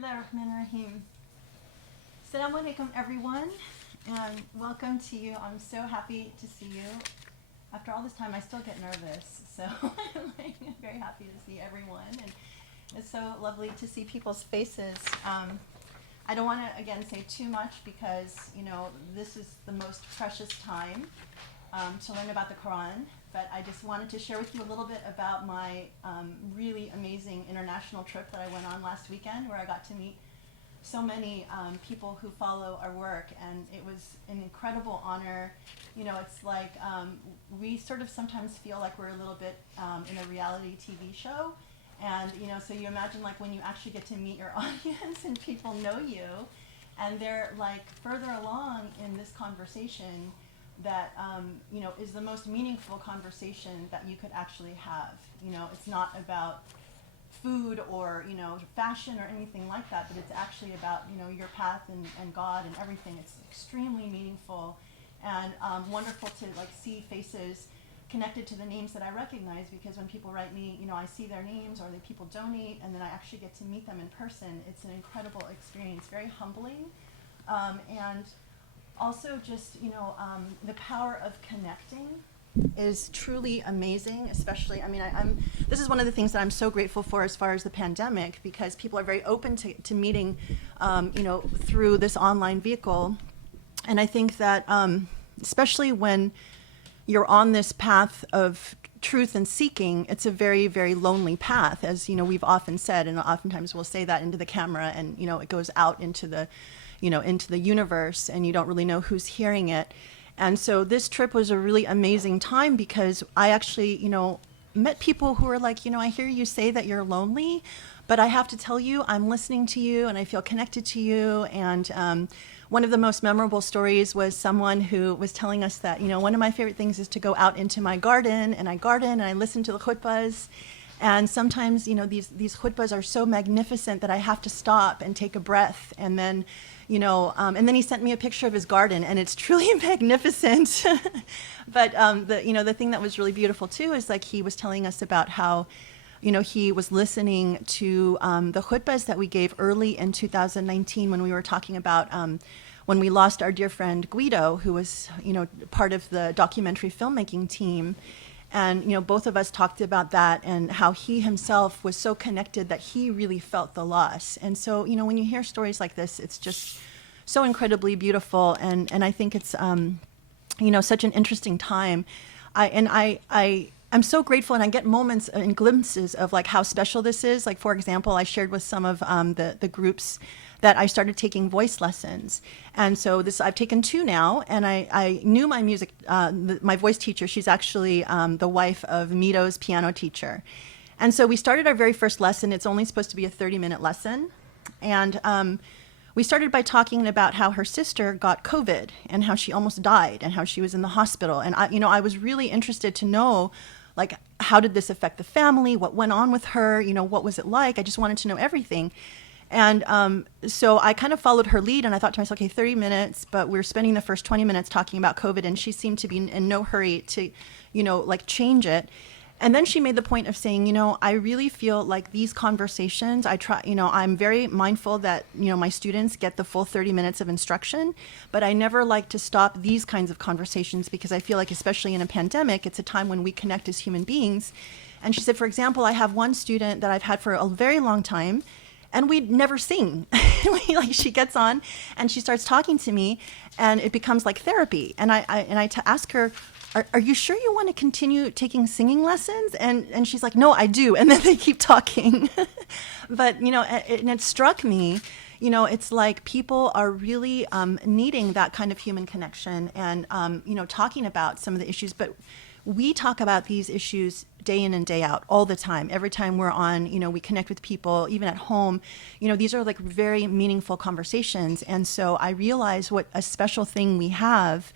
Bismillahirrahmanirrahim. Assalamu alaikum, everyone, and welcome to you. I'm so happy to see you. After all this time, I still get nervous, so I'm very happy to see everyone, and it's so lovely to see people's faces. I don't want to, again, say too much because, this is the most precious time to learn about the Quran, but I just wanted to share with you a little bit about my really amazing international trip that I went on last weekend, where I got to meet so many people who follow our work, and it was an incredible honor. It's like we sort of sometimes feel like we're a little bit in a reality TV show, and so you imagine like when you actually get to meet your audience and people know you, and they're like further along in this conversation that is the most meaningful conversation that you could actually have. It's not about food or fashion or anything like that, but it's actually about your path and God and everything. It's extremely meaningful and wonderful to like see faces connected to the names that I recognize, because when people write me, I see their names, or people donate, and then I actually get to meet them in person. It's an incredible experience, very humbling, and also just the power of connecting is truly amazing. Especially, this is one of the things that I'm so grateful for as far as the pandemic, because people are very open to meeting, through this online vehicle. And I think that especially when you're on this path of truth and seeking, it's a very, very lonely path, as we've often said, and oftentimes we'll say that into the camera, and it goes out into the into the universe, and you don't really know who's hearing it. And so this trip was a really amazing time, because I actually, met people who were like, I hear you say that you're lonely, but I have to tell you, I'm listening to you and I feel connected to you. And one of the most memorable stories was someone who was telling us that, one of my favorite things is to go out into my garden, and I garden and I listen to the khutbahs. And sometimes, these khutbahs are so magnificent that I have to stop and take a breath. And then, and then he sent me a picture of his garden, and it's truly magnificent. But the thing that was really beautiful too is like he was telling us about how, he was listening to the khutbahs that we gave early in 2019 when we were talking about when we lost our dear friend Guido, who was part of the documentary filmmaking team. And both of us talked about that, and how he himself was so connected that he really felt the loss. And so when you hear stories like this, it's just so incredibly beautiful, and I think it's such an interesting time. I'm so grateful, and I get moments and glimpses of like how special this is. Like, for example, I shared with some of the groups that I started taking voice lessons. And so I've taken 2 now, and I knew my music, my voice teacher. She's actually the wife of Mito's piano teacher. And so we started our very first lesson. It's only supposed to be a 30-minute lesson. And we started by talking about how her sister got COVID, and how she almost died, and how she was in the hospital. And I was really interested to know, like, how did this affect the family? What went on with her? What was it like? I just wanted to know everything. And so I kind of followed her lead, and I thought to myself, okay, 30 minutes, but we're spending the first 20 minutes talking about COVID, and she seemed to be in no hurry to, change it. And then she made the point of saying, I really feel like these conversations, I'm very mindful that, my students get the full 30 minutes of instruction, but I never like to stop these kinds of conversations, because I feel like, especially in a pandemic, it's a time when we connect as human beings. And she said, for example, I have one student that I've had for a very long time, and we'd never sing. She gets on and she starts talking to me, and it becomes like therapy. And I ask her, are you sure you want to continue taking singing lessons? And she's like, no, I do. And then they keep talking. But, and it struck me, it's like people are really needing that kind of human connection, and, talking about some of the issues. But we talk about these issues day in and day out, all the time. Every time we're on, we connect with people, even at home. These are like very meaningful conversations. And so I realize what a special thing we have,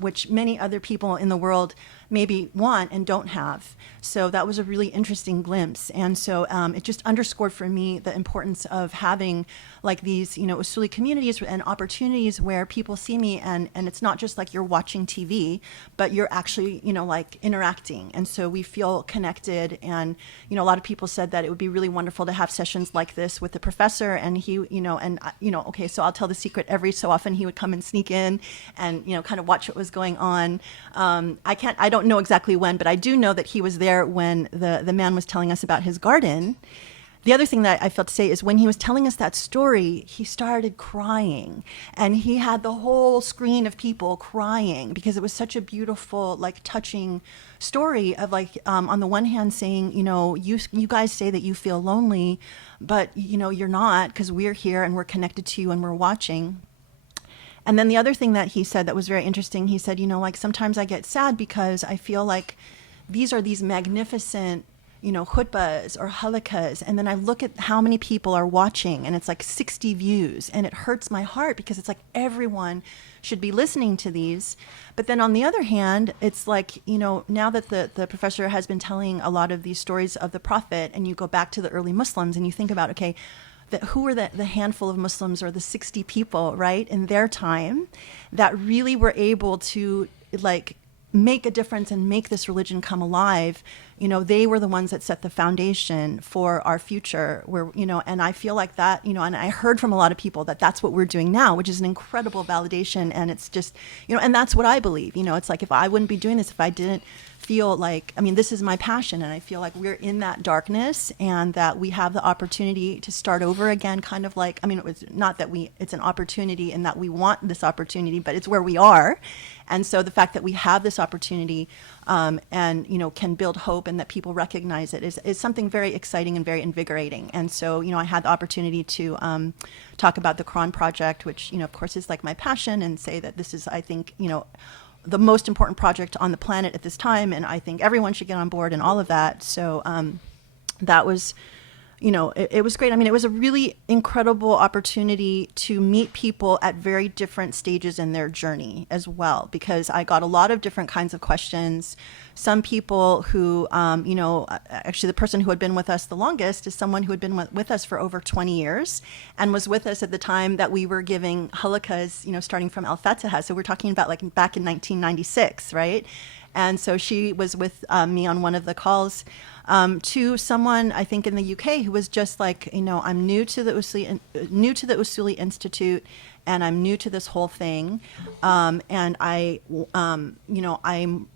which many other people in the world maybe want and don't have. So that was a really interesting glimpse. And so it just underscored for me the importance of having like these, Usuli communities and opportunities where people see me and it's not just like you're watching TV, but you're actually, like interacting. And so we feel connected. And, a lot of people said that it would be really wonderful to have sessions like this with the professor. And he, okay, so I'll tell the secret, every so often he would come and sneak in and, kind of watch what was going on. I don't know exactly when, but I do know that he was there when the man was telling us about his garden. The other thing that I felt to say is when he was telling us that story, he started crying, and he had the whole screen of people crying because it was such a beautiful, like touching story of like, on the one hand saying, you guys say that you feel lonely, but you're not, because we're here and we're connected to you and we're watching. And then the other thing that he said that was very interesting, he said, like sometimes I get sad because I feel like these are these magnificent khutbahs or halaqas, and then I look at how many people are watching and it's like 60 views, and it hurts my heart because it's like everyone should be listening to these. But then on the other hand, it's like, now that the professor has been telling a lot of these stories of the Prophet, and you go back to the early Muslims and you think about, okay, who were the handful of Muslims or the 60 people, right, in their time that really were able to like make a difference and make this religion come alive. They were the ones that set the foundation for our future, where, and I feel like that, and I heard from a lot of people that that's what we're doing now, which is an incredible validation. And it's just, and that's what I believe. It's like, if I wouldn't be doing this, if I didn't feel like, this is my passion, and I feel like we're in that darkness and that we have the opportunity to start over again, kind of like, it was not that it's an opportunity and that we want this opportunity, but it's where we are. And so the fact that we have this opportunity and, can build hope and that people recognize it is something very exciting and very invigorating. And so, I had the opportunity to talk about the Quran Project, which, of course, is like my passion, and say that this is, I think, the most important project on the planet at this time. And I think everyone should get on board and all of that. So that was, it was great. It was a really incredible opportunity to meet people at very different stages in their journey as well, because I got a lot of different kinds of questions. Some people who, actually the person who had been with us the longest is someone who had been with us for over 20 years and was with us at the time that we were giving halaqas, starting from Al-Fatiha. So we're talking about like back in 1996, right? And so she was with me on one of the calls. To someone, I think in the UK, who was just like, I'm new to the Usuli Institute, and I'm new to this whole thing, and I'm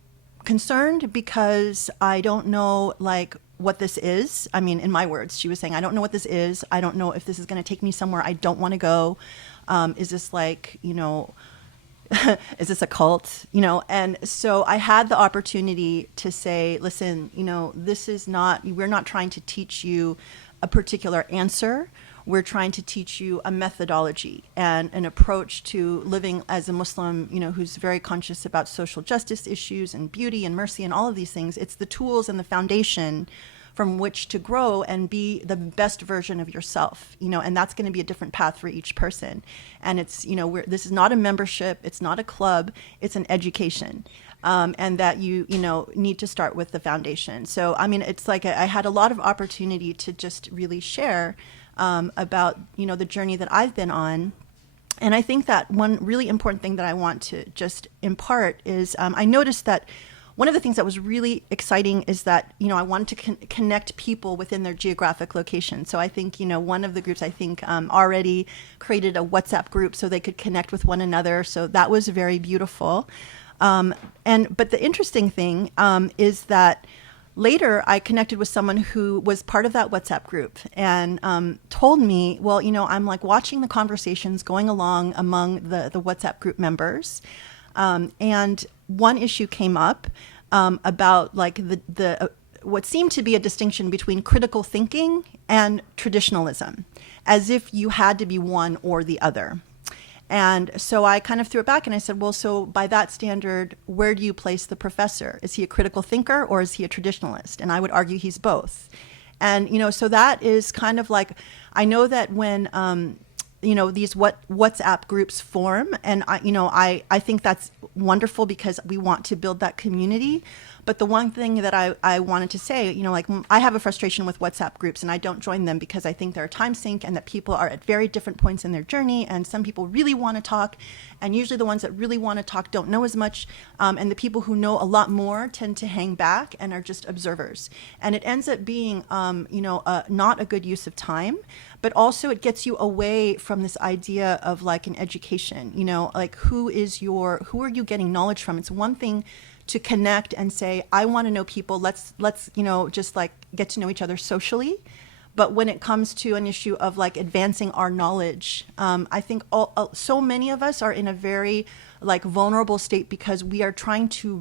concerned because I don't know like what this is. In my words, she was saying, I don't know what this is. I don't know if this is going to take me somewhere I don't want to go. Is this like, is this a cult? And so I had the opportunity to say, listen, this is not, we're not trying to teach you a particular answer. We're trying to teach you a methodology and an approach to living as a Muslim, who's very conscious about social justice issues and beauty and mercy and all of these things. It's the tools and the foundation from which to grow and be the best version of yourself, and that's going to be a different path for each person. And it's, this is not a membership, it's not a club, it's an education. And that you need to start with the foundation. So, it's like I had a lot of opportunity to just really share about, the journey that I've been on. And I think that one really important thing that I want to just impart is I noticed that one of the things that was really exciting is that, I wanted to connect people within their geographic location. So I think, one of the groups, already created a WhatsApp group so they could connect with one another. So that was very beautiful. But the interesting thing is that later I connected with someone who was part of that WhatsApp group and told me, well, I'm like watching the conversations going along among the WhatsApp group members. And one issue came up about like the what seemed to be a distinction between critical thinking and traditionalism, as if you had to be one or the other. And so I kind of threw it back and I said, well, so by that standard, where do you place the professor? Is he a critical thinker or is he a traditionalist? And I would argue he's both. And, so that is kind of like, I know that when these WhatsApp groups form. And I think that's wonderful because we want to build that community. But the one thing that I wanted to say, like I have a frustration with WhatsApp groups, and I don't join them because I think they're a time sink and that people are at very different points in their journey. And some people really want to talk, and usually the ones that really want to talk don't know as much. And the people who know a lot more tend to hang back and are just observers. And it ends up being, not a good use of time. But also it gets you away from this idea of like an education, like who are you getting knowledge from? It's one thing to connect and say, I want to know people. Let's just like get to know each other socially. But when it comes to an issue of like advancing our knowledge, I think so many of us are in a very like vulnerable state because we are trying to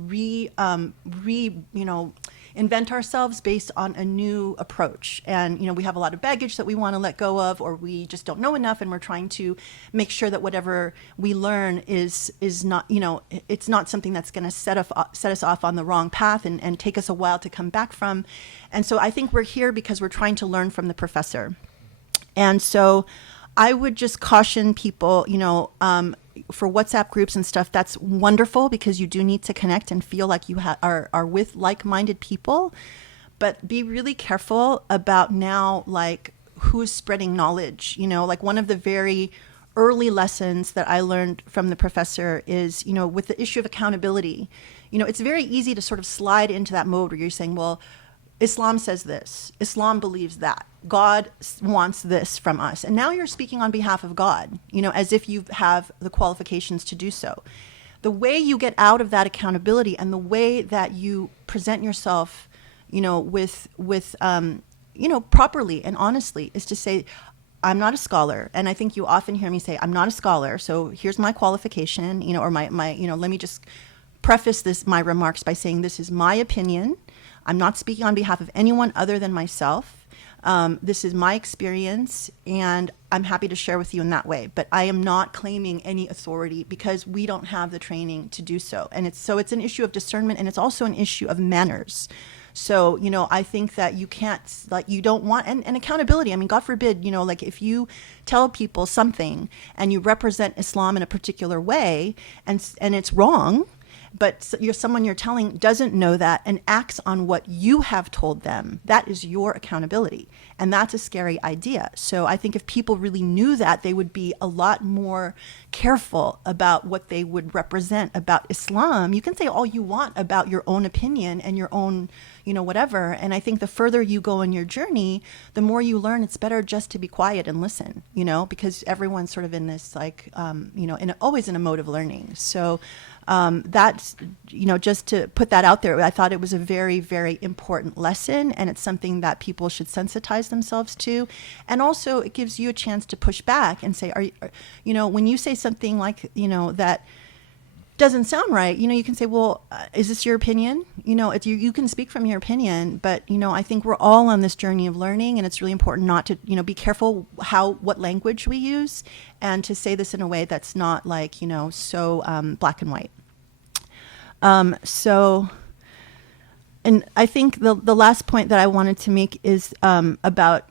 invent ourselves based on a new approach. And, we have a lot of baggage that we want to let go of, or we just don't know enough. And we're trying to make sure that whatever we learn is not, it's not something that's going to set us off on the wrong path and take us a while to come back from. And so I think we're here because we're trying to learn from the professor. And so I would just caution people, for WhatsApp groups and stuff, that's wonderful because you do need to connect and feel like you are with like-minded people. But be really careful about now, like, who's spreading knowledge. Like one of the very early lessons that I learned from the professor is, with the issue of accountability, it's very easy to sort of slide into that mode where you're saying, well, Islam says this, Islam believes that, God wants this from us. And now you're speaking on behalf of God, as if you have the qualifications to do so. The way you get out of that accountability and the way that you present yourself, with properly and honestly is to say, I'm not a scholar. And I think you often hear me say, I'm not a scholar. So here's my qualification, or my let me just preface my remarks by saying this is my opinion. I'm not speaking on behalf of anyone other than myself. This is my experience, and I'm happy to share with you in that way. But I am not claiming any authority because we don't have the training to do so. And it's an issue of discernment, and it's also an issue of manners. So, I think that you can't, like, you don't want, and accountability. I mean, God forbid, like if you tell people something and you represent Islam in a particular way and it's wrong, but someone you're telling doesn't know that and acts on what you have told them, that is your accountability. And that's a scary idea. So I think if people really knew that, they would be a lot more careful about what they would represent about Islam. You can say all you want about your own opinion and your own, whatever. And I think the further you go in your journey, the more you learn it's better just to be quiet and listen, because everyone's sort of in this like, always in a mode of learning. So that's, just to put that out there, I thought it was a very, very important lesson, and it's something that people should sensitize themselves to. And also it gives you a chance to push back and say, when you say something like, that doesn't sound right, you can say, well, is this your opinion? You can speak from your opinion, but, I think we're all on this journey of learning, and it's really important not to, be careful what language we use, and to say this in a way that's not like, so black and white. And I think the last point that I wanted to make is about,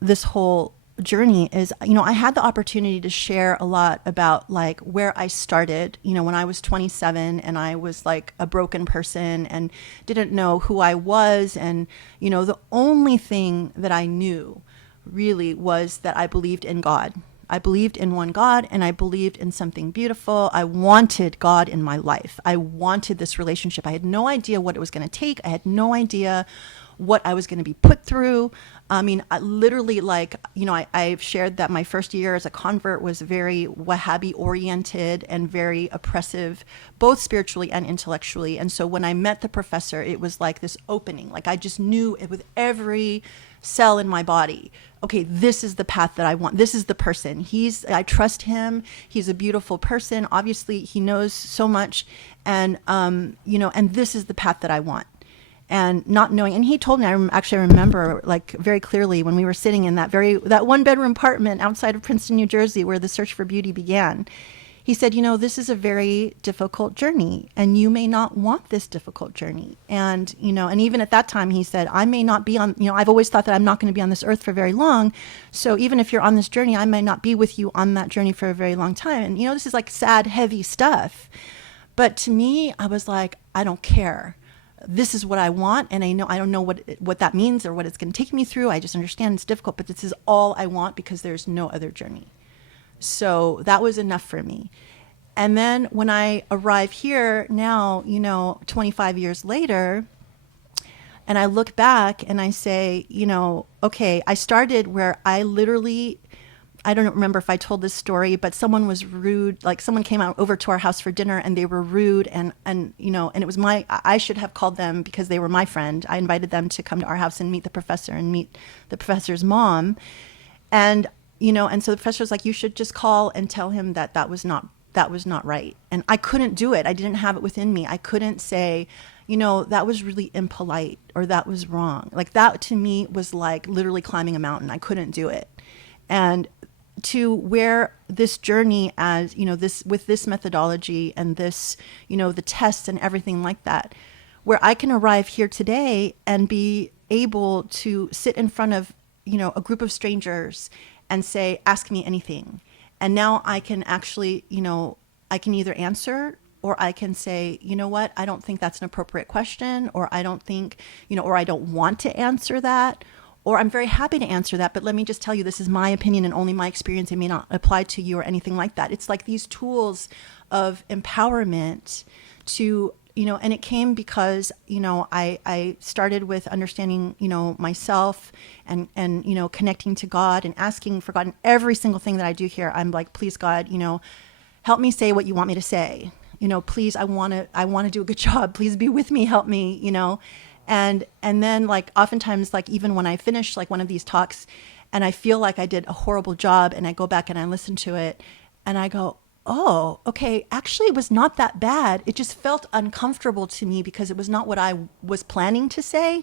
this whole journey is, I had the opportunity to share a lot about like where I started, when I was 27 and I was like a broken person and didn't know who I was. And, the only thing that I knew really was that I believed in God. I believed in one God, and I believed in something beautiful. I wanted God in my life. I wanted this relationship. I had no idea what it was going to take. I had no idea what I was going to be put through. I mean, I literally, like, I've shared that my first year as a convert was very Wahhabi oriented and very oppressive, both spiritually and intellectually. And so when I met the professor, it was like this opening. Like I just knew it with every cell in my body. Okay, this is the path that I want. This is the person. I trust him. He's a beautiful person. Obviously, he knows so much. And, and this is the path that I want. And not knowing, and he told me, I remember like very clearly when we were sitting in that one bedroom apartment outside of Princeton, New Jersey, where the search for beauty began. he said, this is a very difficult journey, and you may not want this difficult journey. And, and even at that time, he said, I may not be on, I've always thought that I'm not going to be on this earth for very long. So even if you're on this journey, I may not be with you on that journey for a very long time. And, this is like sad, heavy stuff. But to me, I was like, I don't care. This is what I want. And I don't know what that means or what it's going to take me through. I just understand it's difficult, but this is all I want because there's no other journey. So that was enough for me. And then when I arrive here now, 25 years later, and I look back and I say, okay, I started where I literally, I don't remember if I told this story, but someone was rude. Like someone came over to our house for dinner and they were rude. And it was I should have called them because they were my friend. I invited them to come to our house and meet the professor and meet the professor's mom. And and so the professor was like, you should just call and tell him that was not right. And I couldn't do it. I didn't have it within me. I couldn't say, that was really impolite or that was wrong. Like that to me was like literally climbing a mountain. I couldn't do it. And to where this journey as, this with this methodology and this, the tests and everything like that, where I can arrive here today and be able to sit in front of, a group of strangers and say, ask me anything. And now I can actually, I can either answer or I can say, you know what, I don't think that's an appropriate question, or I don't think, or I don't want to answer that, or I'm very happy to answer that, but let me just tell you, this is my opinion and only my experience. It may not apply to you or anything like that. It's like these tools of empowerment to, and it came because, I started with understanding, myself and, connecting to God and asking for God in every single thing that I do here. I'm like, please God, help me say what you want me to say. Please, I want to do a good job. Please be with me. Help me, and then like oftentimes, like even when I finish like one of these talks and I feel like I did a horrible job and I go back and I listen to it and I go, oh, okay, actually it was not that bad. It just felt uncomfortable to me because it was not what I was planning to say.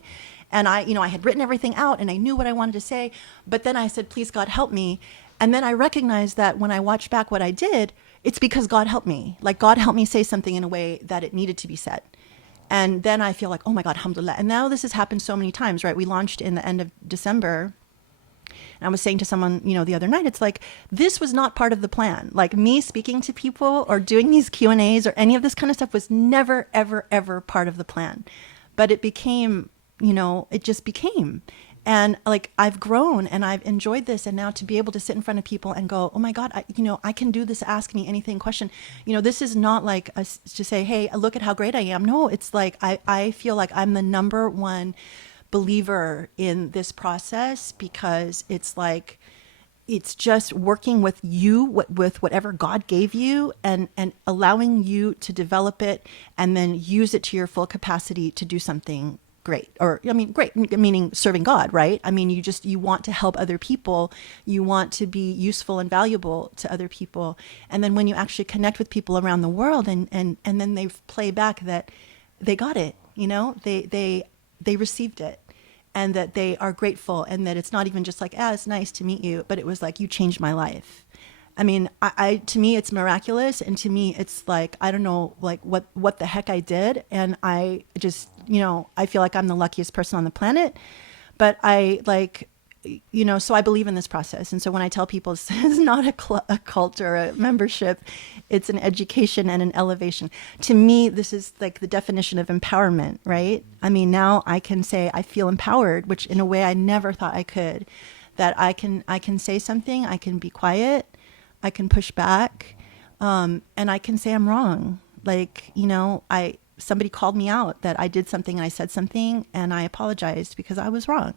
And I had written everything out and I knew what I wanted to say, but then I said, please God, help me. And then I recognized that when I watched back what I did, it's because God helped me. Like God helped me say something in a way that it needed to be said. And then I feel like, oh my God, alhamdulillah. And now this has happened so many times, right? We launched in the end of December. And I was saying to someone, the other night, it's like, this was not part of the plan. Like me speaking to people or doing these Q&As or any of this kind of stuff was never, ever, ever part of the plan. But it became, it just became. And like, I've grown and I've enjoyed this. And now to be able to sit in front of people and go, oh my God, I can do this ask me anything question. This is not like us to say, hey, look at how great I am. No, it's like, I feel like I'm the number one believer in this process because it's like, it's just working with you, with whatever God gave you and allowing you to develop it and then use it to your full capacity to do something great. Or, great, meaning serving God, right? You want to help other people. You want to be useful and valuable to other people. And then when you actually connect with people around the world and then they play back that they got it, they received it. And that they are grateful and that it's not even just like, it's nice to meet you, but it was like, you changed my life. I to me, it's miraculous. And to me, it's like, I don't know, like what the heck I did. And I just, I feel like I'm the luckiest person on the planet, but I like, so I believe in this process. And so when I tell people it's not a cult or a membership, it's an education and an elevation. To me, this is like the definition of empowerment, right? Now I can say I feel empowered, which in a way I never thought I could, that I can say something, I can be quiet, I can push back, and I can say I'm wrong. Like, somebody called me out that I did something and I said something and I apologized because I was wrong.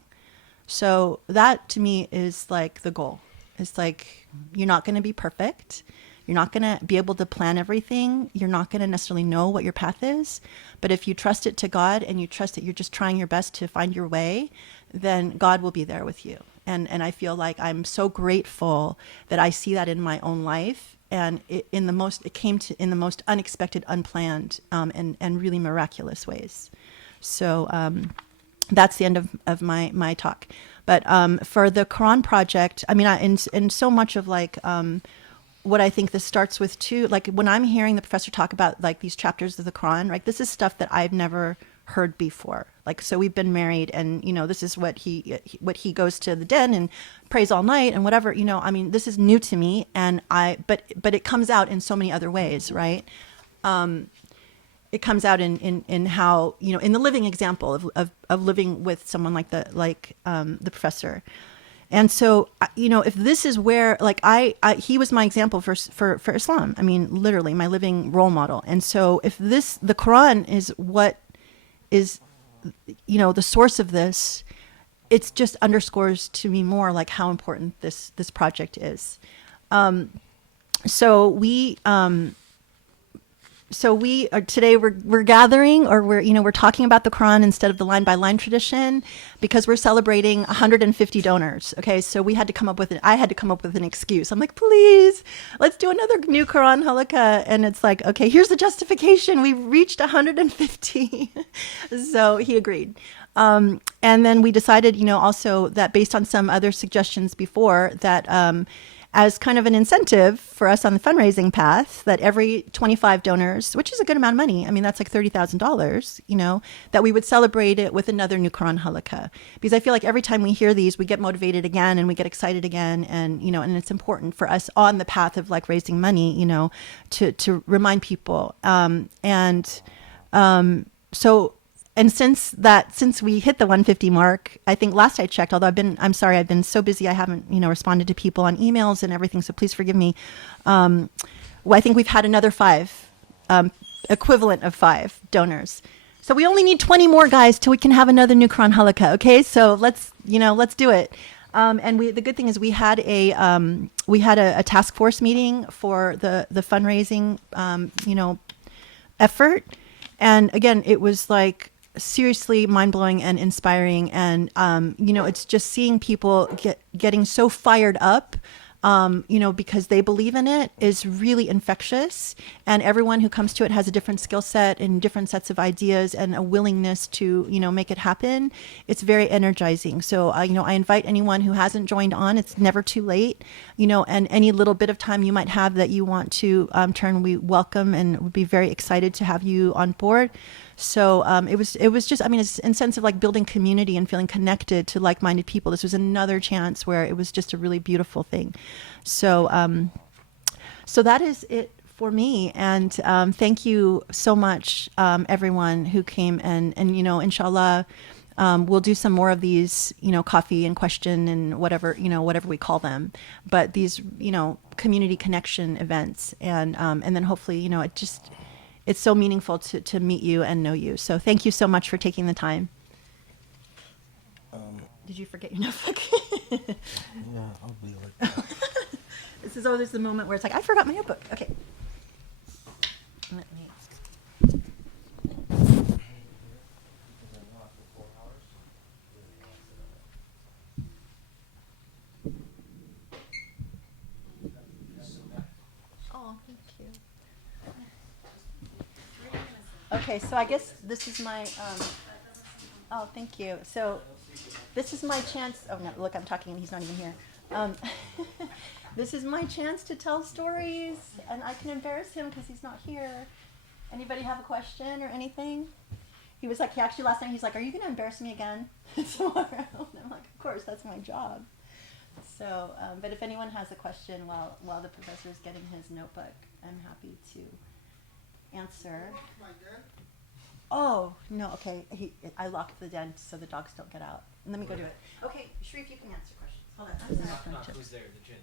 So that to me is like the goal. It's like, you're not going to be perfect. You're not going to be able to plan everything. You're not going to necessarily know what your path is. But if you trust it to God and you trust that you're just trying your best to find your way, then God will be there with you. And I feel like I'm so grateful that I see that in my own life. And it came in the most unexpected, unplanned, and really miraculous ways. So, that's the end of my talk. But for the Quran project, in so much of like what I think this starts with too, like when I'm hearing the professor talk about like these chapters of the Quran, right? This is stuff that I've never heard before. Like, so we've been married, and this is what he goes to the den and prays all night and whatever. I mean, this is new to me, and but it comes out in so many other ways, right? It comes out in how, in the living example of living with someone like the professor. And so, if this is where, like, he was my example for Islam. I mean, literally my living role model. And so if the Quran is what is, the source of this, it just underscores to me more like how important this project is. So we are today. We're gathering, or we're talking about the Quran instead of the line by line tradition, because we're celebrating 150 donors. Okay, so I had to come up with an excuse. I'm like, please, let's do another new Quran Halaqa, and it's like, okay, here's the justification. We've reached 150. So he agreed. And then we decided, also that based on some other suggestions before, that as kind of an incentive for us on the fundraising path, that every 25 donors, which is a good amount of money, I mean, that's like $30,000, that we would celebrate it with another new Quran Halaqa. Because I feel like every time we hear these, we get motivated again and we get excited again. And, and it's important for us on the path of like raising money, to remind people. And since we hit the 150 mark, I think last I checked, although I'm sorry, I've been so busy, I haven't, responded to people on emails and everything. So please forgive me. Well, I think we've had another 5, equivalent of 5 donors. So we only need 20 more guys till we can have another new Quran Halaqa. Okay. So let's do it. And the good thing is we had a task force meeting for the fundraising, effort. And again, it was like seriously mind-blowing and inspiring. And, it's just seeing people getting so fired up, because they believe in it, is really infectious. And everyone who comes to it has a different skill set and different sets of ideas and a willingness to, make it happen. It's very energizing. So, I invite anyone who hasn't joined on, it's never too late, and any little bit of time you might have that you want to turn, we welcome and would be very excited to have you on board. So it was just, I mean, it's in sense of like building community and feeling connected to like-minded people. This was another chance where it was just a really beautiful thing. So so that is it for me. And thank you so much, everyone who came, and inshallah, we'll do some more of these, coffee and question and whatever we call them, but these, community connection events, and then hopefully, it's so meaningful to meet you and know you. So thank you so much for taking the time. Did you forget your notebook? Yeah, I'll be like that. This is always the moment where it's like, I forgot my notebook. Okay. Let me. Oh, thank you. Okay, so I guess this is my, oh, thank you. So this is my chance, oh no, look, I'm talking and he's not even here. This is my chance to tell stories, and I can embarrass him because he's not here. Anybody have a question or anything? He was like, last night he's like, are you going to embarrass me again? Tomorrow. And I'm like, of course, that's my job. So, but if anyone has a question while the professor is getting his notebook, I'm happy to answer. Oh, no, okay. I locked the den so the dogs don't get out. Let me go do it. Okay, Sharif, you can answer questions. Hold on. I'm Not who's there, the jinn.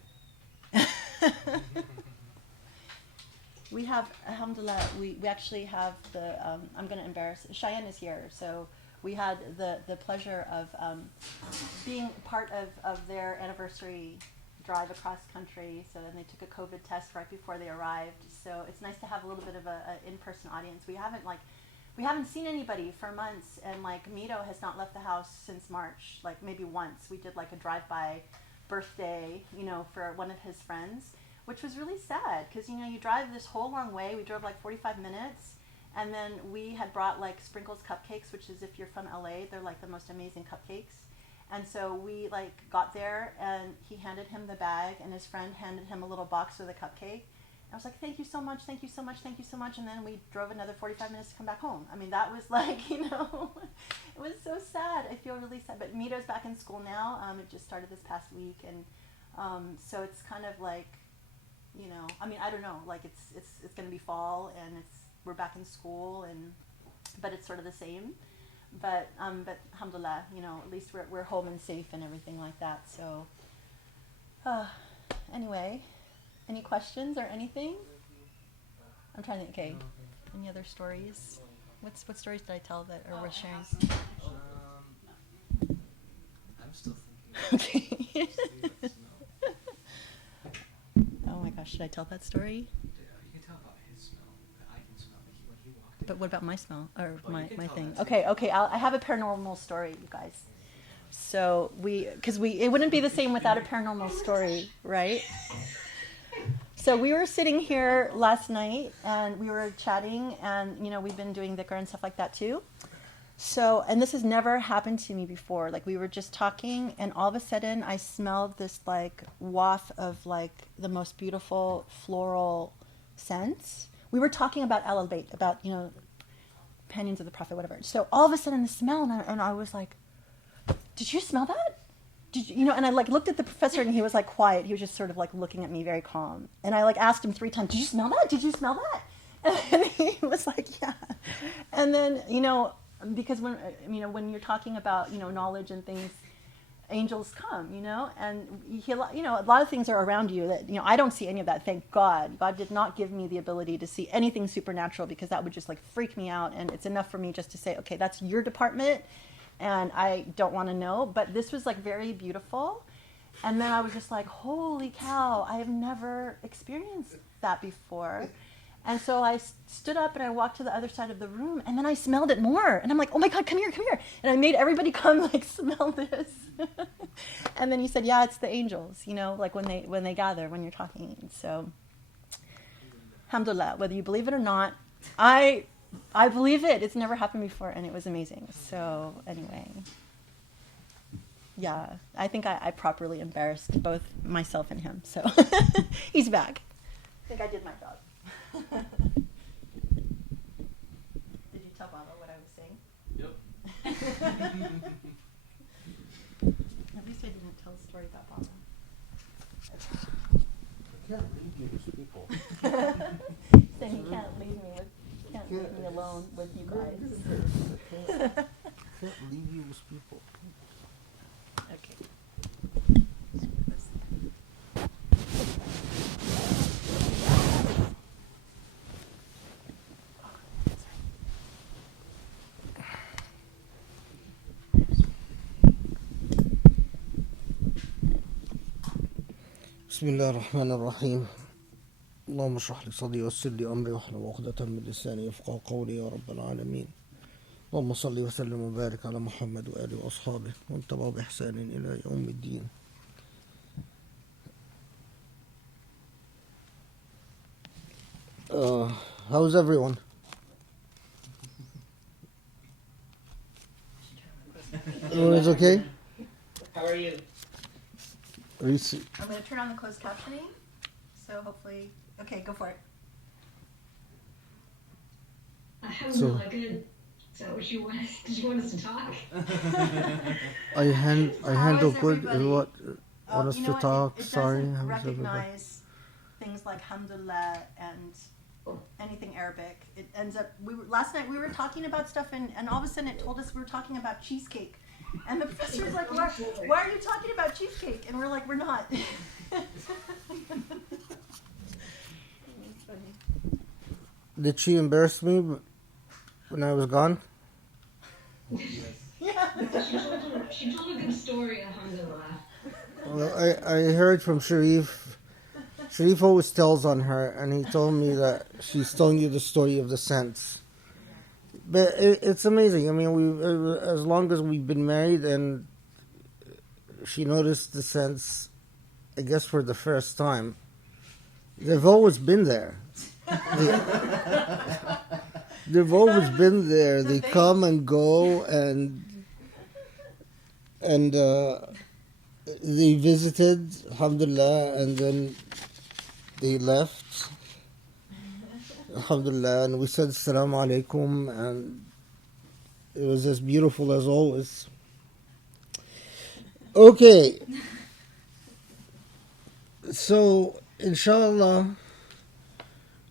We have, alhamdulillah, we actually have the, I'm going to embarrass, Cheyenne is here, so we had the pleasure of being part of their anniversary drive across country. So then they took a COVID test right before they arrived. So it's nice to have a little bit of a in-person audience. We haven't seen anybody for months, and like Mito has not left the house since March. Like maybe once we did like a drive-by birthday, for one of his friends, which was really sad because you drive this whole long way. We drove like 45 minutes, and then we had brought like Sprinkles cupcakes, which is, if you're from LA, they're like the most amazing cupcakes. And so we like got there, and he handed him the bag, and his friend handed him a little box with a cupcake. I was like, thank you so much, thank you so much, thank you so much. And then we drove another 45 minutes to come back home. I mean, that was like, it was so sad. I feel really sad. But Mito's back in school now. It just started this past week. And so it's kind of like, I mean, I don't know, like it's going to be fall, and we're back in school, but it's sort of the same. But alhamdulillah, at least we're home and safe and everything like that. So anyway, any questions or anything? I'm trying to think. Okay, any other stories? What stories did I tell that are worth sharing? I'm still thinking. Okay. Oh my gosh, should I tell that story? Yeah, you can tell about his smell. I can smell when he walked in. But what about my smell or Well, my you can tell thing? that Okay. I have a paranormal story, you guys. So it wouldn't be the same without a paranormal story, right? So we were sitting here last night, and we were chatting, and we've been doing dhikr and stuff like that too. So, and this has never happened to me before. Like, we were just talking, and all of a sudden I smelled this like waft of like the most beautiful floral scents. We were talking about Al Bayt, about companions of the Prophet, whatever. So all of a sudden the smell, and I was like, did you smell that? Did you, and I like looked at the professor, and he was like quiet. He was just sort of like looking at me very calm. And I like asked him 3 times, did you smell that? Did you smell that? And he was like, yeah. And then, because when you're talking about, knowledge and things, angels come, and a lot of things are around you that, I don't see any of that. Thank God. God did not give me the ability to see anything supernatural, because that would just like freak me out. And it's enough for me just to say, okay, that's your department, and I don't want to know. But this was like very beautiful. And then I was just like, holy cow, I have never experienced that before. And so I stood up and I walked to the other side of the room, and then I smelled it more. And I'm like, oh my God, come here. And I made everybody come like smell this. And then he said, yeah, it's the angels, like when they gather, when you're talking. So, alhamdulillah, whether you believe it or not, I believe it. It's never happened before, and it was amazing. So anyway, yeah, I think I properly embarrassed both myself and him. So he's back. I think I did my job. Did you tell Baba what I was saying? Yep. At least I didn't tell a story about Baba. I can't leave you with people. Saying he can't leave me alone with you guys. I can't leave you with people. Okay. بسم الله الرحمن الرحيم اللهم اشرح لي صدري ويسر لي أمري واحلل عقدة من لساني يفقهوا قولي يا رب العالمين اللهم صل وسلم وبارك على محمد وآله وأصحابه ومن تبعهم بإحسان إلى يوم الدين. How's everyone? Everyone's okay? How are you? Are you I'm going to turn on the closed captioning, so hopefully... Okay, go for it. Alhamdulillah, good. Is that what you want? Did you want us to talk? I handle good everybody? is what want us to talk. It Sorry, doesn't how's everybody? recognize things like alhamdulillah and anything Arabic. It ends up... last night we were talking about stuff, and all of a sudden it told us we were talking about cheesecake. And the professor was like, why are you talking about cheesecake? And we're like, we're not. Did she embarrass me when I was gone? Yeah. She told a good story, alhamdulillah. Well, I heard from Sharif. Sharif always tells on her, and he told me that she's telling you the story of the scents. But it's amazing. I mean, as long as we've been married, and she noticed the scents, I guess, for the first time. They've always been there. They've always been there. They come and go, and and they visited, alhamdulillah, and then they left, alhamdulillah, and we said assalamu alaikum, and it was as beautiful as always. Okay, so inshallah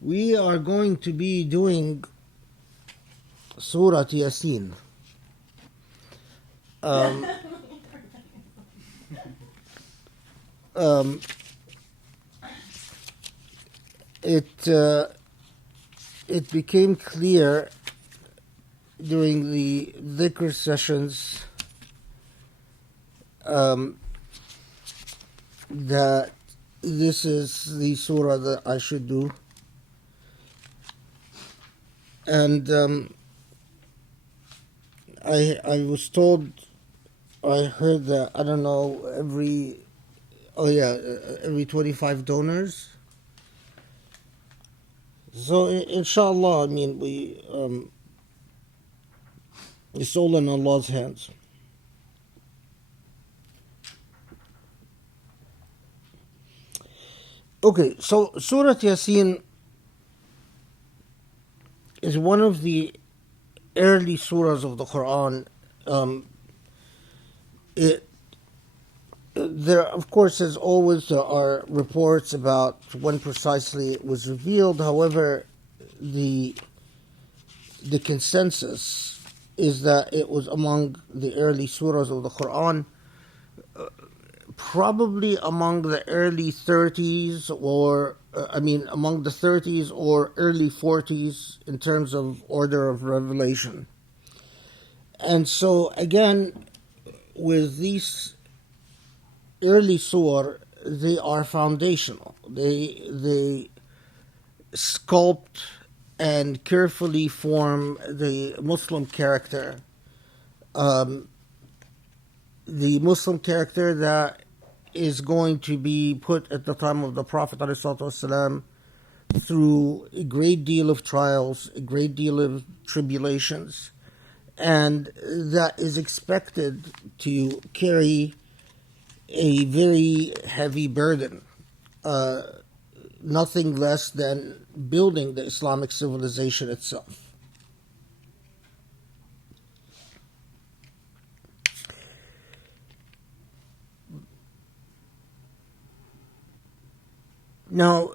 we are going to be doing Surat Yasin. Um, it became clear during the dhikr sessions that this is the surah that I should do, and I was told, I heard that, I don't know, every 25 donors. So inshallah, I mean, it's all in Allah's hands. Okay, so Surat Yasin is one of the early surahs of the Quran. There, of course, as always, there are reports about when precisely it was revealed. However, the consensus is that it was among the early surahs of the Quran, probably among the early 30s, or among the 30s or early 40s in terms of order of revelation. And so, again, with these early surah, they are foundational. They sculpt and carefully form the Muslim character. The Muslim character that is going to be put at the time of the Prophet ﷺ through a great deal of trials, a great deal of tribulations, and that is expected to carry a very heavy burden, nothing less than building the Islamic civilization itself. Now,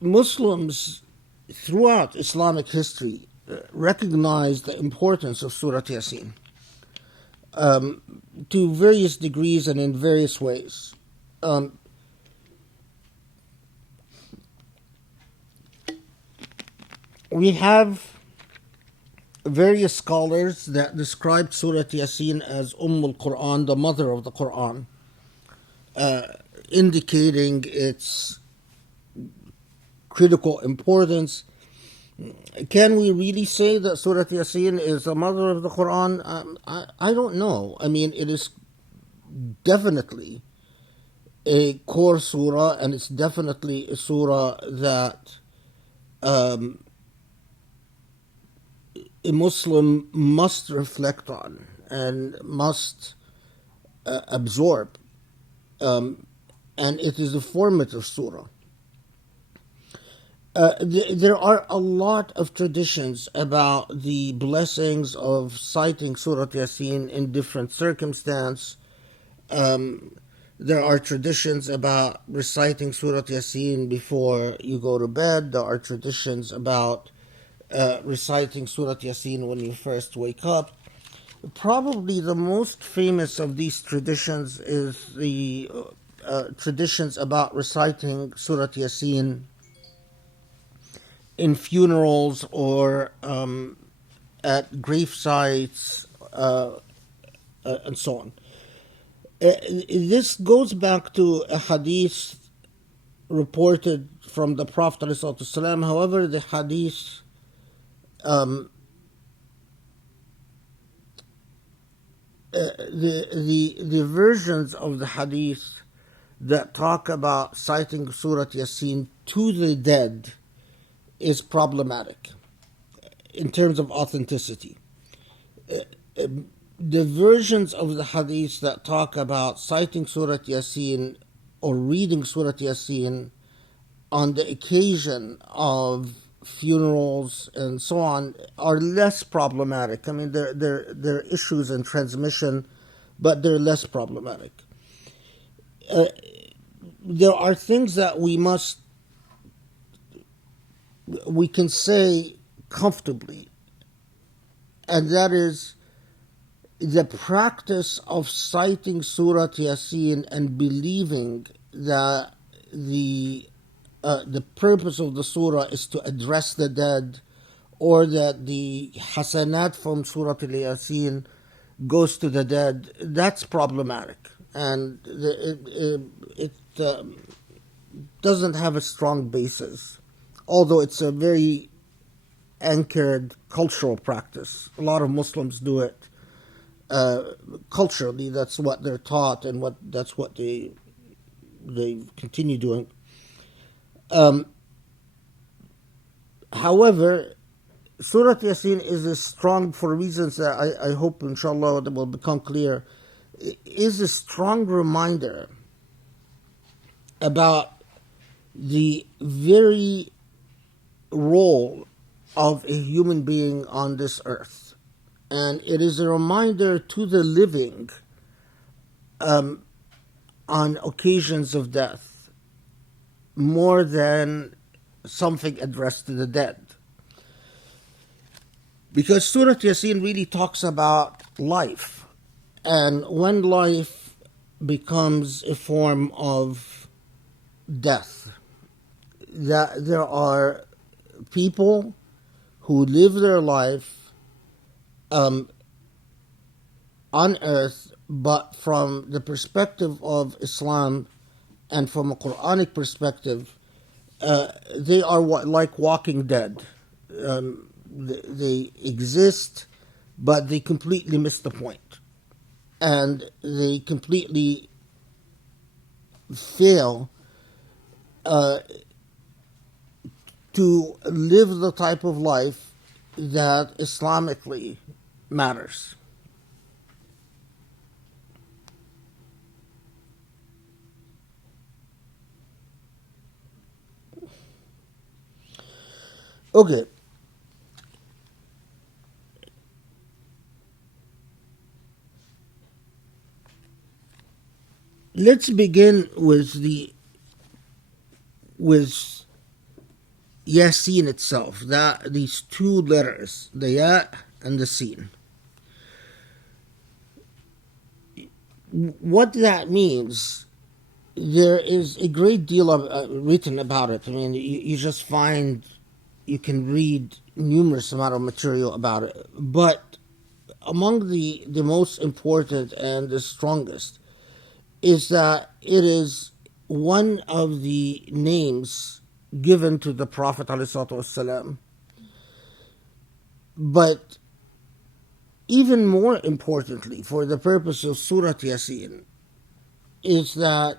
Muslims throughout Islamic history recognize the importance of Surat Yasin to various degrees and in various ways. We have various scholars that describe Surat Yasin as al-Quran, the mother of the Quran, indicating its critical importance. Can we really say that Surat Yasin is the mother of the Quran? I don't know. I mean, it is definitely a core surah, and it's definitely a surah that a Muslim must reflect on and must absorb. And it is a formative surah. There are a lot of traditions about the blessings of citing Surat Yasin in different circumstances. There are traditions about reciting Surat Yasin before you go to bed. There are traditions about reciting Surat Yasin when you first wake up. Probably the most famous of these traditions is the traditions about reciting Surat Yasin in funerals or at grave sites and so on. This goes back to a hadith reported from the Prophet ﷺ. However, the hadith the versions of the hadith that talk about citing Surat Yasin to the dead is problematic in terms of authenticity. the versions of the hadith that talk about citing Surat Yasin or reading Surat Yasin on the occasion of funerals and so on are less problematic. I mean, there are issues in transmission, but they're less problematic. There are things that we can say comfortably, and that is the practice of citing Surat Yasin and believing that the purpose of the surah is to address the dead, or that the hasanat from Surah Yasin goes to the dead. That's problematic, and it doesn't have a strong basis, although it's a very anchored cultural practice. A lot of Muslims do it culturally. That's what they're taught, and that's what they continue doing. However, Surat Yasin is strong for reasons that I hope, inshallah, that will become clear. It is a strong reminder about the very role of a human being on this earth. And it is a reminder to the living on occasions of death, more than something addressed to the dead. Because Surat Yasin really talks about life, and when life becomes a form of death, that there are people who live their life on earth, but from the perspective of Islam and from a Quranic perspective, they are like walking dead. They exist, but they completely miss the point. And they completely fail to live the type of life that Islamically matters. Okay. Let's begin with Yasin itself. These two letters, the Ya and the Sin. What that means, there is a great deal of written about it. I mean, you just find, you can read numerous amount of material about it. But among the most important and the strongest is that it is one of the names given to the Prophet ﷺ. But even more importantly, for the purpose of Surat Yasin, is that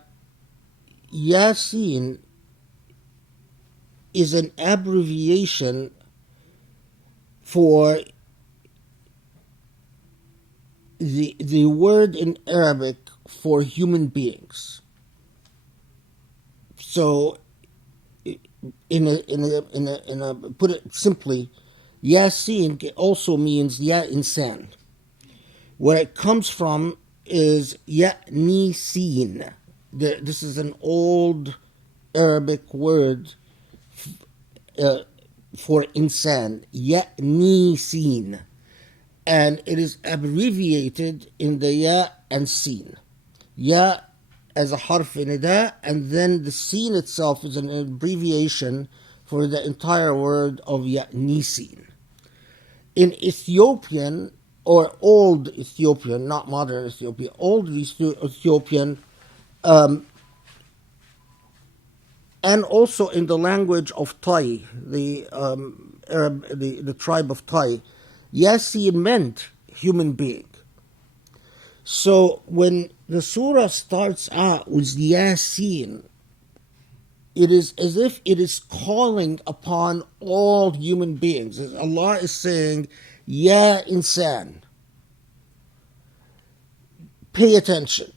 Yasin is an abbreviation for the word in Arabic for human beings. So, in a put it simply, Yasin also means Ya Insan. Where it comes from is Ya'ni Sin. This is an old Arabic word for insan, Ya'ni Sin. And it is abbreviated in the Ya and Sin. Ya as a harf nida, and then the Sin itself is an abbreviation for the entire word of Ya'ni Sin. In Ethiopian, or Old Ethiopian, not modern Ethiopian, Old Ethiopian, and also in the language of Tai, the Arab, the tribe of Tai, Yasin meant human being. So when the surah starts out with Yasin, it is as if it is calling upon all human beings. Allah is saying, Ya Insan. pay attention.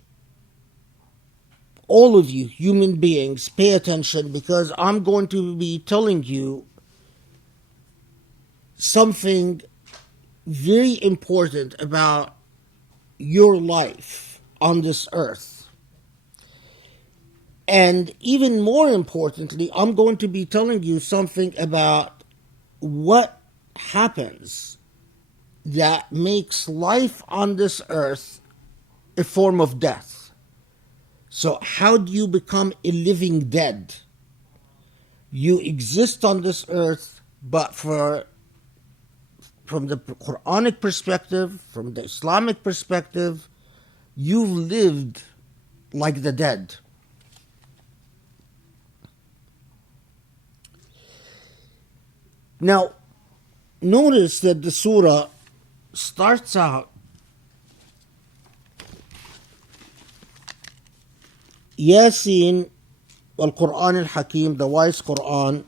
All of you human beings, pay attention, because I'm going to be telling you something very important about your life on this earth. And even more importantly, I'm going to be telling you something about what happens that makes life on this earth a form of death. So how do you become a living dead? You exist on this earth, but from the Quranic perspective, from the Islamic perspective, you've lived like the dead. Now, notice that the surah starts out Yasin al-Quran al-Hakim, the wise Quran,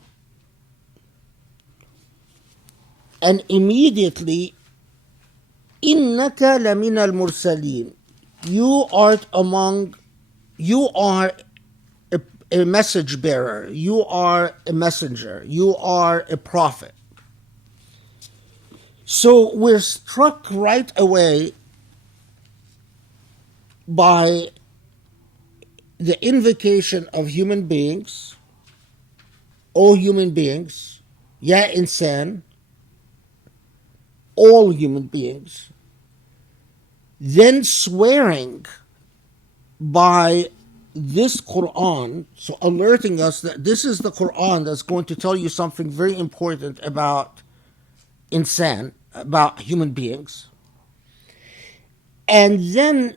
and immediately innaka lamina al-mursalin, you are a message bearer, you are a messenger, you are a prophet. So we're struck right away by the invocation of human beings, all human beings, ya insan, all human beings, then swearing by this Quran, so alerting us that this is the Quran that's going to tell you something very important about insan, about human beings, and then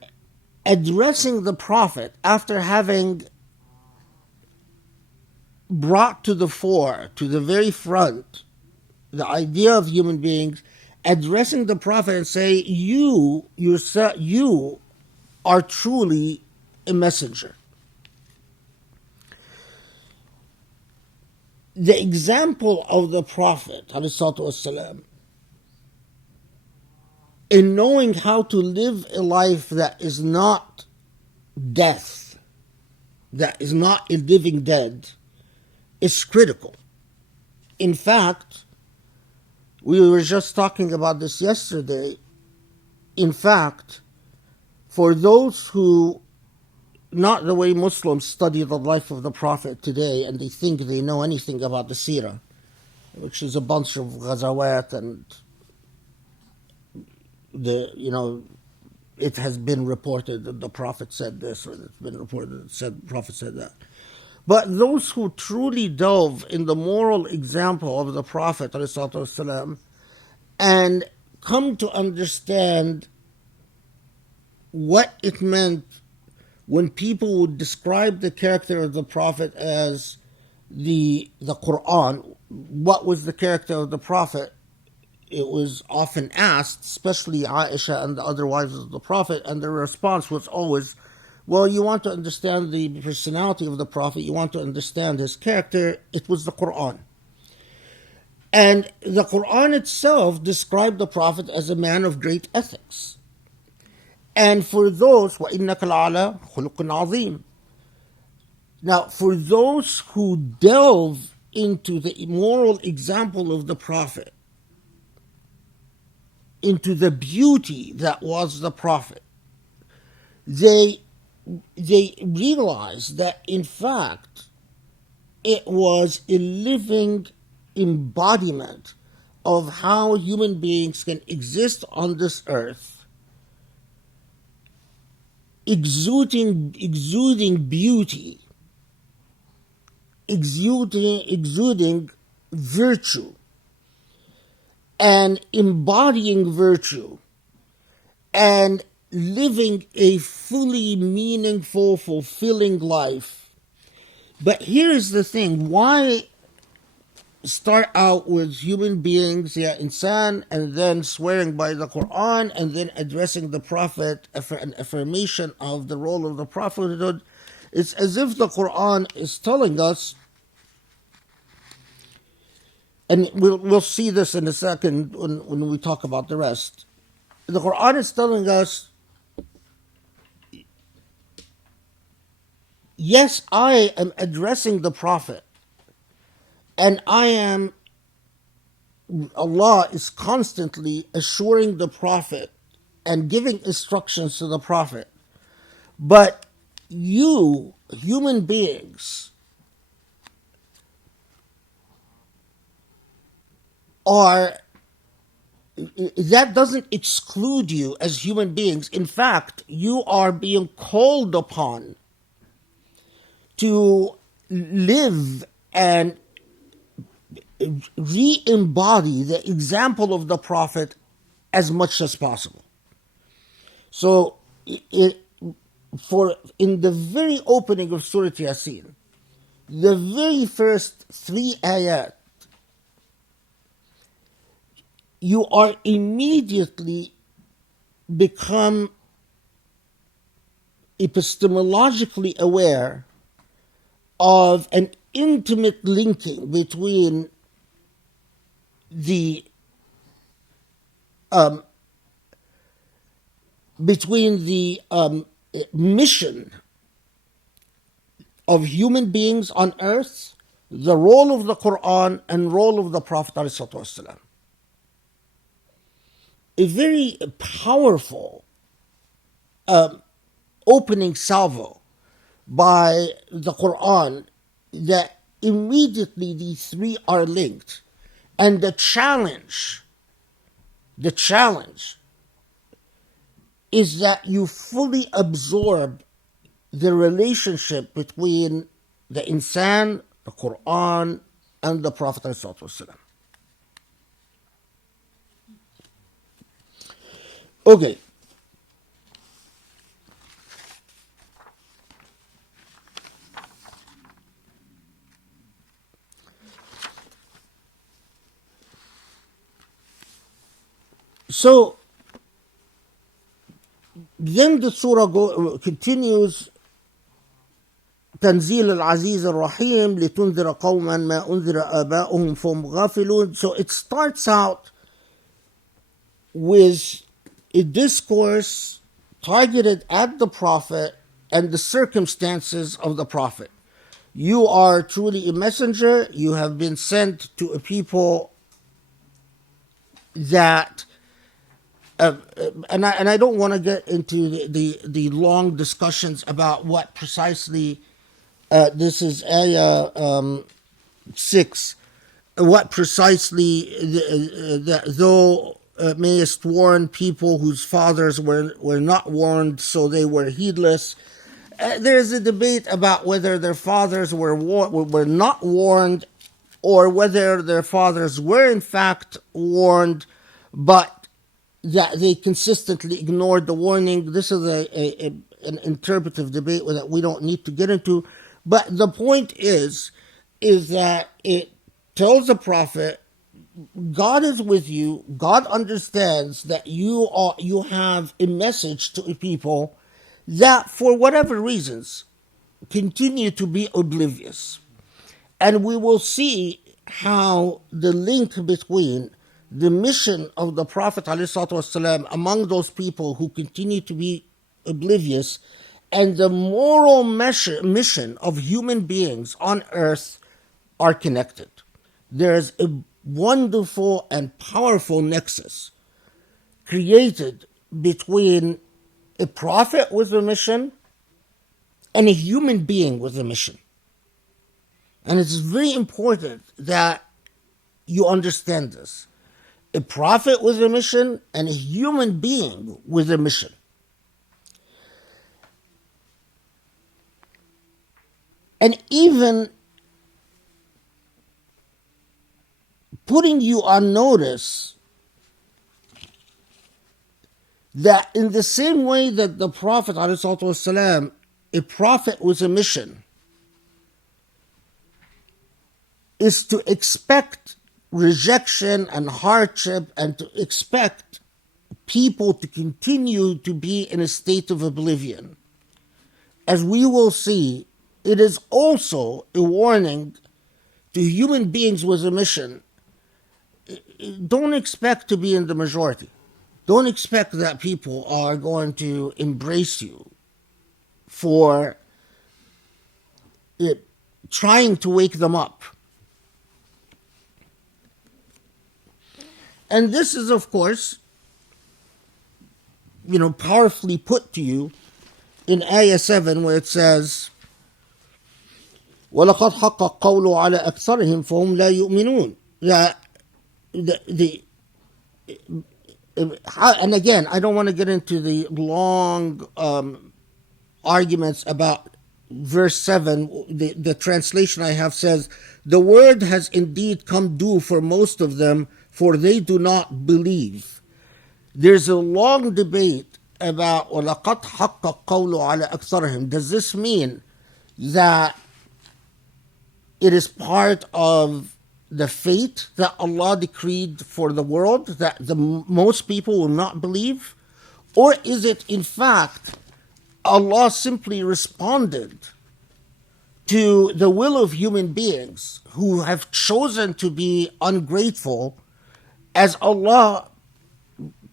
addressing the Prophet after having brought to the fore, to the very front, the idea of human beings, addressing the Prophet and say, you yourself, you are truly a messenger. The example of the Prophet ﷺ, in knowing how to live a life that is not death, that is not a living dead, is critical. In fact, we were just talking about this yesterday. In fact, for those who, not the way Muslims study the life of the Prophet today and they think they know anything about the Seerah, which is a bunch of ghazawat and it has been reported that the Prophet said this, or it's been reported that the Prophet said that. But those who truly delve in the moral example of the Prophet ﷺ and come to understand what it meant when people would describe the character of the Prophet as the Quran, what was the character of the Prophet? It was often asked, especially Aisha and the other wives of the Prophet, and their response was always, well, you want to understand the personality of the Prophet, you want to understand his character, it was the Quran. And the Quran itself described the Prophet as a man of great ethics. And for those, وَإِنَّكَ لَعَلَى خُلُقٍ عَظِيمٍ. Now, for those who delve into the moral example of the Prophet, into the beauty that was the Prophet, they realize that in fact it was a living embodiment of how human beings can exist on this earth, exuding beauty, exuding virtue, and embodying virtue, and living a fully meaningful, fulfilling life. But here's the thing, why start out with human beings, ya insan, and then swearing by the Quran, and then addressing the Prophet, an affirmation of the role of the prophethood? It's as if the Quran is telling us, and we'll see this in a second when we talk about the rest. The Quran is telling us yes, I am addressing the Prophet, and Allah is constantly assuring the Prophet and giving instructions to the Prophet. But you, human beings, that doesn't exclude you as human beings. In fact, you are being called upon to live and re-embody the example of the Prophet as much as possible. So, in the very opening of Surat Yasin, the very first 3 ayat, you are immediately become epistemologically aware of an intimate linking between the mission of human beings on earth, the role of the Quran, and role of the Prophet ﷺ. A very powerful opening salvo by the Quran that immediately these three are linked. And the challenge is that you fully absorb the relationship between the insan, the Quran, and the Prophet ﷺ. Okay. So then the surah continues. تنزيل العزيز الرحيم لتنذر قوما ما أنذر آباؤهم فهم غافلون. So it starts out with a discourse targeted at the Prophet and the circumstances of the Prophet. You are truly a messenger. You have been sent to a people that and I don't want to get into the long discussions about what precisely this is ayah 6, what precisely though mayest warn people whose fathers were not warned, so they were heedless. There's a debate about whether their fathers were not warned, or whether their fathers were in fact warned, but that they consistently ignored the warning. This is an interpretive debate that we don't need to get into. But the point is that it tells the Prophet, God is with you. God understands that you have a message to a people that, for whatever reasons, continue to be oblivious. And we will see how the link between the mission of the Prophet ﷺ among those people who continue to be oblivious and the moral mission of human beings on earth are connected. There's a wonderful and powerful nexus created between a prophet with a mission and a human being with a mission. And it's very important that you understand this. A prophet with a mission and a human being with a mission. And even putting you on notice that in the same way that the Prophet ﷺ, a prophet with a mission, is to expect rejection and hardship and to expect people to continue to be in a state of oblivion. As we will see, it is also a warning to human beings with a mission. Don't expect to be in the majority. Don't expect that people are going to embrace you for trying to wake them up. And this is, of course, powerfully put to you in Ayah 7, where it says, وَلَقَدْ حَقَّ الْقَوْلُ عَلَى أَكْثَرِهِمْ فَهُمْ لَا يُؤْمِنُونَ. And again, I don't want to get into the long arguments about verse 7. The translation I have says, the word has indeed come due for most of them, for they do not believe. There's a long debate about وَلَقَدْ حَقَّ الْقَوْلُ عَلَى أَكْثَرِهِمْ. Does this mean that it is part of the fate that Allah decreed for the world, that most people will not believe? Or is it, in fact, Allah simply responded to the will of human beings who have chosen to be ungrateful, as Allah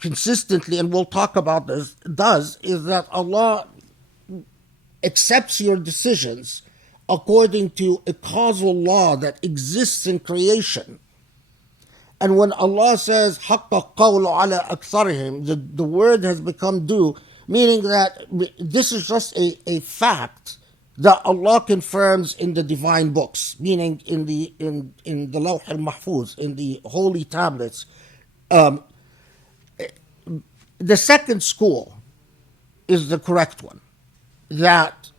consistently, and we'll talk about this, does, is that Allah accepts your decisions according to a causal law that exists in creation. And when Allah says, حَقَّ الْقَوْلُ عَلَى أَكْثَرِهِمْ, the word has become due, meaning that this is just a fact that Allah confirms in the divine books, meaning in the Lawh al-Mahfuz, in the holy tablets. The second school is the correct one, that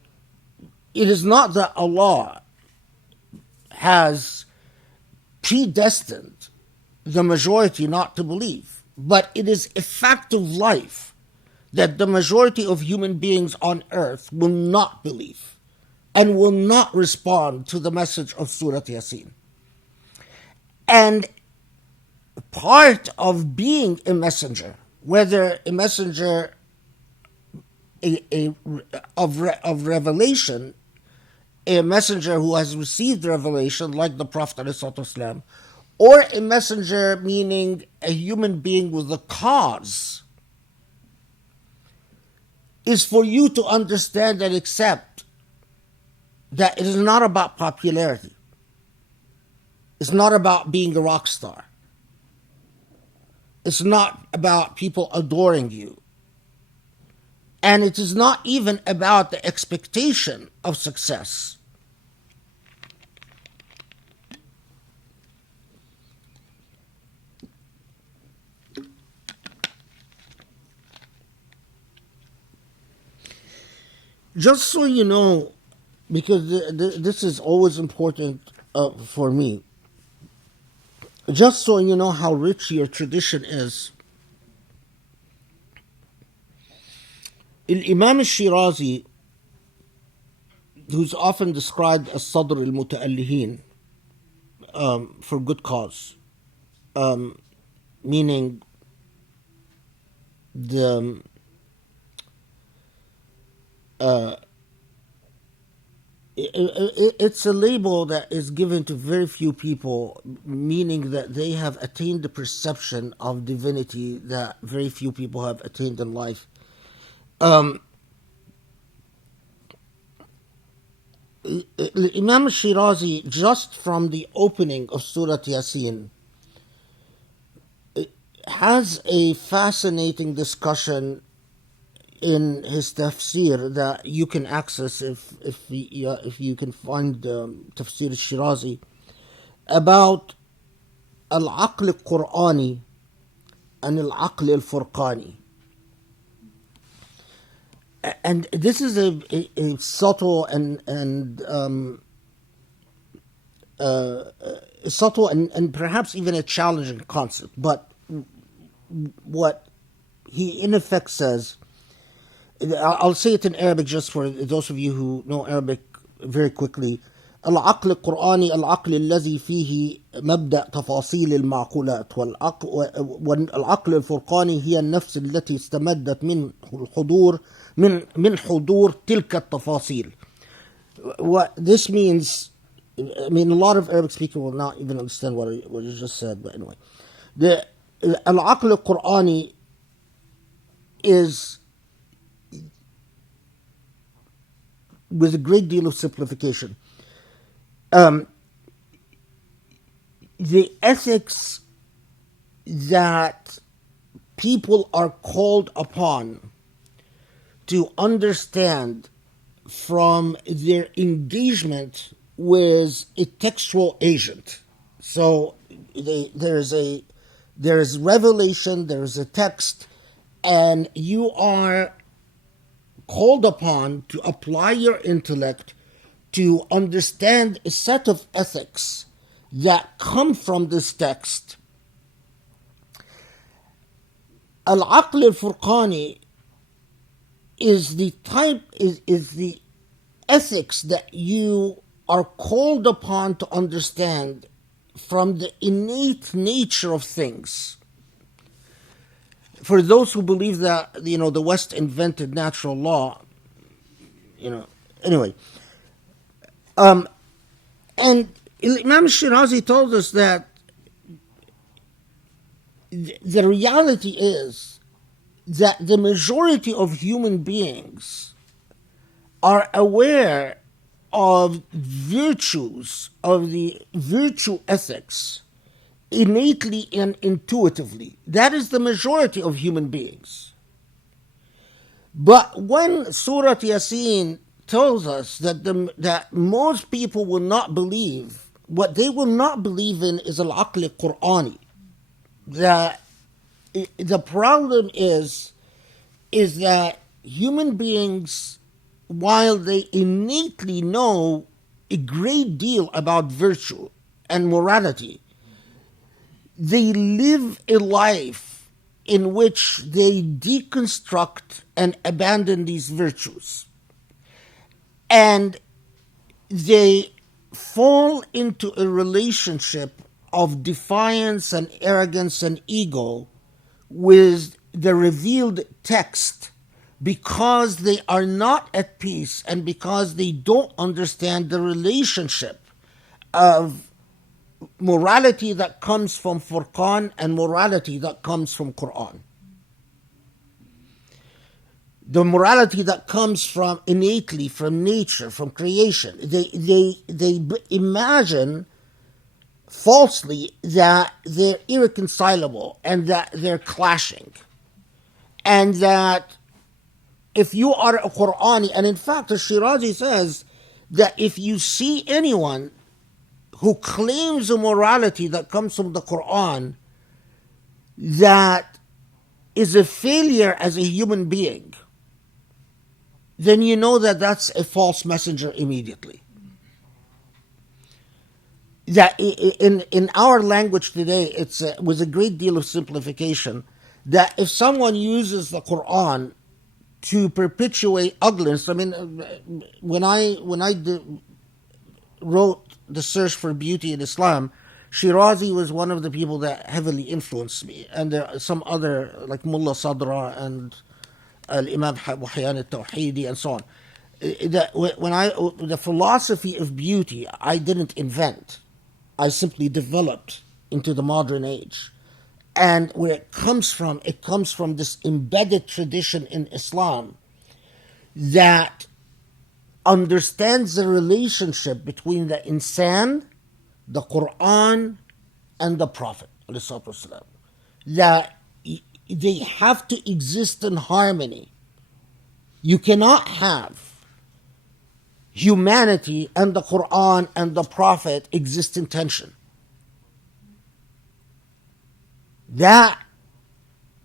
it is not that Allah has predestined the majority not to believe, but it is a fact of life that the majority of human beings on earth will not believe and will not respond to the message of Surat Yasin. And part of being a messenger, whether a messenger of revelation, a messenger who has received revelation like the Prophet ﷺ, or a messenger meaning a human being with a cause, is for you to understand and accept that it is not about popularity. It's not about being a rock star. It's not about people adoring you. And it is not even about the expectation of success. Just so you know, because this is always important for me, just so you know how rich your tradition is, Imam al-Shirazi, who's often described as Sadr al-Muta'allihin, for good cause, meaning it's a label that is given to very few people, meaning that they have attained the perception of divinity that very few people have attained in life. Imam Shirazi, just from the opening of Surat Yasin, has a fascinating discussion in his Tafsir that you can access if you can find Tafsir Shirazi, about al-aql al-Qur'ani and al-aql al-Furqani. And this is a subtle and perhaps even a challenging concept. But what he in effect says, I'll say it in Arabic just for those of you who know Arabic very quickly. العقل القرآني العقل الذي فيه مبدأ تفاصيل المعقولات، والعقل الفرقاني هي النفس التي استمدت منه الحضور من حضور تلك التفاصيل. What this means, I mean, a lot of Arabic speakers will not even understand what you just said, but anyway. The العقل القرآني is, with a great deal of simplification, the ethics that people are called upon to understand from their engagement with a textual agent. So there is revelation, there is a text, and you are called upon to apply your intellect to understand a set of ethics that come from this text. Al-Aql al-Furqani is the ethics that you are called upon to understand from the innate nature of things. For those who believe that, the West invented natural law, anyway. And Imam Shirazi told us that the reality is that the majority of human beings are aware of virtues, of the virtue ethics, innately and intuitively. That is the majority of human beings. But when Surat Yasin tells us that most people will not believe, what they will not believe in is al-aql al-Qur'ani. The problem is that human beings, while they innately know a great deal about virtue and morality, they live a life in which they deconstruct and abandon these virtues. And they fall into a relationship of defiance and arrogance and ego with the revealed text, because they are not at peace and because they don't understand the relationship of morality that comes from Furqan and morality that comes from Quran. The morality that comes from innately, from nature, from creation. They imagine falsely that they're irreconcilable and that they're clashing. And that if you are a Qur'ani, and in fact the Shirazi says that if you see anyone who claims a morality that comes from the Quran that is a failure as a human being, then you know that that's a false messenger immediately. That in our language today, it's with a great deal of simplification, that if someone uses the Quran to perpetuate ugliness, I mean, when I wrote The Search for Beauty in Islam, Shirazi was one of the people that heavily influenced me, and there are some other, like Mullah Sadra and Imam Wahyan al-Tawhidi and so on. The philosophy of beauty I didn't invent. I simply developed into the modern age. And where it comes from this embedded tradition in Islam that understands the relationship between the insan, the Quran, and the Prophet, that they have to exist in harmony. You cannot have humanity and the Quran and the Prophet exist in tension. That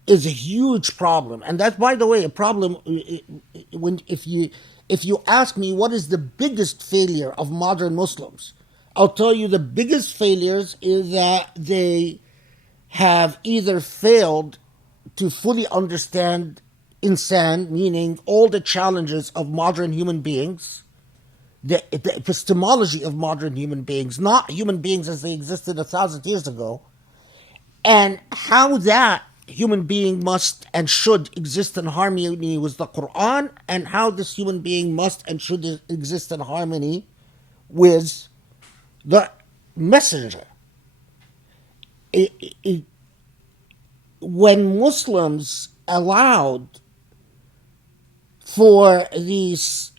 is a huge problem, and that's, by the way, a problem. If you ask me what is the biggest failure of modern Muslims, I'll tell you the biggest failures is that they have either failed to fully understand insan, meaning all the challenges of modern human beings, the epistemology of modern human beings, not human beings as they existed 1,000 years ago, and how that human being must and should exist in harmony with the Quran, and how this human being must and should exist in harmony with the messenger. When Muslims allowed for these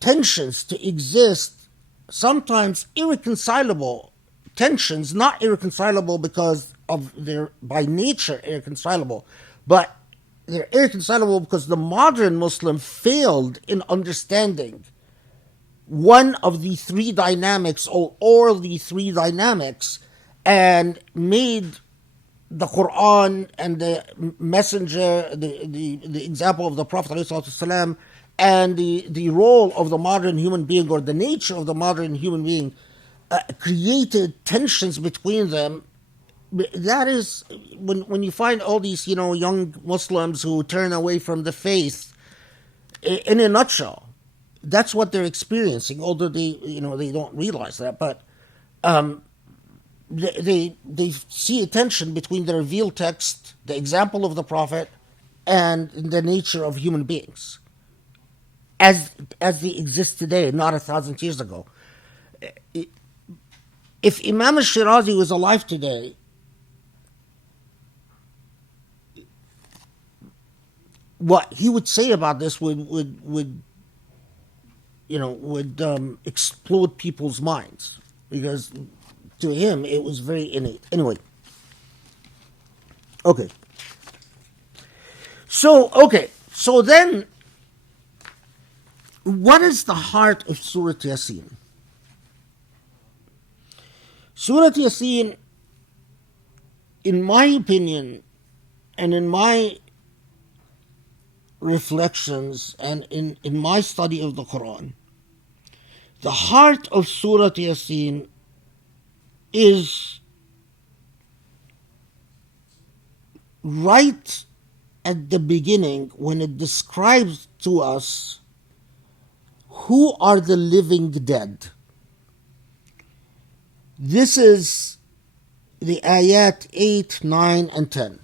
tensions to exist sometimes irreconcilable tensions, not irreconcilable because of their by nature irreconcilable, but they're irreconcilable because the modern Muslim failed in understanding one of the three dynamics or the three dynamics and made the Quran and the messenger, the example of the Prophet ﷺ, and the role of the modern human being or the nature of the modern human being created tensions between them. That is when you find all these young Muslims who turn away from the faith. In a nutshell, that's what they're experiencing. Although they don't realize that, but they see a tension between the revealed text, the example of the Prophet, and the nature of human beings, as they exist today, not 1,000 years ago. If Imam al-Shirazi was alive today, what he would say about this would explode people's minds, because to him it was very innate. Anyway, okay. So then, what is the heart of Surat Yasin? Surat Yasin, in my opinion, and in my reflections, and in my study of the Quran, the heart of Surat Yasin is right at the beginning when it describes to us who are the living dead. This is the ayat 8, 9, and 10.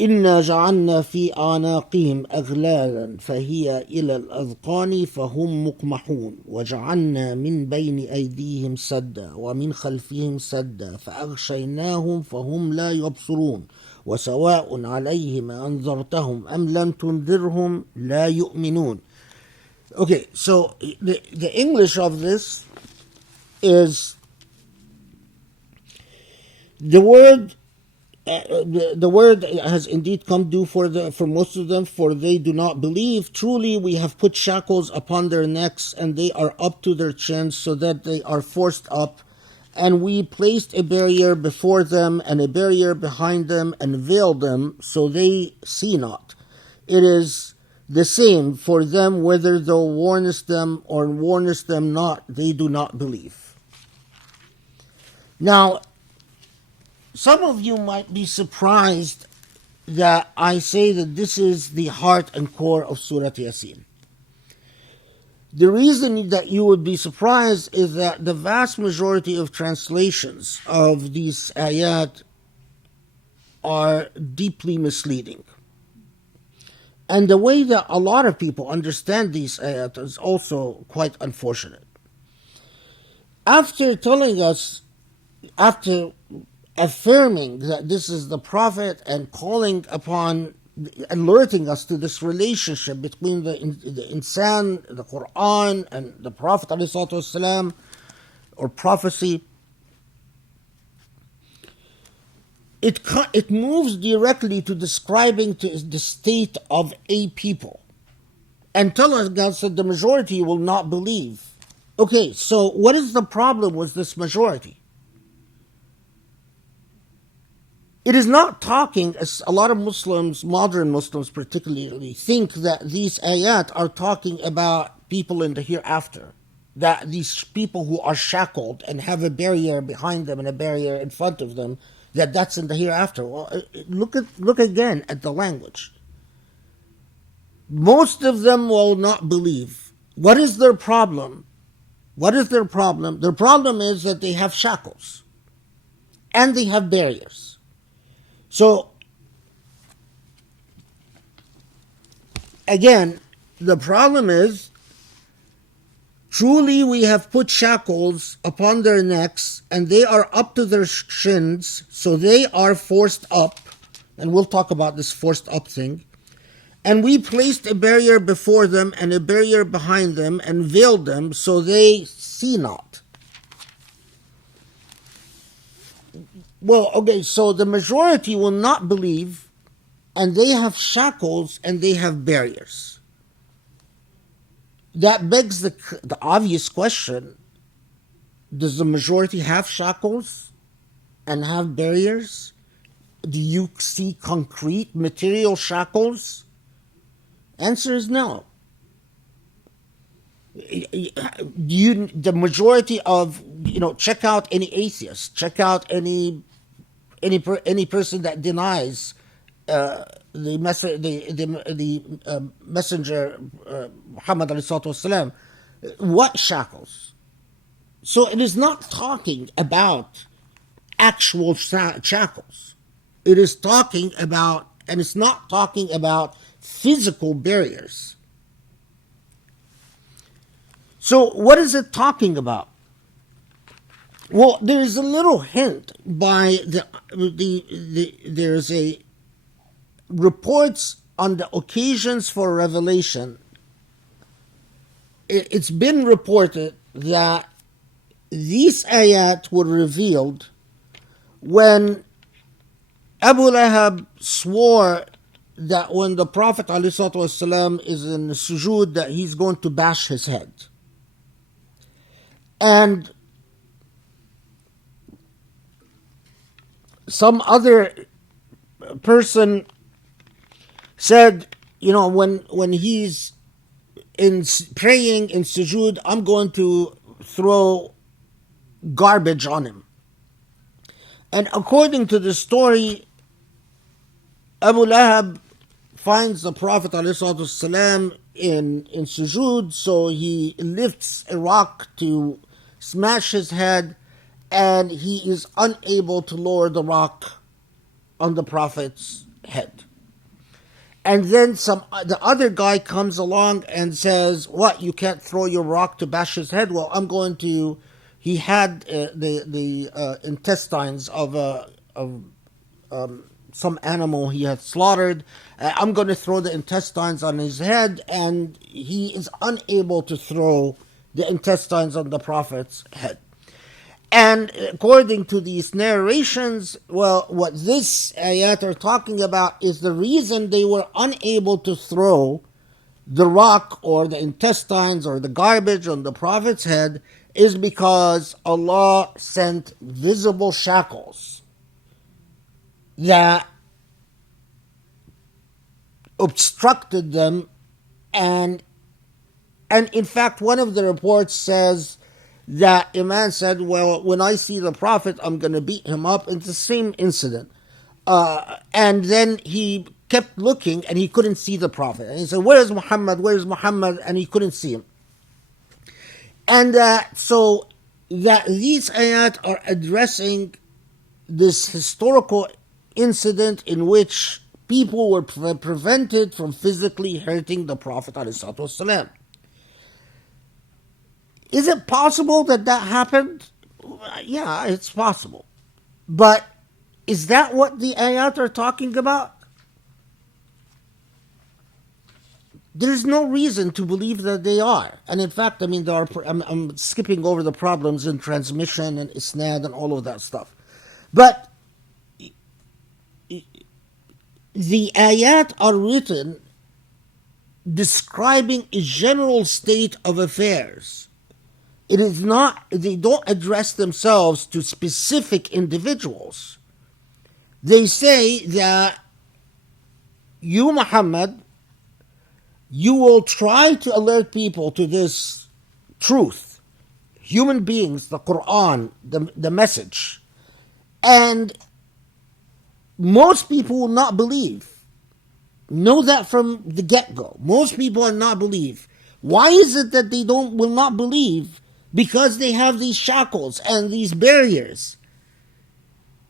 إنا جعلنا في أعناقهم أغلالا فهي إلى الأذقان فهم مقمحون وجعلنا من بين أيديهم سدا ومن خلفهم سدا فأغشيناهم فهم لا يبصرون وسواء عليهم أنذرتهم أم لم تنذرهم لا يؤمنون. Okay, so the English of this is the word has indeed come due for most of them, for they do not believe. Truly we have put shackles upon their necks, and they are up to their chins, so that they are forced up. And we placed a barrier before them, and a barrier behind them, and veiled them, so they see not. It is the same for them whether thou warnest them or warnest them not, they do not believe. Now, some of you might be surprised that I say that this is the heart and core of Surat Yasin. The reason that you would be surprised is that the vast majority of translations of these ayat are deeply misleading. And the way that a lot of people understand these ayat is also quite unfortunate. After affirming that this is the Prophet and calling upon, alerting us to this relationship between the insan, the Quran, and the Prophet ﷺ, or prophecy, it moves directly to describing the state of a people, and tell us, God said, the majority will not believe. Okay, so what is the problem with this majority? It is not talking, as a lot of Muslims, modern Muslims particularly, think that these ayat are talking about people in the hereafter, that these people who are shackled and have a barrier behind them and a barrier in front of them, that's in the hereafter. Well, look again at the language. Most of them will not believe. What is their problem? Their problem is that they have shackles and they have barriers. So, again, the problem is, truly we have put shackles upon their necks, and they are up to their shins, so they are forced up, and we'll talk about this forced up thing, And we placed a barrier before them and a barrier behind them and veiled them so they see not. Well, okay, so the majority will not believe, and they have shackles and they have barriers. That begs the obvious question: does the majority have shackles and have barriers? Do you see concrete material shackles? Answer is no. The majority of, check out any atheist, check out any person that denies the messenger Muhammad alayhi salatu wasalam. What shackles? So it is not talking about actual shackles. It is talking about, and it's not talking about physical barriers. So what is it talking about? Well, there is a little hint by there's a reports on the occasions for revelation. It's been reported that these ayat were revealed when Abu Lahab swore that when the Prophet ﷺ is in sujood, that he's going to bash his head. And some other person said, when he's praying in sujood, I'm going to throw garbage on him. And according to the story, Abu Lahab finds the Prophet ﷺ in sujood, so he lifts a rock to smash his head, and he is unable to lower the rock on the Prophet's head. And then the other guy comes along and says, "What? You can't throw your rock to bash his head?" Well, I'm going to. He had the intestines of some animal he had slaughtered. I'm going to throw the intestines on his head, and he is unable to throw the intestines on the Prophet's head. And according to these narrations, well, what this ayat are talking about is the reason they were unable to throw the rock or the intestines or the garbage on the Prophet's head is because Allah sent visible shackles that obstructed them, and in fact one of the reports says that a man said, "Well, when I see the Prophet, I'm going to beat him up." It's the same incident. And then he kept looking and he couldn't see the Prophet. And he said, "Where is Muhammad? Where is Muhammad?" And he couldn't see him. And so that these ayat are addressing this historical incident in which people were prevented from physically hurting the Prophet ﷺ. Is it possible that happened? Yeah, it's possible. But is that what the ayat are talking about? There's no reason to believe that they are. And in fact, I'm skipping over the problems in transmission and isnad and all of that stuff. But the ayat are written describing a general state of affairs. It is not, they don't address themselves to specific individuals. They say that you, Muhammad, you will try to alert people to this truth. Human beings, the Quran, the message. And most people will not believe. Know that from the get-go. Most people will not believe. Why is it that they will not believe? Because they have these shackles and these barriers.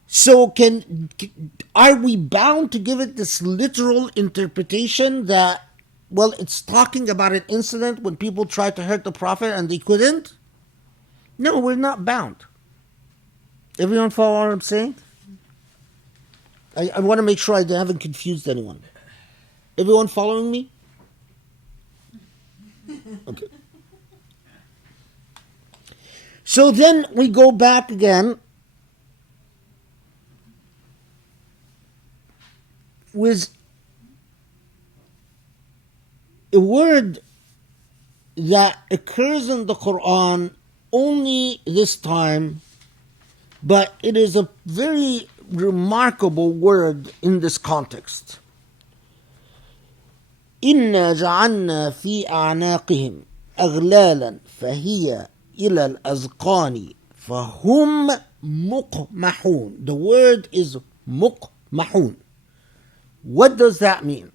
So are we bound to give it this literal interpretation that, well, it's talking about an incident when people tried to hurt the Prophet and they couldn't? No, we're not bound. Everyone follow what I'm saying? I want to make sure I haven't confused anyone. Everyone following me? Okay. So then we go back again with a word that occurs in the Quran only this time, but it is a very remarkable word in this context. إِنَّا جَعَلْنَا فِي أَعْنَاقِهِمْ أَغْلَالًا فَهِيَ إِلَى الْأَذْقَانِ فَهُمْ مُقْمَحُونَ. The word is مُقْمَحُونَ. What does that mean?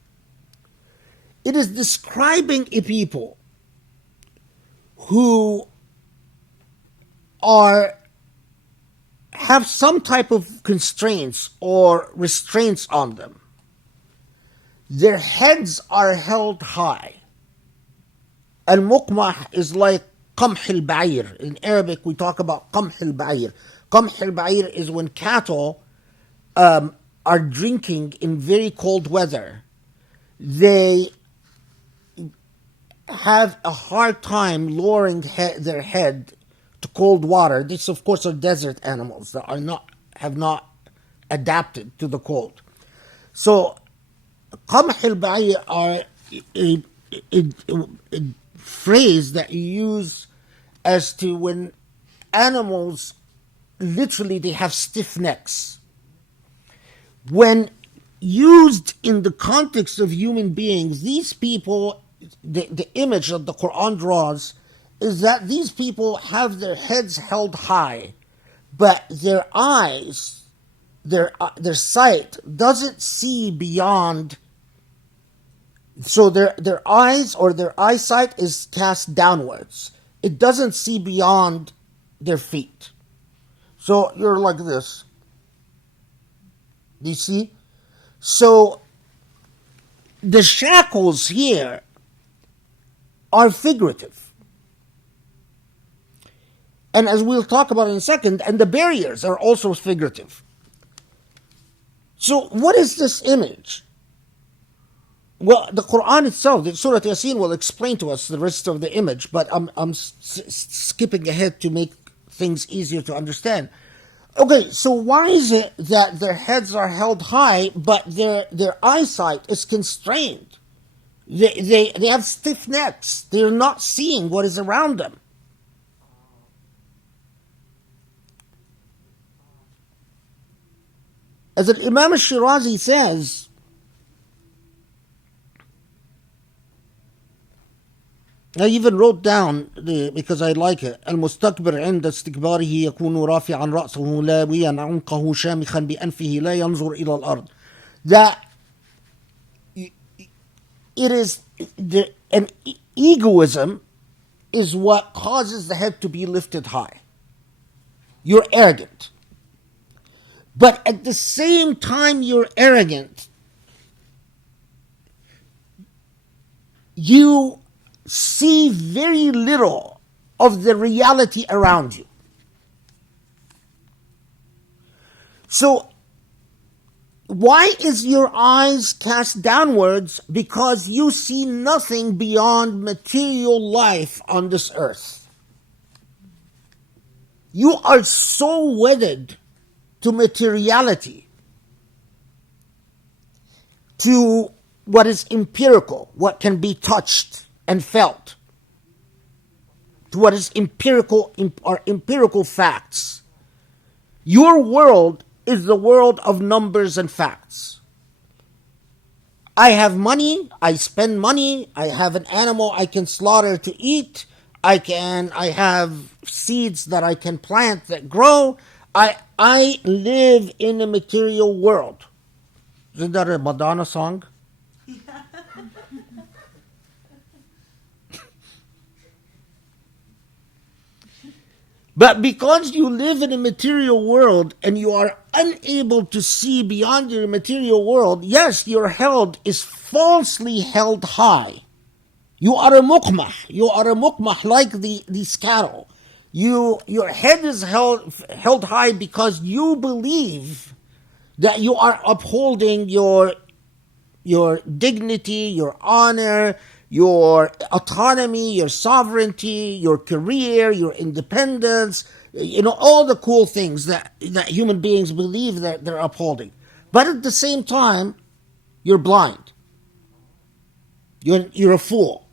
It is describing a people who have some type of constraints or restraints on them. Their heads are held high. Al-muqmah is like qamh al-ba'ir. In Arabic we talk about qamh al-ba'ir. Qamh al-ba'ir is when cattle are drinking in very cold weather. They have a hard time lowering their head to cold water. These, of course, are desert animals that have not adapted to the cold. So, qamh al-ba'ir are a phrase that you use as to when animals literally they have stiff necks. When used in the context of human beings, these people, the image that the Quran draws is that these people have their heads held high, but their eyes, their sight doesn't see beyond. So their eyes or their eyesight is cast downwards. It doesn't see beyond their feet. So you're like this. Do you see? So the shackles here are figurative. And as we'll talk about in a second, and the barriers are also figurative. So what is this image? Well, the Quran itself, the Surat Yasin will explain to us the rest of the image, but I'm skipping ahead to make things easier to understand. Okay, so why is it that their heads are held high, but their eyesight is constrained? They have stiff necks. They're not seeing what is around them. As Imam al-Shirazi says, I even wrote down, because I like it, المستكبر عند استكباره يكون رافعا رأسه لاويا عنقه شامخا بأنفه لا ينظر إلى الأرض. That it is an egoism is what causes the head to be lifted high. You're arrogant. But at the same time you're arrogant, you see very little of the reality around you. So, why is your eyes cast downwards? Because you see nothing beyond material life on this earth. You are so wedded to materiality, to what is empirical, what can be touched and felt, to what is empirical facts. Your world is the world of numbers and facts. I have money, I spend money, I have an animal I can slaughter to eat, I have seeds that I can plant that grow. I live in a material world. Isn't that a Madonna song? But because you live in a material world and you are unable to see beyond your material world, yes, your head is falsely held high. You are a muqmah. You are a muqmah like these cattle. Your head is held high because you believe that you are upholding your your dignity, your honor, your autonomy, your sovereignty, your career, your independence, all the cool things that human beings believe that they're upholding. But at the same time, you're blind. You're a fool.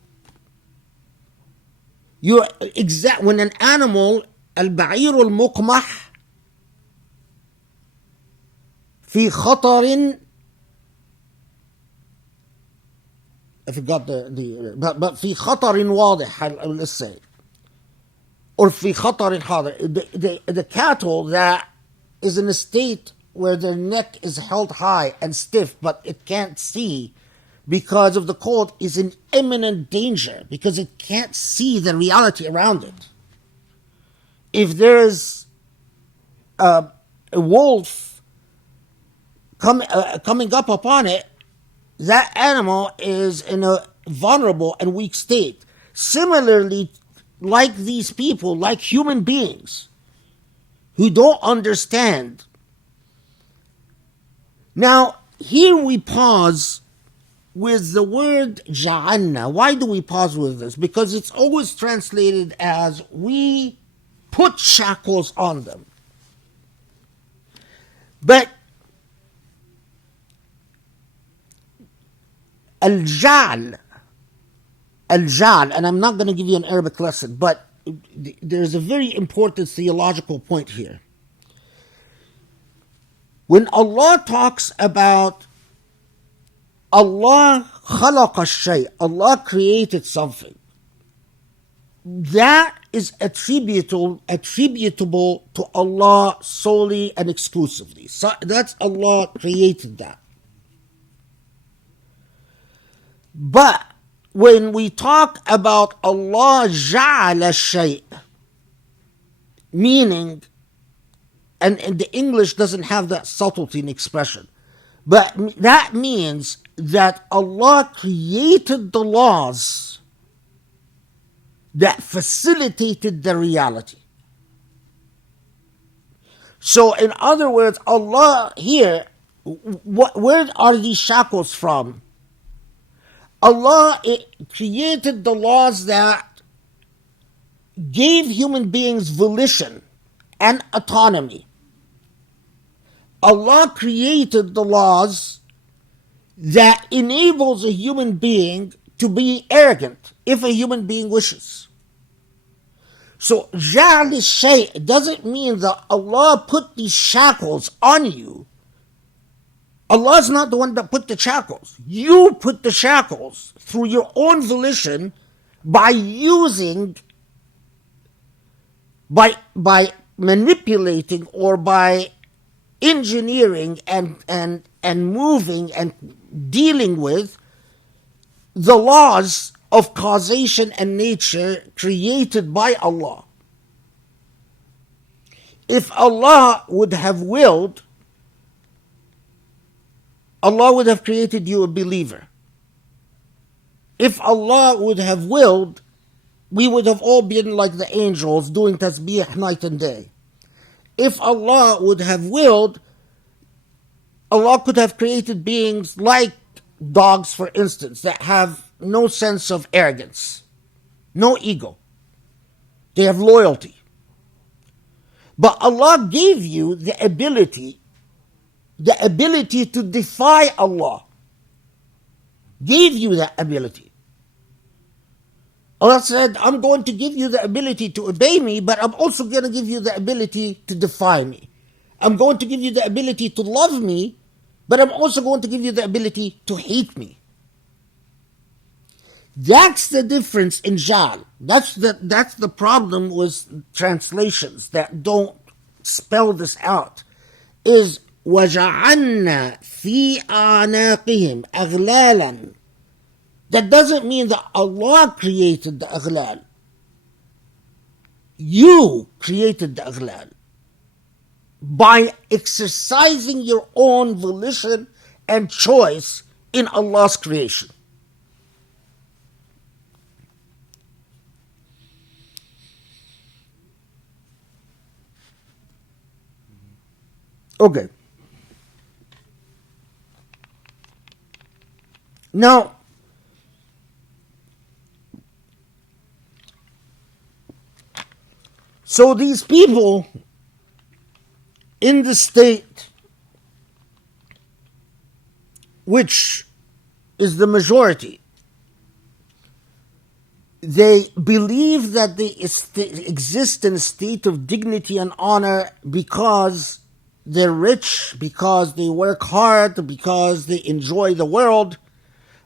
When an animal, البعير المقمح في خطر, I forgot but في خطر واضح, let's say, or في خطر حاضر. The cattle that is in a state where their neck is held high and stiff, but it can't see because of the cold, is in imminent danger because it can't see the reality around it. If there's a wolf coming up upon it, that animal is in a vulnerable and weak state. Similarly, like these people, like human beings who don't understand. Now, here we pause with the word ja'anna. Why do we pause with this? Because it's always translated as we put shackles on them. But al-ja'al, and I'm not going to give you an Arabic lesson, but there's a very important theological point here. When Allah talks about Allah khalaqa shay, Allah created something, that is attributable to Allah solely and exclusively. So that's Allah created that. But when we talk about Allah ja'ala shay, meaning, and the English doesn't have that subtlety in expression, but that means that Allah created the laws that facilitated the reality. So in other words, Allah here, where are these shackles from? Allah created the laws that gave human beings volition and autonomy. Allah created the laws that enables a human being to be arrogant if a human being wishes. So, ja'al shay doesn't mean that Allah put these shackles on you. Allah's not the one that put the shackles. You put the shackles through your own volition by manipulating or by engineering and moving and dealing with the laws of causation and nature created by Allah. If Allah would have willed, Allah would have created you a believer. If Allah would have willed, we would have all been like the angels doing tasbih night and day. If Allah would have willed, Allah could have created beings like dogs, for instance, that have no sense of arrogance, no ego. They have loyalty. But Allah gave you the ability to defy Allah. Gave you that ability. Allah said, I'm going to give you the ability to obey me, but I'm also going to give you the ability to defy me. I'm going to give you the ability to love me, but I'm also going to give you the ability to hate me. That's the difference in ja'al. That's the problem with translations that don't spell this out. Is وَجَعَلْنَا فِي أَعْنَاقِهِمْ أَغْلَالًا. That doesn't mean that Allah created the aghlal. You created the aghlal by exercising your own volition and choice in Allah's creation. Okay. Now, so these people in the state, which is the majority, they believe that they exist in a state of dignity and honor because they're rich, because they work hard, because they enjoy the world.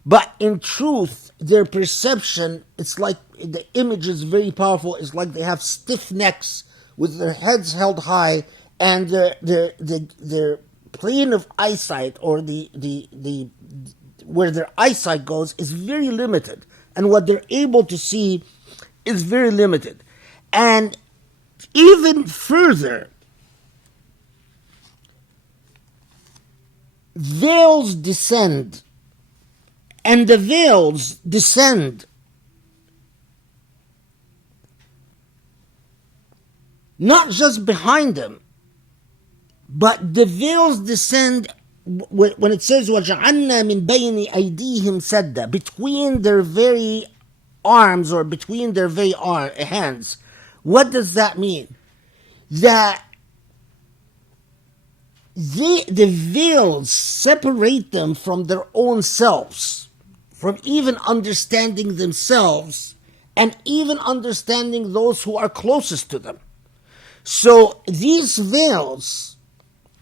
But in truth, their perception, it's like the image is very powerful. It's like they have stiff necks with their heads held high, and their plane of eyesight, or the where their eyesight goes, is very limited, and what they're able to see is very limited. And even further, veils descend, and the veils descend not just behind them, but the veils descend when it says وَجَعَلْنَا مِنْ بَيْنِ أَيْدِيهِمْ سَدًّا, between their very arms, or between their very hands. What does that mean? That the veils separate them from their own selves, from even understanding themselves, and even understanding those who are closest to them. So these veils,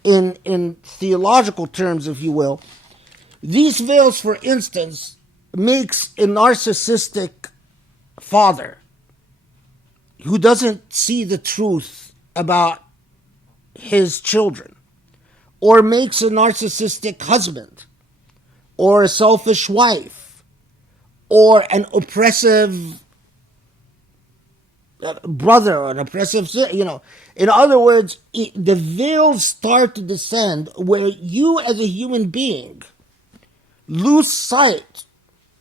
in theological terms, if you will, these veils, for instance, makes a narcissistic father who doesn't see the truth about his children, or makes a narcissistic husband, or a selfish wife, or an oppressive brother, or an oppressive, In other words, the veils start to descend where you as a human being lose sight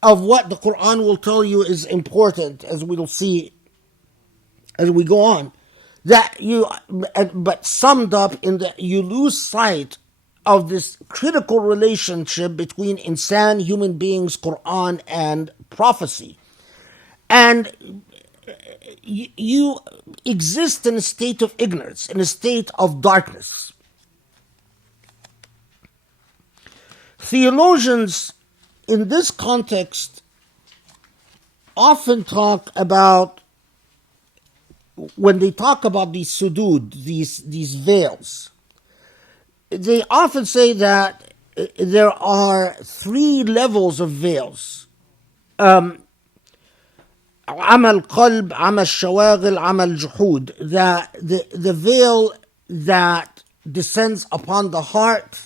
of what the Quran will tell you is important, as we will see as we go on. But summed up in that you lose sight of this critical relationship between insan, human beings, Quran, and prophecy. And you exist in a state of ignorance, in a state of darkness. Theologians in this context often talk about, when they talk about these sudud, these veils, they often say that there are three levels of veils. عمى القلب, عمى الشواغل, عمى الجحود. The veil that descends upon the heart,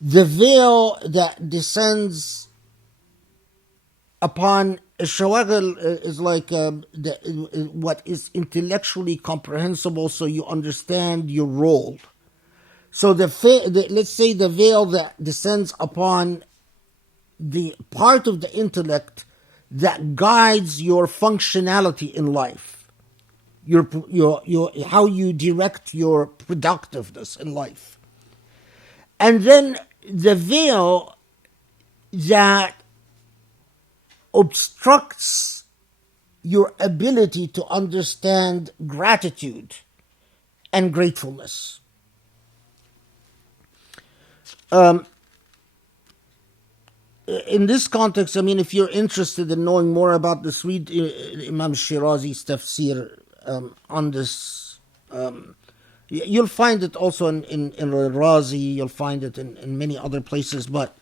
the veil that descends upon الشواغل is like what is intellectually comprehensible, so you understand your role. So let's say the veil that descends upon the part of the intellect that guides your functionality in life, your how you direct your productiveness in life. And then the veil that obstructs your ability to understand gratitude and gratefulness. In this context, if you're interested in knowing more about this, read Imam Shirazi's Tafsir on this. You'll find it also in Razi, you'll find it in many other places, but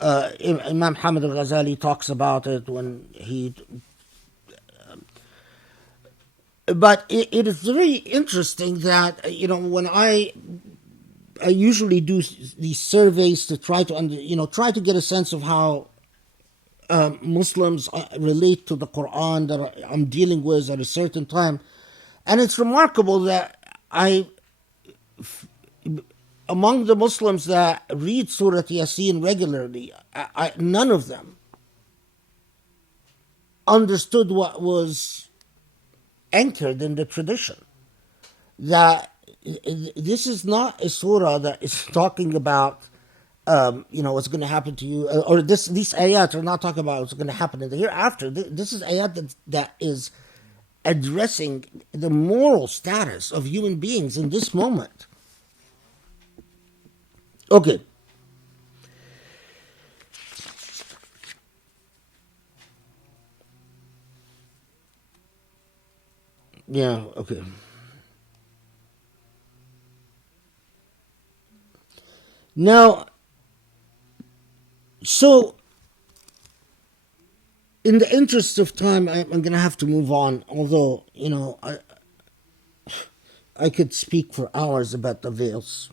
Imam Hamid al-Ghazali talks about it when he... But it is very interesting that, when I usually do these surveys to try to get a sense of how Muslims relate to the Quran that I'm dealing with at a certain time. And it's remarkable that among the Muslims that read Surat Yasin regularly, none of them understood what was anchored in the tradition. That this is not a surah that is talking about what's going to happen to you, or these ayat are not talking about what's going to happen in the hereafter. This is ayat that is addressing the moral status of human beings in this moment. Okay. Yeah, okay. Now, so in the interest of time, I'm going to have to move on. Although, I could speak for hours about the veils.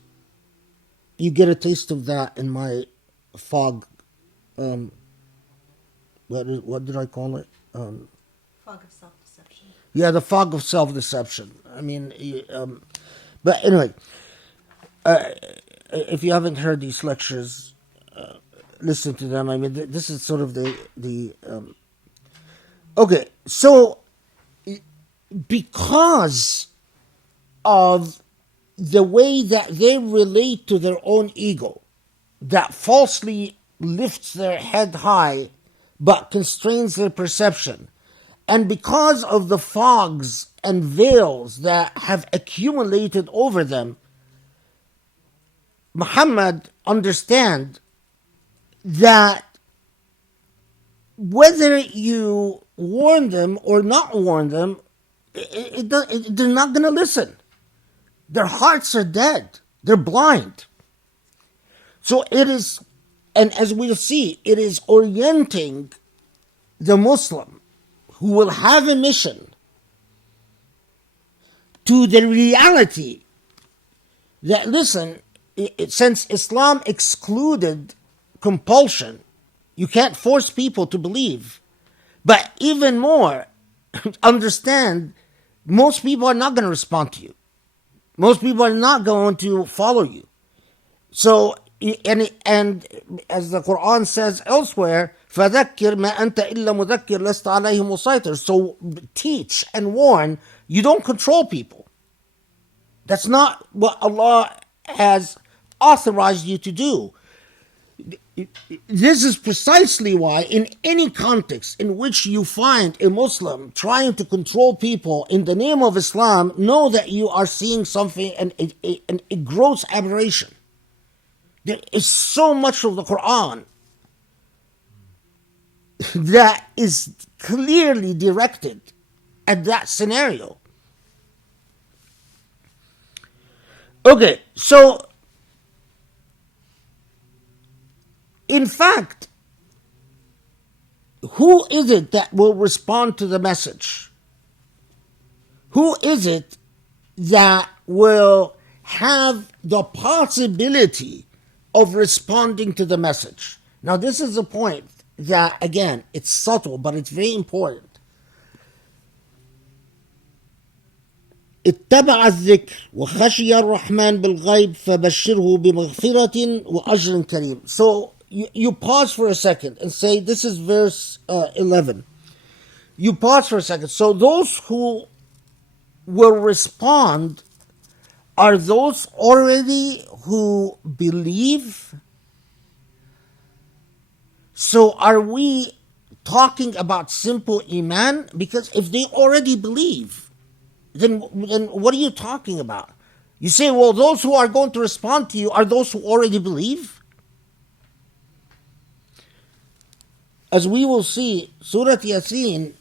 You get a taste of that in my fog. What did I call it? Fog of self-deception. Yeah, the fog of self-deception. I mean, but anyway, if you haven't heard these lectures, listen to them. I mean, this is sort of the okay. So because of the way that they relate to their own ego, that falsely lifts their head high but constrains their perception, and because of the fogs and veils that have accumulated over them, Muhammad understand that whether you warn them or not warn them, they're not going to listen. Their hearts are dead. They're blind. So it is, and as we'll see, it is orienting the Muslim who will have a mission to the reality that, listen, since Islam excluded compulsion, you can't force people to believe. But even more, understand, most people are not going to respond to you. Most people are not going to follow you. So, and as the Quran says elsewhere, فَذَكِّرْ مَا أَنْتَ إِلَّا مُذَكِّرْ لَسْتَ عَلَيْهِمْ مُسَيْطِرٌ. So teach and warn. You don't control people. That's not what Allah has authorized you to do. This is precisely why in any context in which you find a Muslim trying to control people in the name of Islam, know that you are seeing something, a gross aberration. There is so much of the Quran that is clearly directed at that scenario. Okay, so in fact, who is it that will respond to the message? Who is it that will have the possibility of responding to the message? Now, this is a point that, again, it's subtle, but it's very important. اتبع الذكر وخشي الرحمن بالغيب فبشره بمغفرة وأجر كريم. So you pause for a second and say, this is verse 11. You pause for a second. So those who will respond are those already who believe. So are we talking about simple iman? Because if they already believe, then what are you talking about? You say, well, those who are going to respond to you are those who already believe. As we will see, Surat Yasin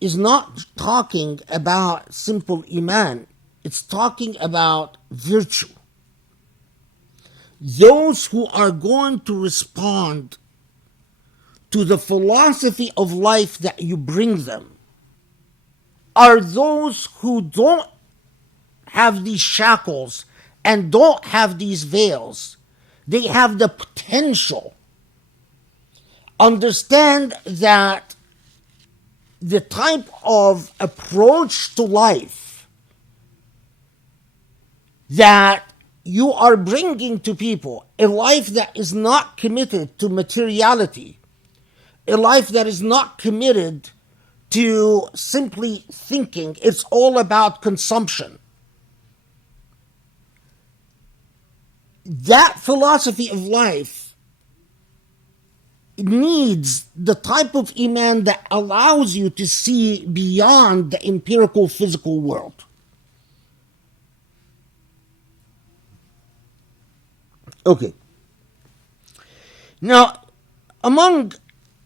is not talking about simple iman. It's talking about virtue. Those who are going to respond to the philosophy of life that you bring them are those who don't have these shackles and don't have these veils. They have the potential. Understand that the type of approach to life that you are bringing to people, a life that is not committed to materiality, a life that is not committed to simply thinking, it's all about consumption. that philosophy of life needs the type of iman that allows you to see beyond the empirical physical world. Okay. Now, among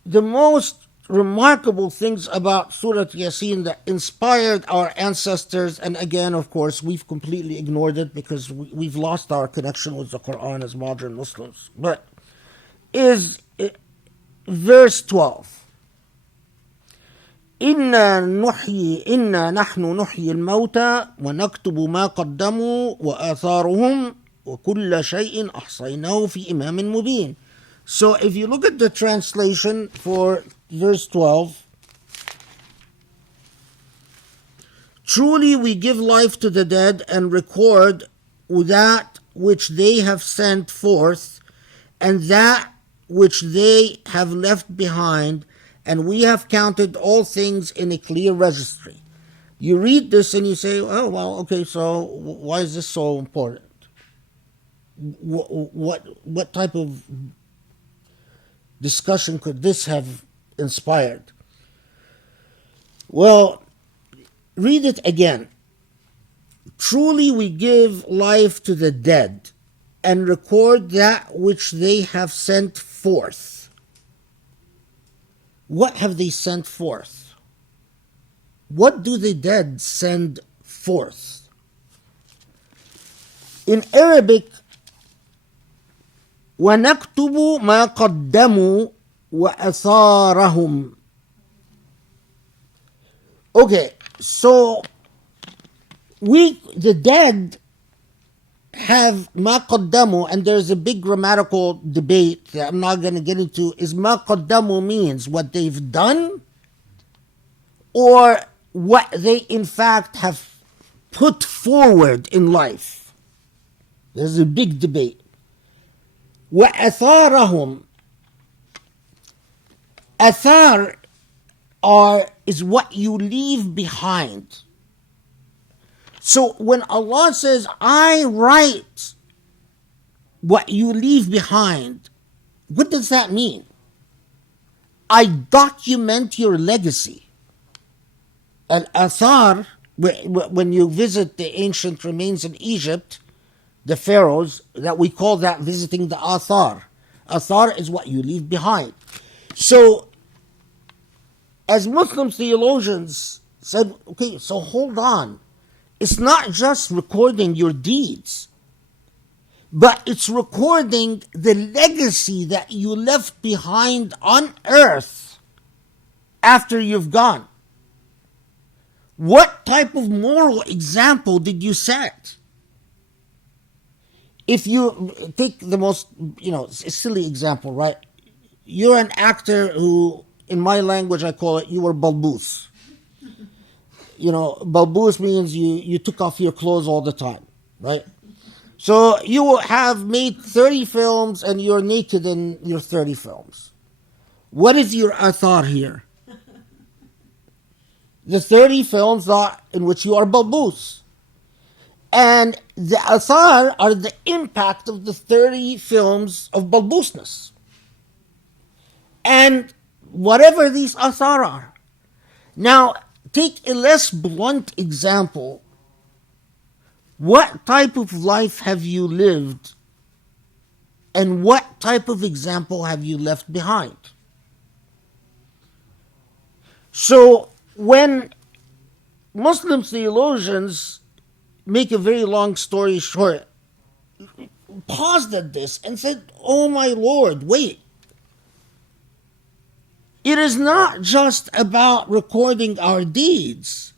the most remarkable things about Surat Yasin that inspired our ancestors, and again, of course, we've completely ignored it because we've lost our connection with the Quran as modern Muslims, but is verse 12. إنا نحن نحيي الموتى ونكتب ما قدموا وآثارهم وكل شيء أحصيناه في إمام مبين. So if you look at the translation for verse 12, truly we give life to the dead and record that which they have sent forth and that which they have left behind, and we have counted all things in a clear registry. You read this and you say, oh, well, okay, so why is this so important? What type of discussion could this have inspired? Well, read it again. Truly we give life to the dead and record that which they have sent forth. What have they sent forth? What do the dead send forth? In Arabic, وَنَكْتُبُ مَا قَدَّمُوا وَأَثَارَهُمْ. Okay, so the dead have ma qaddamu, and there's a big grammatical debate that I'm not going to get into. Is ma qaddamu means what they've done or what they in fact have put forward in life? There's a big debate. وَأَثَارَهُمْ. Athar is what you leave behind. So when Allah says, I write what you leave behind, what does that mean? I document your legacy. Al-Athar, when you visit the ancient remains in Egypt, the pharaohs, that we call that visiting the Athar. Athar is what you leave behind. So, as Muslim theologians said, okay, so hold on. It's not just recording your deeds, but it's recording the legacy that you left behind on earth after you've gone. What type of moral example did you set? If you take the most, silly example, right? You're an actor who, in my language, I call it, you were balbus. Balbus means you took off your clothes all the time, right? So you have made 30 films and you're naked in your 30 films. What is your athar here? The 30 films in which you are balbus. And the athar are the impact of the 30 films of balbusness. And whatever these athar are. Now, take a less blunt example. What type of life have you lived? And what type of example have you left behind? So, when Muslim theologians make a very long story short, paused at this and said, oh my Lord, wait. It is not just about recording our deeds.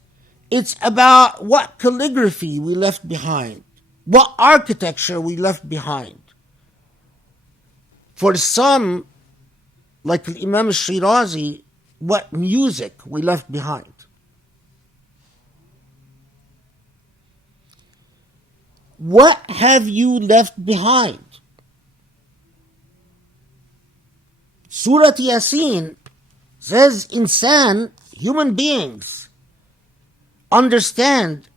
It's about what calligraphy we left behind, what architecture we left behind. For some, like Imam al-Shirazi, what music we left behind. What have you left behind? Surat Yasin says, insan, human beings, understand,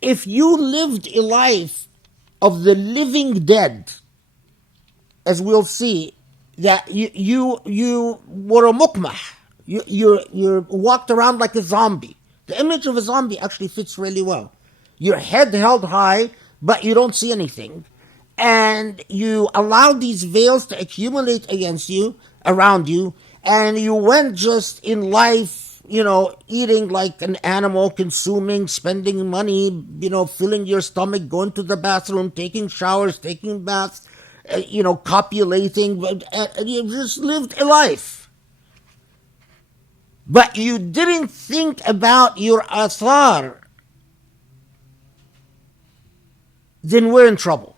if you lived a life of the living dead, as we'll see, that you were a mukmah. You walked around like a zombie. The image of a zombie actually fits really well. Your head held high, but you don't see anything. And you allowed these veils to accumulate around you, and you went just in life, eating like an animal, consuming, spending money, filling your stomach, going to the bathroom, taking showers, taking baths, copulating, and you just lived a life. But you didn't think about your athar. Then we're in trouble.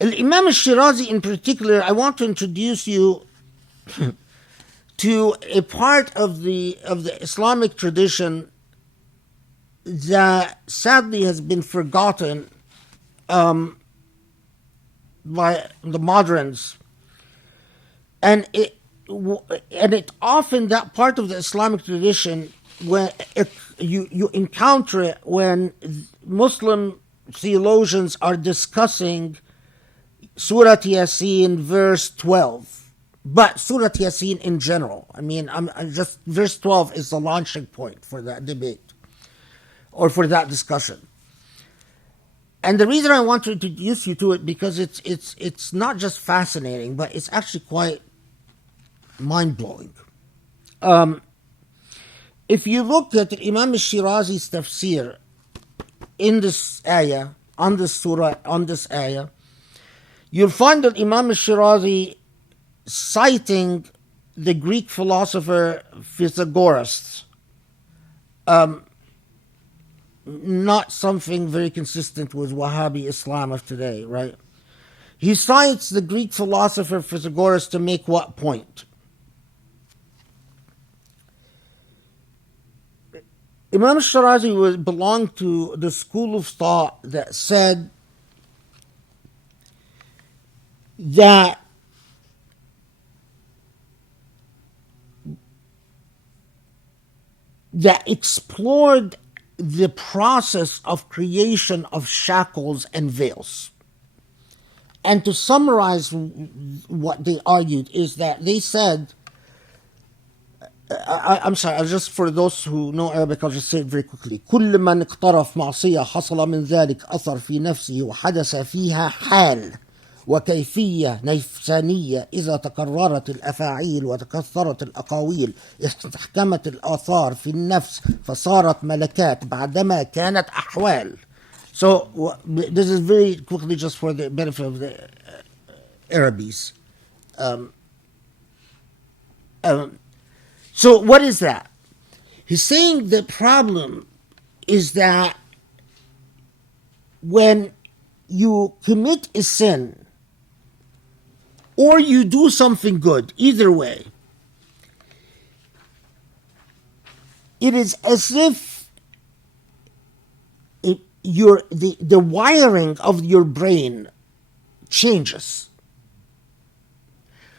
Imam al-Shirazi in particular, I want to introduce you to a part of the Islamic tradition that sadly has been forgotten by the moderns, and it often, that part of the Islamic tradition, when you encounter it when Muslim theologians are discussing Surat Yasin verse 12, but Surat Yasin in general. I mean, I'm just verse 12 is the launching point for that debate or for that discussion. And the reason I want to introduce you to it, because it's not just fascinating, but it's actually quite mind-blowing. If you look at Imam al-Shirazi's Tafsir in this ayah, on this surah, on this ayah, you'll find that Imam al-Shirazi citing the Greek philosopher Pythagoras, not something very consistent with Wahhabi Islam of today, right? He cites the Greek philosopher Pythagoras to make what point? Imam al-Shirazi belonged to the school of thought that said that explored the process of creation of shackles and veils. And to summarize what they argued is that they said, I'm sorry, just for those who know Arabic, I'll just say it very quickly. كل من اقترف معصية حصل من ذلك أثر في نفسه وحدث فيها حال وكيفية نفسانية إذا تكررت الأفاعيل وتكثرت الأقاويل استحكمت الآثار في النفس فصارت ملكات بعدما كانت أحوال. So this is very quickly just for the benefit of the Arabis. So what is that? He's saying the problem is that when you commit a sin or you do something good, either way, it is as if the wiring of your brain changes.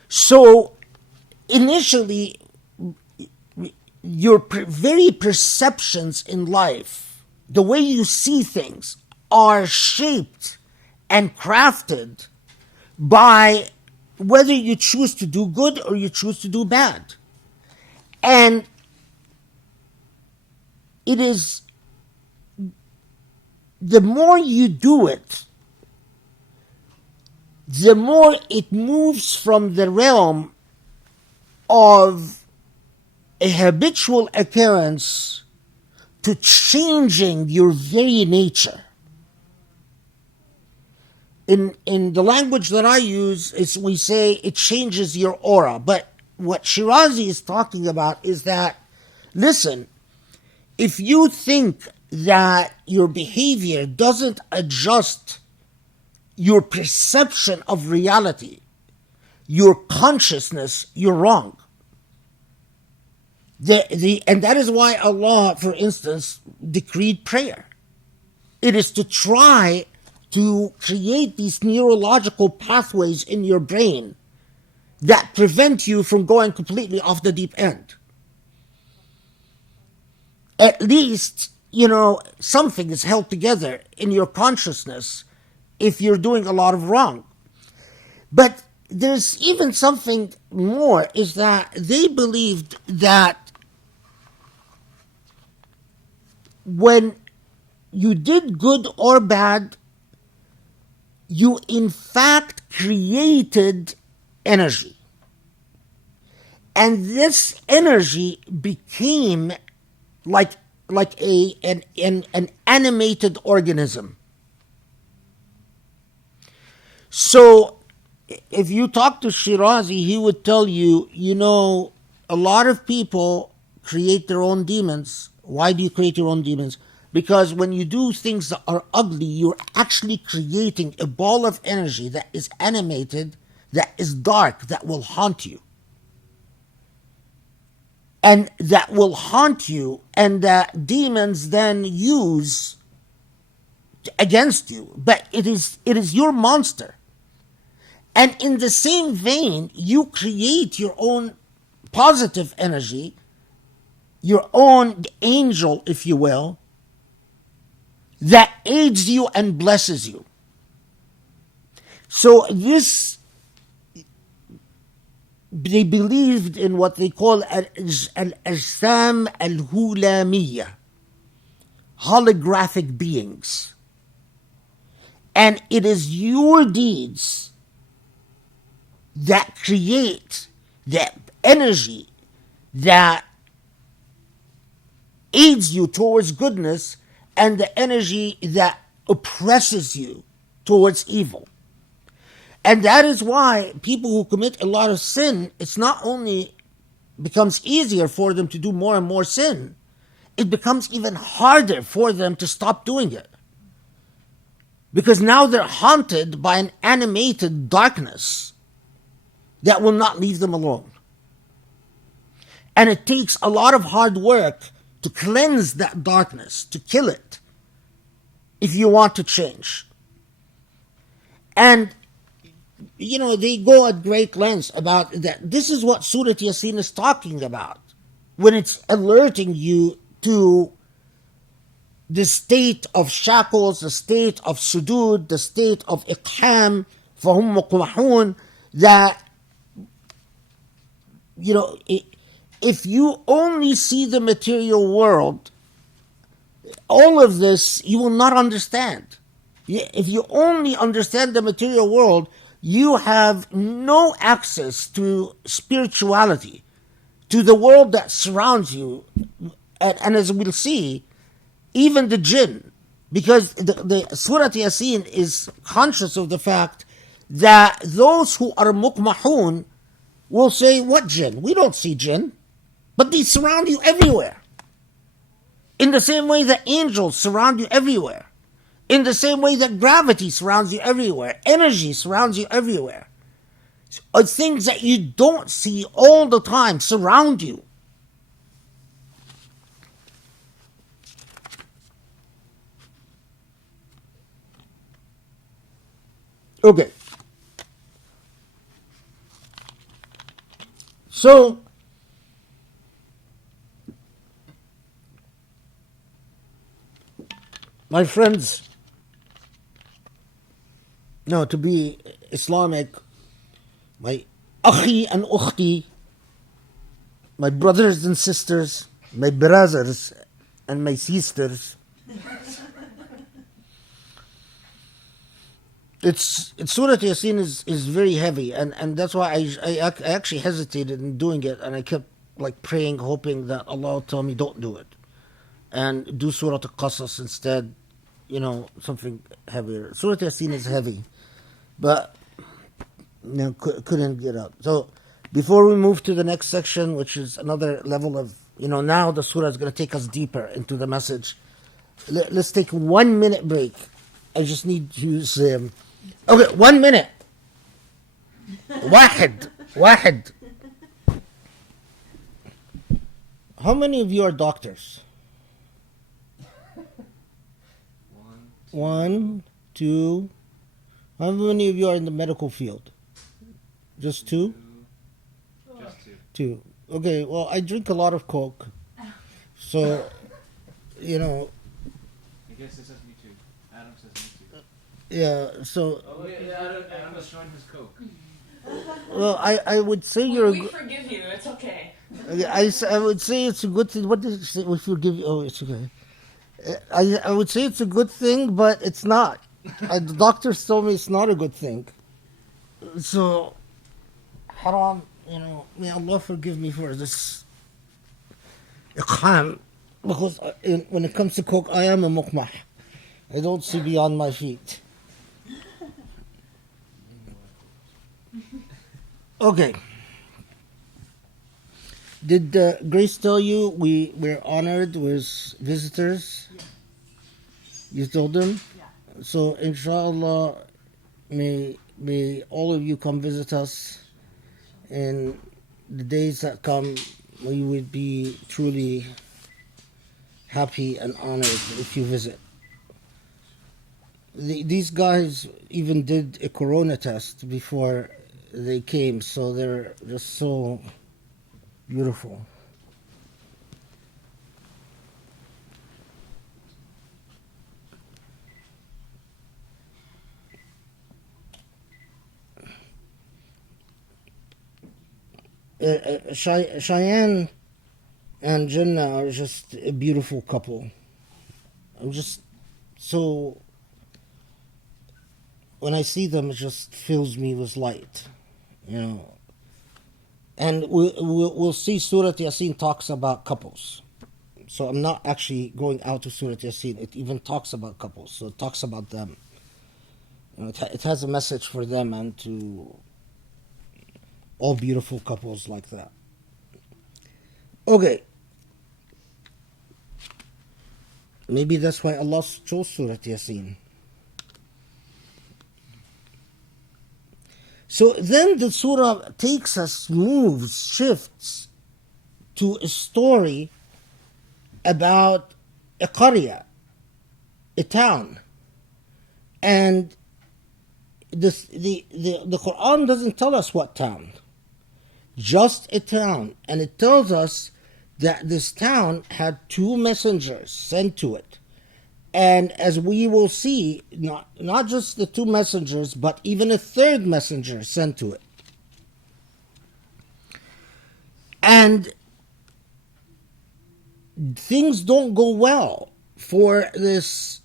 So initially, your very perceptions in life, the way you see things, are shaped and crafted by whether you choose to do good or you choose to do bad. And it is, the more you do it, the more it moves from the realm of a habitual occurrence to changing your very nature. In the language that I use, we say it changes your aura. But what Shirazi is talking about is that, listen, if you think that your behavior doesn't adjust your perception of reality, your consciousness, you're wrong. And that is why Allah, for instance, decreed prayer. It is to try to create these neurological pathways in your brain that prevent you from going completely off the deep end. At least something is held together in your consciousness if you're doing a lot of wrong. But there's even something more, is that they believed that when you did good or bad, you in fact created energy. And this energy became like an animated organism. So if you talk to Shirazi, he would tell you, a lot of people create their own demons. Why do you create your own demons? Because when you do things that are ugly, you're actually creating a ball of energy that is animated, that is dark, that will haunt you. And that will haunt you, and that demons then use against you. But it is your monster. And in the same vein, you create your own positive energy, your own angel, if you will, that aids you and blesses you. So they believed in what they call al-ajsam al-hulamiyya, holographic beings. And it is your deeds that create that energy that aids you towards goodness, and the energy that oppresses you towards evil. And that is why people who commit a lot of sin, it's not only becomes easier for them to do more and more sin, it becomes even harder for them to stop doing it. Because now they're haunted by an animated darkness that will not leave them alone. And it takes a lot of hard work to cleanse that darkness, to kill it, if you want to change. And, they go at great lengths about that. This is what Surat Yasin is talking about when it's alerting you to the state of shackles, the state of sudud, the state of iqham, fahum muqmahun, that, if you only see the material world, all of this you will not understand. If you only understand the material world, you have no access to spirituality, to the world that surrounds you. And as we'll see, even the jinn, because the Surat Yasin is conscious of the fact that those who are muqmahun will say, what jinn? We don't see jinn. But they surround you everywhere. In the same way that angels surround you everywhere. In the same way that gravity surrounds you everywhere. Energy surrounds you everywhere. Things that you don't see all the time surround you. Okay. So, my friends, to be Islamic, my akhi and ukhti, my brothers and sisters, my brothers and my sisters, it's Surat Yasin is very heavy, and that's why I actually hesitated in doing it, and I kept praying, hoping that Allah will tell me don't do it, and do Surat Al-Qasas instead, something heavier. Surat Yasin is heavy, but couldn't get up. So before we move to the next section, which is another level of, now the surah is going to take us deeper into the message. Let's take 1 minute break. I just need to use okay, 1 minute. واحد. How many of you are doctors? One, two. How many of you are in the medical field? Just two? Just two. Two. Okay, well, I drink a lot of Coke. So, Yes, it says me too. Adam says me too. Yeah. So, Oh, yeah, Adam was showing his Coke. well, I would say you're. We forgive you. It's okay. I would say it's a good thing. What did you say? We forgive you. Oh, it's okay. I would say it's a good thing, but it's not. The doctors told me it's not a good thing. So, haram, may Allah forgive me for this iqham. Because when it comes to coke, I am a mukmah. I don't see beyond my feet. Okay. Did Grace tell you we're honored with visitors? Yeah. You told them? Yeah. So, inshallah, may all of you come visit us. In the days that come, we would be truly happy and honored if you visit. These guys even did a corona test before they came, so they're just so beautiful. Cheyenne and Jannah are just a beautiful couple. I'm just so, when I see them, it just fills me with light, And we'll see Surat Yasin talks about couples. So I'm not actually going out to Surat Yasin. It even talks about couples. So it talks about them. It has a message for them and to all beautiful couples like that. Okay. Maybe that's why Allah chose Surat Yasin. So then the surah takes us, moves, shifts to a story about a qarya, a town. And the Quran doesn't tell us what town, just a town. And it tells us that this town had 2 messengers sent to it. And as we will see, not just the 2 messengers, but even a 3rd messenger sent to it. And things don't go well for these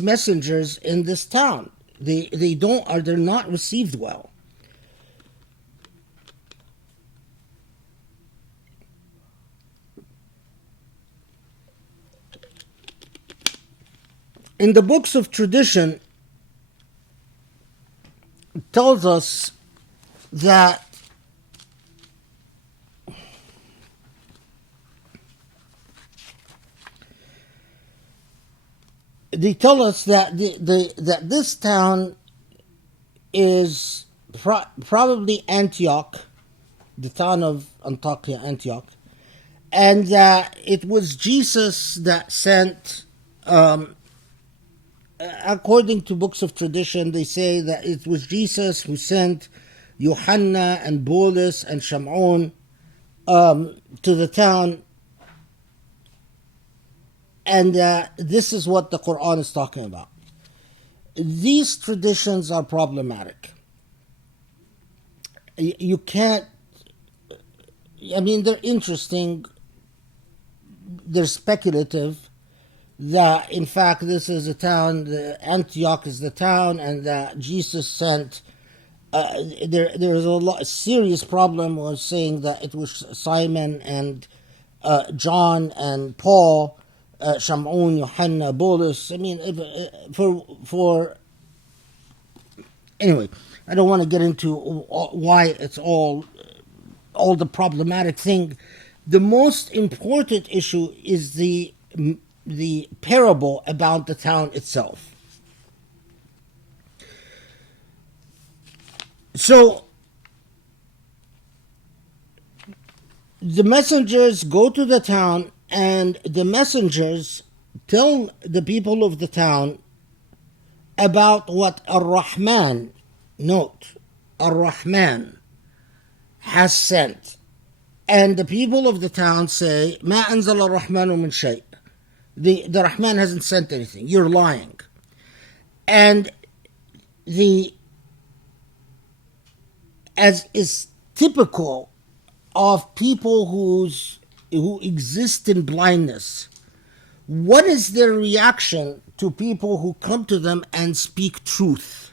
messengers in this town. They're not received well. In the books of tradition, it tells us that they tell us that that this town is probably Antioch, the town of Antakya, Antioch, and that it was Jesus that sent. According to books of tradition, they say that it was Jesus who sent Yohanna and Bolus and Shamun to the town, and this is what the Quran is talking about. These traditions are problematic. You can't, they're interesting, they're speculative, that in fact this is a town, Antioch is the town, and that Jesus sent. There is a serious problem with saying that it was Simon and John and Paul, Shamun, Yohanna, Bolus. Anyway, I don't want to get into why it's all the problematic thing. The most important issue is the parable about the town itself. So the messengers go to the town, and the messengers tell the people of the town about what Ar-Rahman, note, Ar-Rahman has sent. And the people of the town say, "Ma anzal ar-Rahmanu min shay." The Rahman hasn't sent anything. You're lying. And as is typical of people who exist in blindness, what is their reaction to people who come to them and speak truth,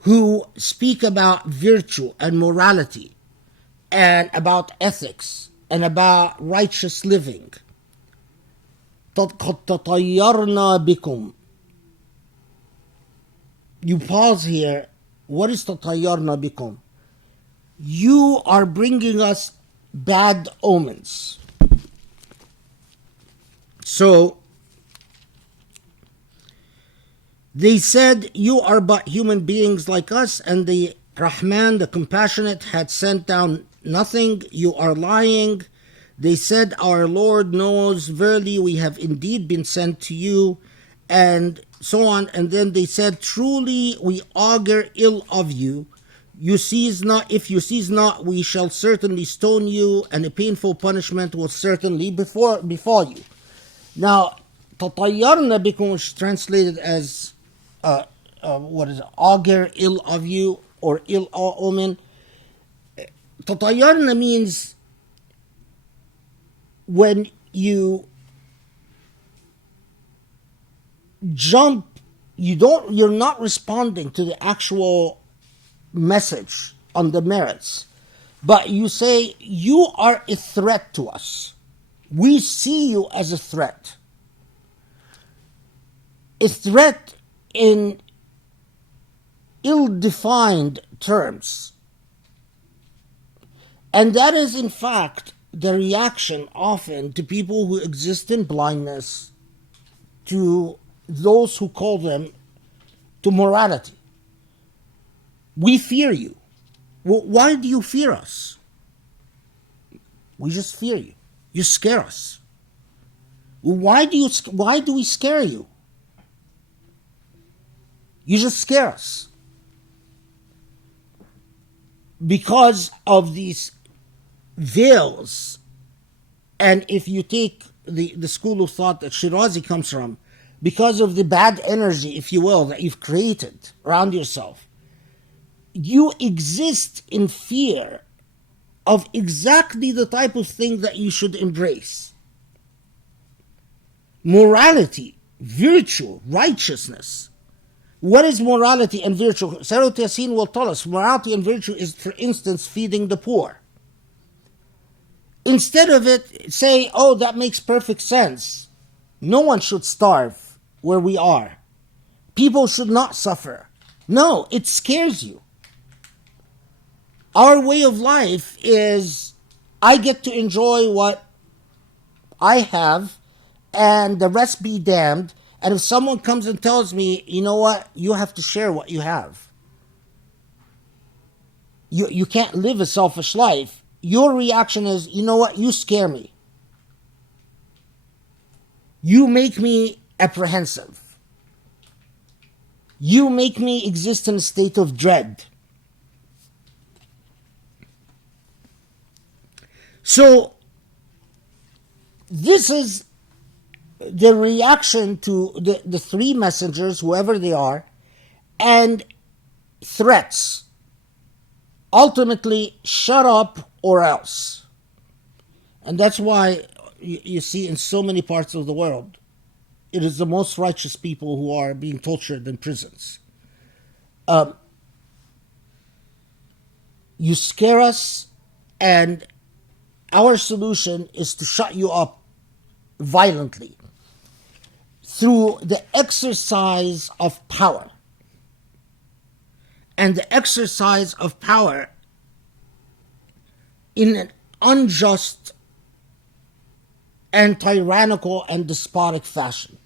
who speak about virtue and morality and about ethics and about righteous living? قد تطيرنا بكم. You pause here. What is تطيرنا بكم? You are bringing us bad omens. So they said, you are but human beings like us, and the Rahman, the compassionate, had sent down nothing. You are lying. They said, our Lord knows, verily we have indeed been sent to you, and so on. And then they said, truly we augur ill of you. You cease not, if you cease not, we shall certainly stone you, and a painful punishment will certainly befall you. Now, تطيرنا بكم is translated as augur ill of you, or ill omen. تطيرنا means when you jump, you're not responding to the actual message on the merits, but you say, you are a threat to us. We see you as a threat. A threat in ill-defined terms. And that is, in fact, the reaction often to people who exist in blindness, to those who call them to morality. We fear you. Well, why do you fear us? We just fear you. You scare us. Why do we scare you? You just scare us. Because of these veils, and if you take the school of thought that Shirazi comes from, because of the bad energy, if you will, that you've created around yourself, you exist in fear of exactly the type of thing that you should embrace. Morality, virtue, righteousness. What is morality and virtue? Surat Yasin will tell us morality and virtue is, for instance, feeding the poor. Instead of it, say, oh, that makes perfect sense. No one should starve where we are. People should not suffer. No, it scares you. Our way of life is, I get to enjoy what I have, and the rest be damned. And if someone comes and tells me, you know what, you have to share what you have. You can't live a selfish life. Your reaction is, you know what, you scare me. You make me apprehensive. You make me exist in a state of dread. So, this is the reaction to the three messengers, whoever they are, and threats. Ultimately, shut up or else. And that's why you see in so many parts of the world, it is the most righteous people who are being tortured in prisons. You scare us, and our solution is to shut you up violently through the exercise of power. And the exercise of power in an unjust and tyrannical and despotic fashion.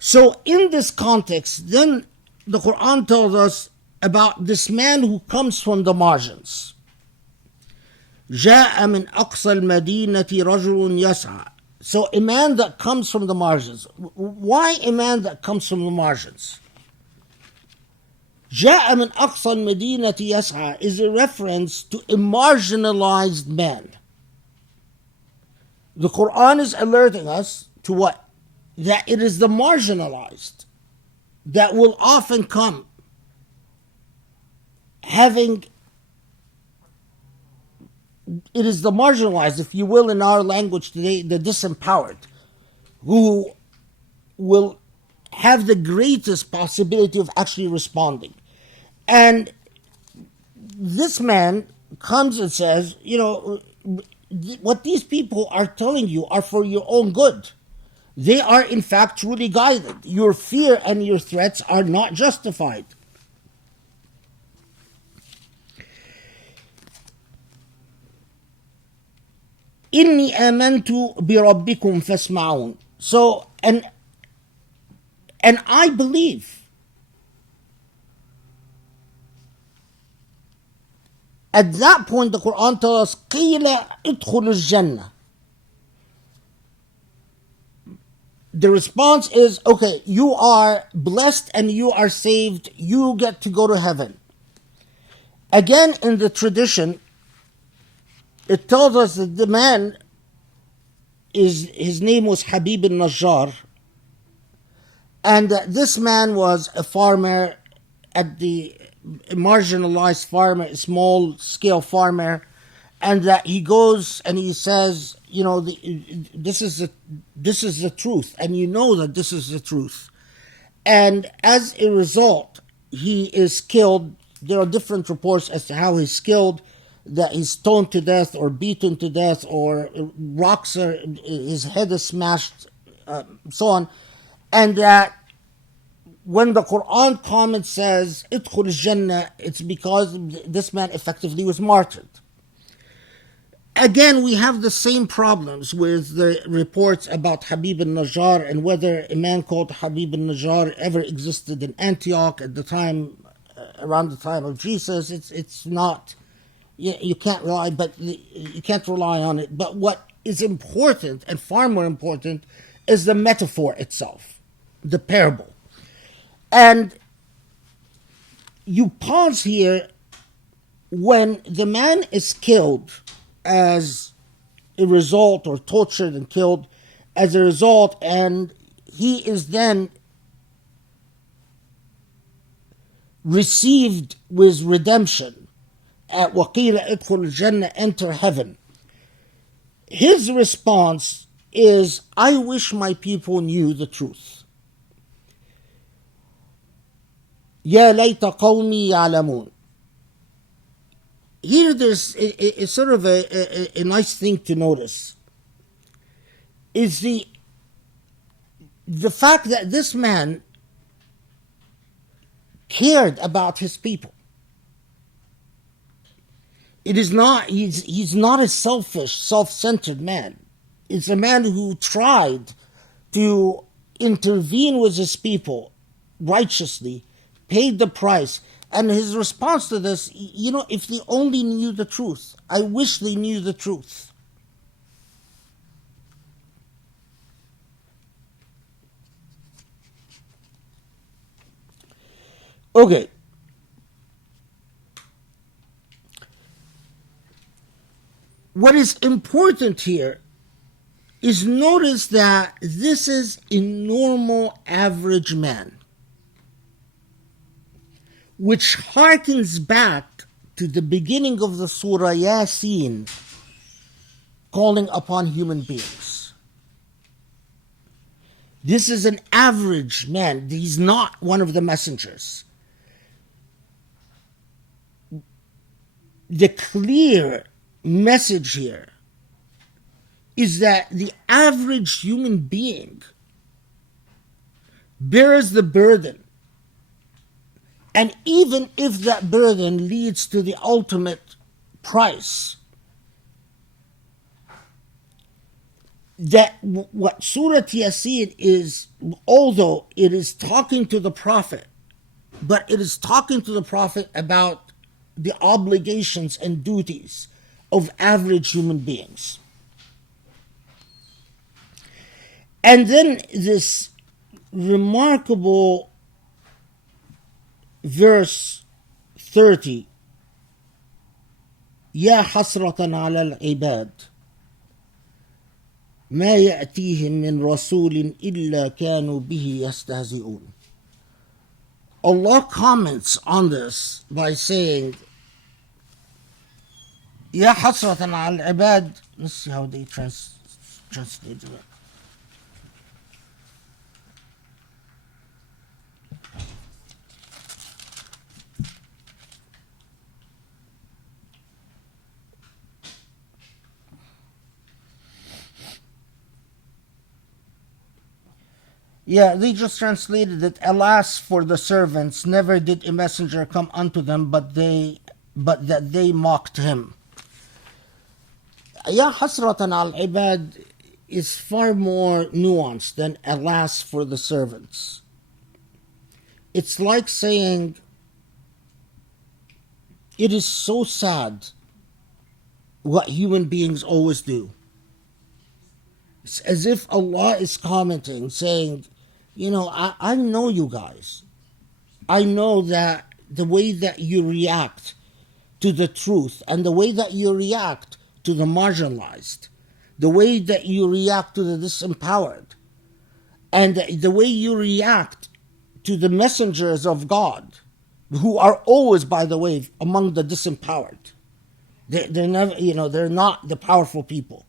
So in this context, then the Quran tells us about this man who comes from the margins. جاء من أقصى المدينة رجل يسعى. So a man that comes from the margins. Why a man that comes from the margins? جاء من أقصى المدينة يسعى is a reference to a marginalized man. The Quran is alerting us to what? That it is the marginalized that will often come having, it is the marginalized, if you will, in our language today, the disempowered, who will have the greatest possibility of actually responding. And this man comes and says, what these people are telling you are for your own good. They are in fact truly guided. Your fear and your threats are not justified. Inni amantu bi rabbikum fasma'un. So, and I believe. At that point, the Quran tells us, قِيلَ ادْخُلُ الْجَنَّةِ. The response is, okay, you are blessed and you are saved, you get to go to heaven. Again, in the tradition, it tells us that the man, his name was Habib al-Najjar, and this man was a farmer at the marginalized farmer, a small scale farmer, and that he goes and he says, this is the truth, and you know that this is the truth. And as a result, he is killed. There are different reports as to how he's killed, that he's stoned to death or beaten to death, or his head is smashed, so on. And that when the Quran comment says, Idkhul Jannah, it's because this man effectively was martyred. Again, we have the same problems with the reports about Habib al-Najjar and whether a man called Habib al-Najjar ever existed in Antioch at the time, around the time of Jesus. It's not, you can't rely on it. But what is important, and far more important, is the metaphor itself, the parable. And you pause here when the man is killed as a result, or tortured and killed as a result, and he is then received with redemption at وَقِيلَ ادْخُلُ الْجَنَّةِ, enter heaven. His response is, I wish my people knew the truth. يَا لَيْتَ قَوْمِي يَعْلَمُونَ. Here there's a sort of a nice thing to notice, is the fact that this man cared about his people. It is not, he's not a selfish, self-centered man. It's a man who tried to intervene with his people righteously, paid the price. And his response to this, if they only knew the truth, I wish they knew the truth. Okay. What is important here is notice that this is a normal, average man, which harkens back to the beginning of the Surah Yasin, calling upon human beings. This is an average man. He's not one of the messengers. The clear message here is that the average human being bears the burden. And even if that burden leads to the ultimate price, that what Surat Yasin is, although it is talking to the Prophet, but it is talking to the Prophet about the obligations and duties of average human beings. And then this remarkable verse 30, يا حسرة على العباد ما يأتيهم من رسول إلا كانوا به يستهزئون. Allah comments on this by saying, يا حسرة على العباد. Let's see how they translate it. Yeah, they just translated it. Alas for the servants, never did a messenger come unto them, but that they mocked him. Ya hasratan al ibad is far more nuanced than alas for the servants. It's like saying, it is so sad what human beings always do. It's as if Allah is commenting, saying, I know you guys. I know that the way that you react to the truth and the way that you react to the marginalized, the way that you react to the disempowered, and the way you react to the messengers of God, who are always, by the way, among the disempowered. They're never, they're not the powerful people.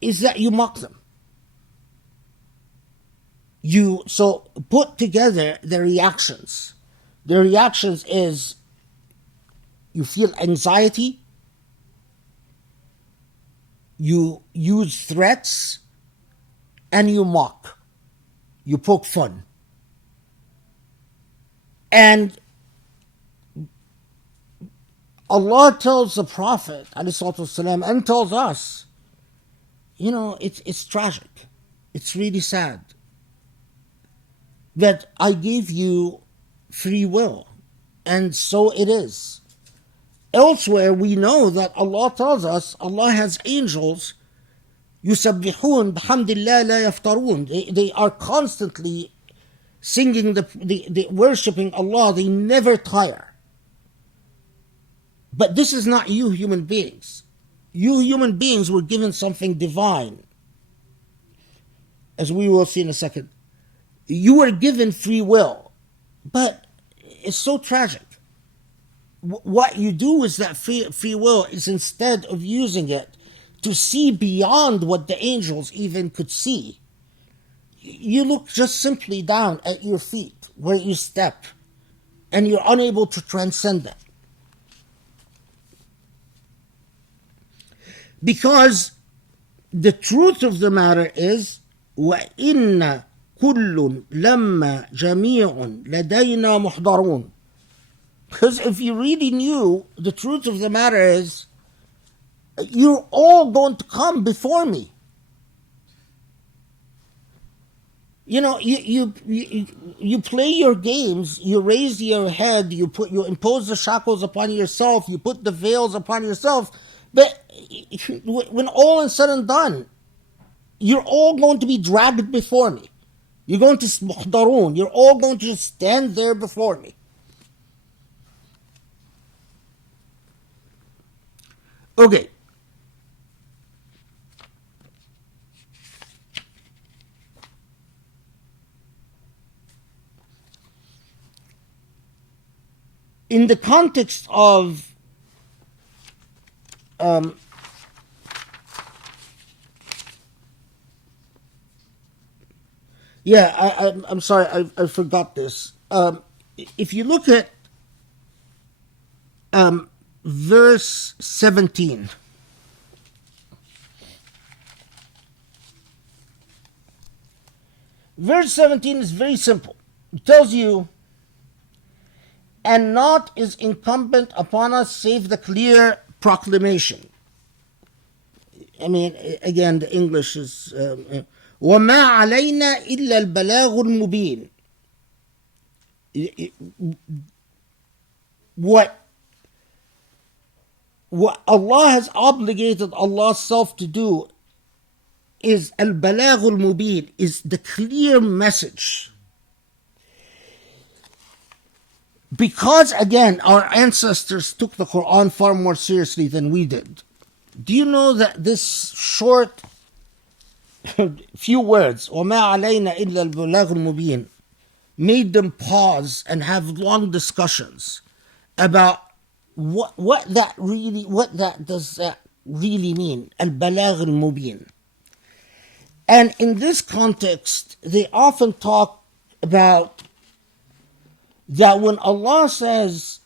Is that you mock them. So put together the reactions. The reactions is you feel anxiety, you use threats, and you mock. You poke fun. And Allah tells the Prophet ﷺ, and tells us, it's tragic. It's really sad that I gave you free will, and so it is. Elsewhere, we know that Allah tells us, Allah has angels, يُسَبِّحُونَ بِحَمْدِ اللَّهِ لَا يَفْتَرُونَ. They are constantly singing, the worshipping Allah, they never tire. But this is not you human beings. You human beings were given something divine, as we will see in a second. You were given free will, but it's so tragic. What you do is that free will is, instead of using it to see beyond what the angels even could see, you look just simply down at your feet where you step, and you're unable to transcend it. Because the truth of the matter is, وَإِنَّ كُلٌّ لَمَّا جَمِيعٌ لَدَيْنَا مُحْضَرُونَ. Because if you really knew, the truth of the matter is, you're all going to come before me. You play your games, you raise your head, you impose the shackles upon yourself, you put the veils upon yourself, but when all is said and done, you're all going to be dragged before me. You're going to muhdarun. You're all going to stand there before me. Okay. In the context of I'm sorry, I forgot this. If you look at verse 17, verse 17 is very simple. It tells you, and naught is incumbent upon us save the clear proclamation. I mean, again, the English is وَمَا عَلَيْنَا إِلَّا الْبَلَاغُ الْمُبِينُ. What Allah has obligated Allah's self to do is al-balagh al-mubin, is the clear message. Because, again, our ancestors took the Quran far more seriously than we did. Do you know that this short few words, وَمَا عَلَيْنَا إِلَّا الْبَلَاغُ الْمُبِينَ, made them pause and have long discussions about what that does that really mean, al-balagh al-mubin. And in this context, they often talk about that when Allah says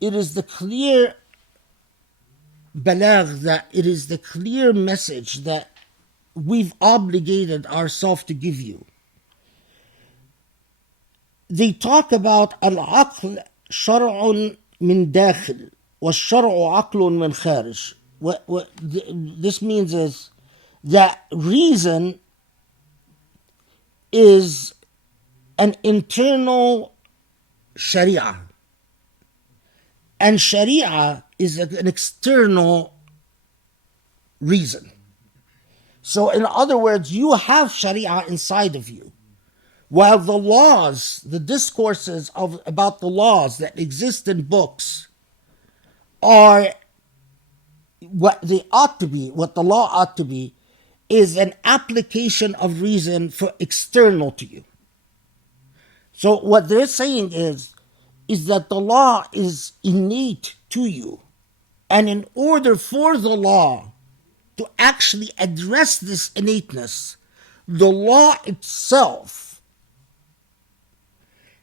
it is the clear balagh, that it is the clear message that we've obligated ourselves to give you. They talk about al-aql shar'un min dakhil wa shar'u aqlun min kharij. What this means is that reason is an internal sharia, and sharia is an external reason. So in other words, you have sharia inside of you, while the laws, the discourses about the laws that exist in books are what they ought to be, what the law ought to be, is an application of reason for external to you. So what they're saying is that the law is innate to you. And in order for the law to actually address this innateness, the law itself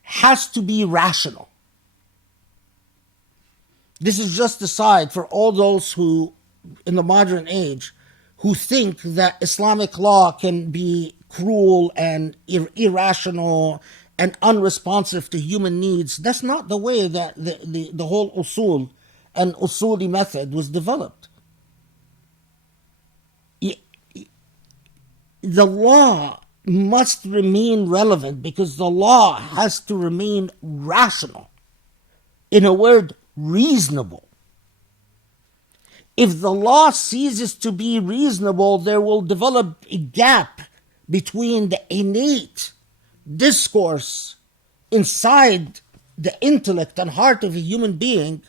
has to be rational. This is just aside for all those who, in the modern age, who think that Islamic law can be cruel and irrational and unresponsive to human needs. That's not the way that the whole usul and usuli method was developed. The law must remain relevant because the law has to remain rational. In a word, reasonable. If the law ceases to be reasonable, there will develop a gap between the innate discourse inside the intellect and heart of a human being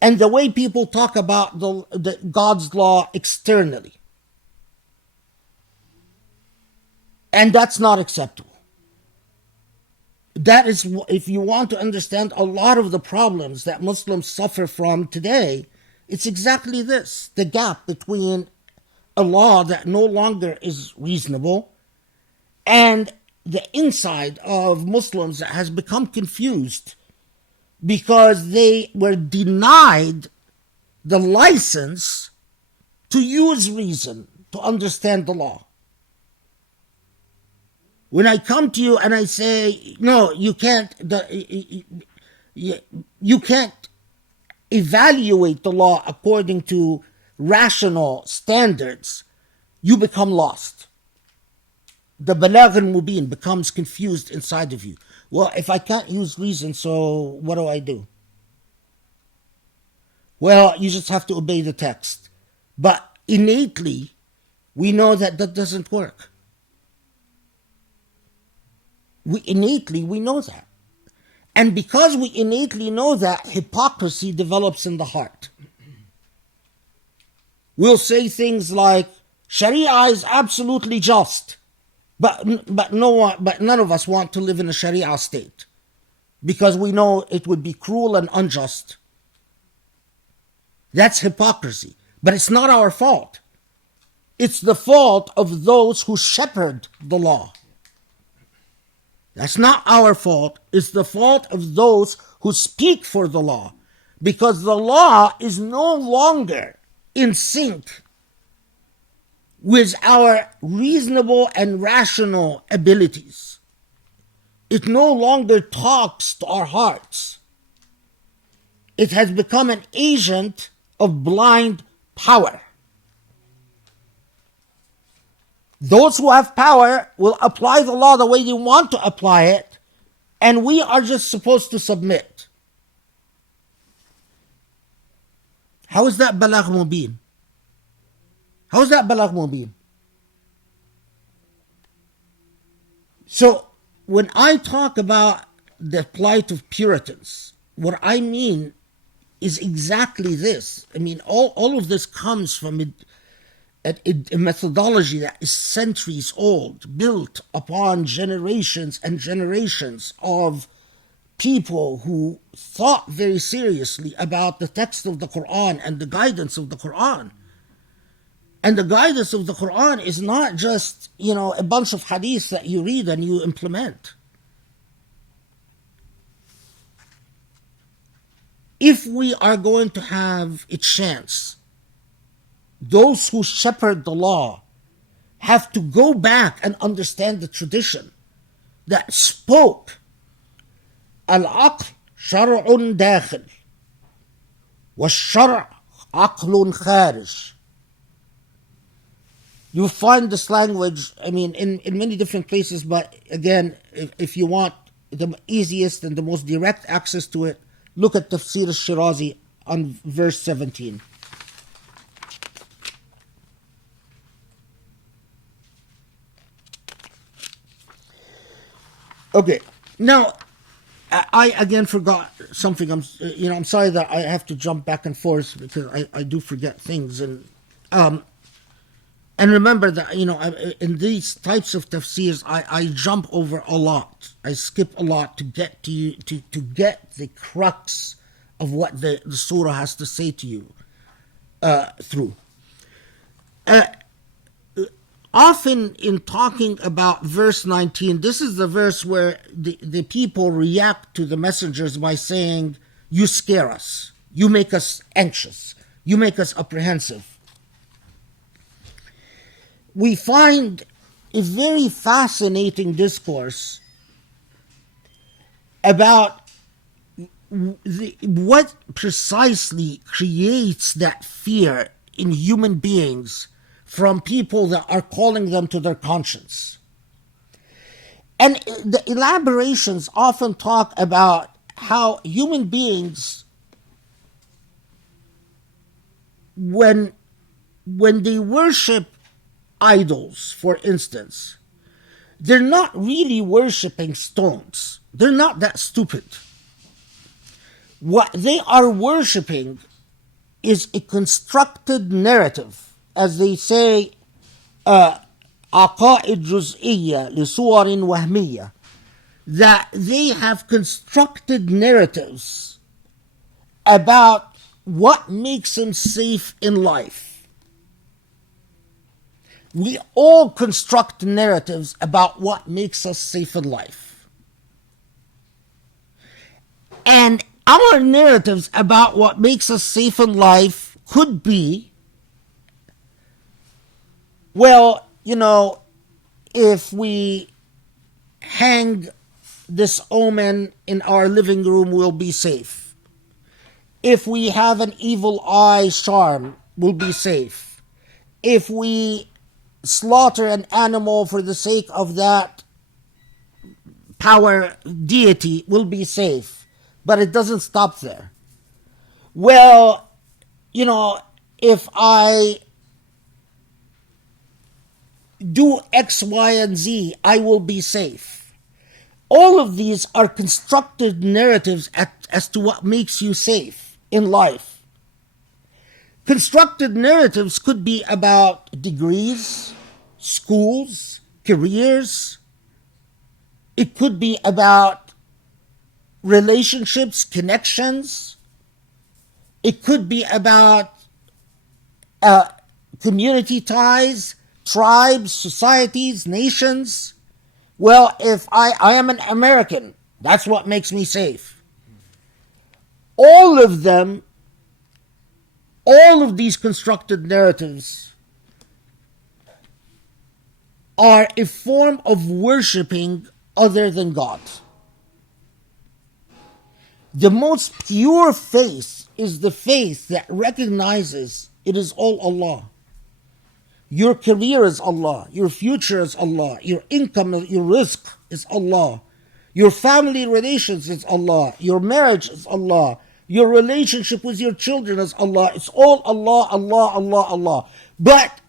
and the way people talk about the God's law externally. And that's not acceptable. That is, if you want to understand a lot of the problems that Muslims suffer from today, it's exactly this, the gap between a law that no longer is reasonable and the inside of Muslims that has become confused because they were denied the license to use reason to understand the law. When I come to you and I say, no, you can't evaluate the law according to rational standards, you become lost. The balagh al-mubin becomes confused inside of you. Well, if I can't use reason, so what do I do? Well, you just have to obey the text. But innately, we know that that doesn't work. We know that. And because we innately know that, hypocrisy develops in the heart. We'll say things like, Sharia is absolutely just, but none of us want to live in a Sharia state because we know it would be cruel and unjust. That's hypocrisy. But it's not our fault. It's the fault of those who shepherd the law. That's not our fault. It's the fault of those who speak for the law, because the law is no longer in sync with our reasonable and rational abilities. It no longer talks to our hearts. It has become an agent of blind power. Those who have power will apply the law the way they want to apply it, and we are just supposed to submit. How is that balagh mubin? How is that balagh mubin? So, when I talk about the plight of Puritans, what I mean is exactly this. I mean, all of this comes from a methodology that is centuries old, built upon generations and generations of people who thought very seriously about the text of the Quran and the guidance of the Quran. And the guidance of the Quran is not just, a bunch of hadiths that you read and you implement. If we are going to have a chance, those who shepherd the law have to go back and understand the tradition that spoke al-aql shar'un dakhil wa-shar' aqlun kharij. You find this language, in many different places, but again, if you want the easiest and the most direct access to it, look at Tafsir al-Shirazi on verse 17. Okay, now I again forgot something. I'm sorry that I have to jump back and forth because I do forget things, and remember that in these types of tafsirs I jump over a lot. I skip a lot to get to you to get the crux of what the surah has to say to you through. Often in talking about verse 19, this is the verse where the people react to the messengers by saying, "You scare us, you make us anxious, you make us apprehensive." We find a very fascinating discourse about what precisely creates that fear in human beings from people that are calling them to their conscience. And the elaborations often talk about how human beings, when they worship idols, for instance, they're not really worshiping stones. They're not that stupid. What they are worshiping is a constructed narrative, as they say, عقائد جزئية لصور وهمية, that they have constructed narratives about what makes them safe in life. We all construct narratives about what makes us safe in life. And our narratives about what makes us safe in life could be, well, if we hang this omen in our living room, we'll be safe. If we have an evil eye charm, we'll be safe. If we slaughter an animal for the sake of that power deity, we'll be safe. But it doesn't stop there. Well, if I do X, Y, and Z, I will be safe. All of these are constructed narratives as to what makes you safe in life. Constructed narratives could be about degrees, schools, careers. It could be about relationships, connections. It could be about community ties, tribes, societies, nations. Well, if I am an American, that's what makes me safe. All of these constructed narratives are a form of worshipping other than God. The most pure faith is the faith that recognizes it is all Allah. Your career is Allah. Your future is Allah. Your income, your rizq is Allah. Your family relations is Allah. Your marriage is Allah. Your relationship with your children is Allah. It's all Allah, Allah, Allah, Allah. But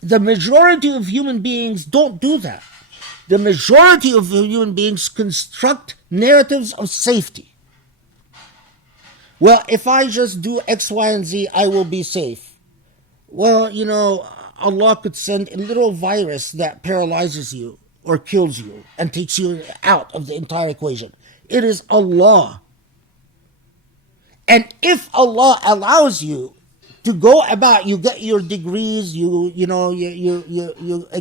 the majority of human beings don't do that. The majority of human beings construct narratives of safety. Well, if I just do X, Y, and Z, I will be safe. Well, Allah could send a little virus that paralyzes you or kills you and takes you out of the entire equation. It is Allah. And if Allah allows you to go about, you get your degrees, you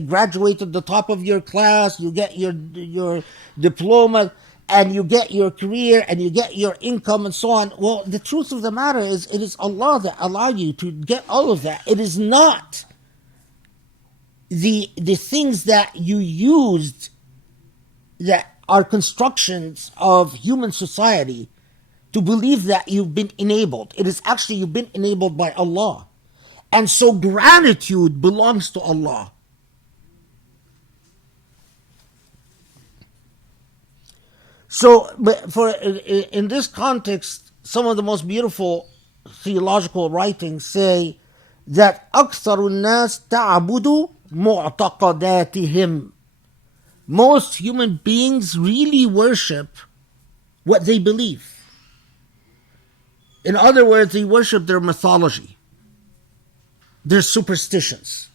graduate at the top of your class, you get your diploma, and you get your career, and you get your income, and so on. Well, the truth of the matter is, it is Allah that allowed you to get all of that. It is not the things that you used that are constructions of human society to believe that you've been enabled. It is actually you've been enabled by Allah. And so gratitude belongs to Allah. So, but in this context, some of the most beautiful theological writings say that أكثر الناس تعبد معتقداتهم. Most human beings really worship what they believe. In other words, they worship their mythology, their superstitions.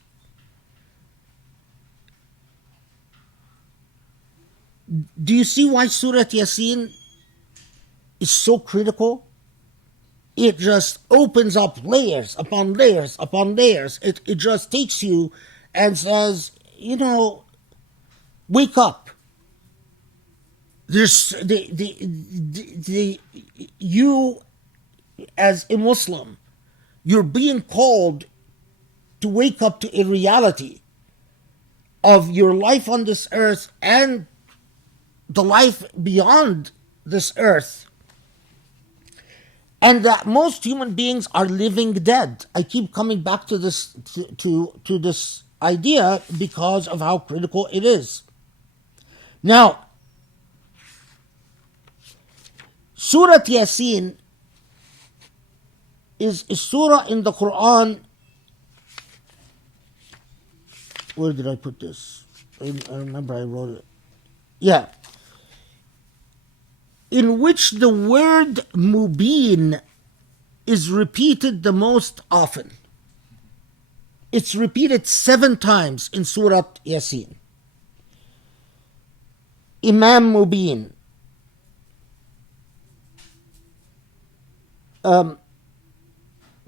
Do you see why Surat Yasin is so critical? It just opens up layers upon layers upon layers. It just takes you and says, wake up. There's you as a Muslim, you're being called to wake up to a reality of your life on this earth and the life beyond this earth, and that most human beings are living dead. I keep coming back to this to this idea because of how critical it is. Now, Surat Yasin is a surah in the Quran. Where did I put this? I remember I wrote it. Yeah. In which the word mubin is repeated the most often. It's repeated 7 times in Surat Yasin. Imam Mubin.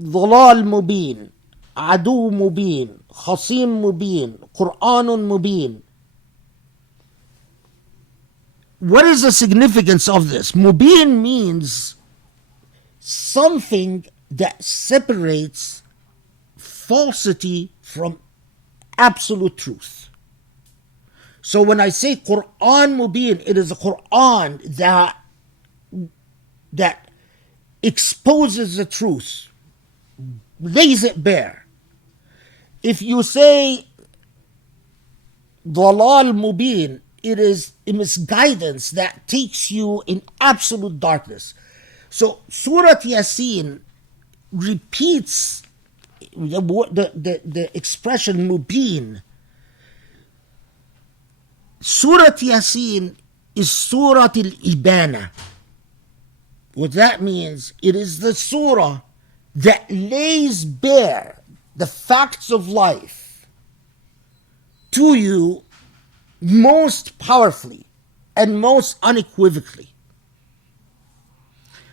ضلال مبين, عدو مبين, خصيم مبين, قرآن مبين. What is the significance of this? Mubin means something that separates falsity from absolute truth. So when I say Quran Mubin, it is a Quran that exposes the truth, lays it bare. If you say Dalal Mubin, it is a misguidance that takes you in absolute darkness. So Surat Yasin repeats the expression Mubin. Surat Yasin is Surat al-Ibana. What that means, it is the surah that lays bare the facts of life to you most powerfully and most unequivocally.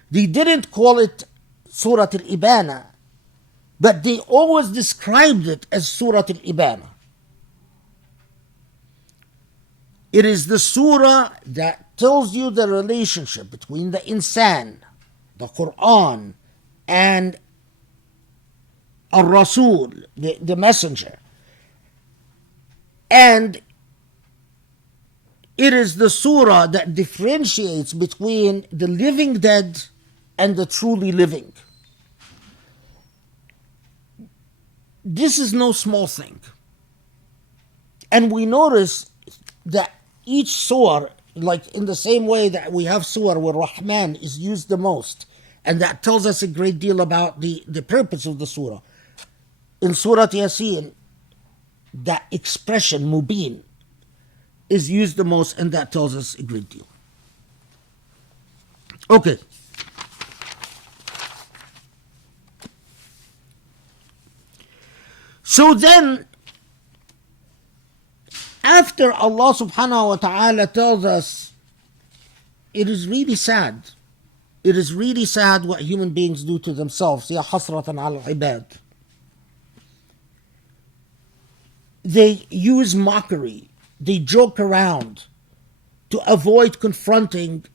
They didn't call it Surat al-Ibana, but they always described it as Surat al-Ibana. It is the surah that tells you the relationship between the insan, the Quran, and al-Rasul, the messenger. And it is the surah that differentiates between the living dead and the truly living. This is no small thing. And we notice that each surah, like in the same way that we have surah where Rahman is used the most, and that tells us a great deal about the purpose of the surah. In Surat Yasin, that expression, Mubin, is used the most, and that tells us a great deal. Okay. So then, after Allah subhanahu wa ta'ala tells us, it is really sad. It is really sad what human beings do to themselves. Ya hasratan ala ibad. They use mockery. They joke around to avoid confronting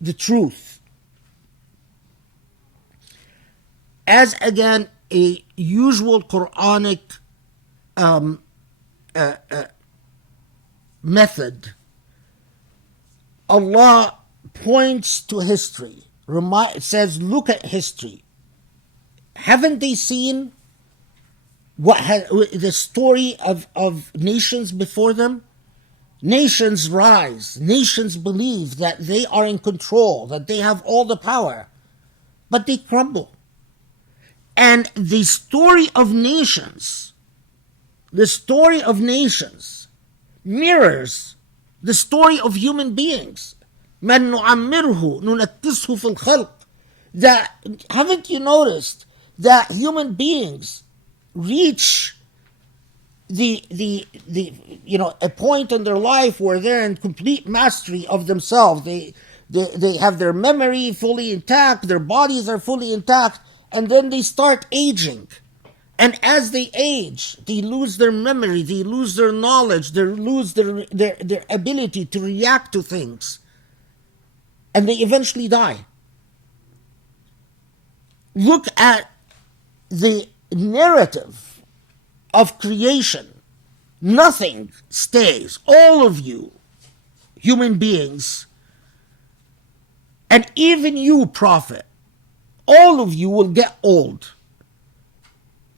the truth. As again, a usual Quranic method, Allah points to history. Says, look at history. Haven't they seen the story of nations before them? Nations rise. Nations believe that they are in control, that they have all the power, but they crumble. And the story of nations mirrors the story of human beings. مَنْ نُعَمِّرْهُ نُنَكِّسْهُ فِي الْخَلْقِ. That, haven't you noticed that human beings reach a point in their life where they're in complete mastery of themselves. They have their memory fully intact, their bodies are fully intact, and then they start aging. And as they age, they lose their memory, they lose their knowledge, they lose their ability to react to things. And they eventually die. Look at the narrative of creation. Nothing stays. All of you, human beings, and even you, Prophet, all of you will get old.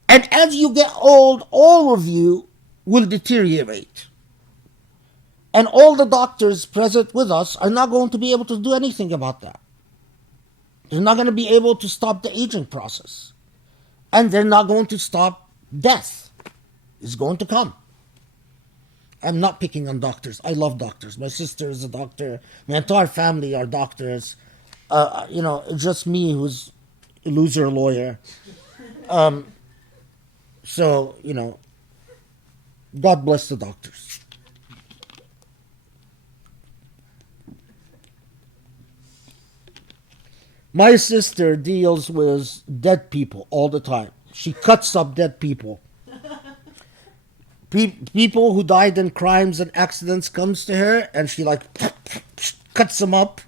And as you get old, all of you will deteriorate. And all the doctors present with us are not going to be able to do anything about that. They're not going to be able to stop the aging process. And they're not going to stop death. It's going to come. I'm not picking on doctors. I love doctors. My sister is a doctor. My entire family are doctors. Just me who's a loser lawyer. So, God bless the doctors. My sister deals with dead people all the time. She cuts up dead people. People who died in crimes and accidents comes to her and she cuts them up.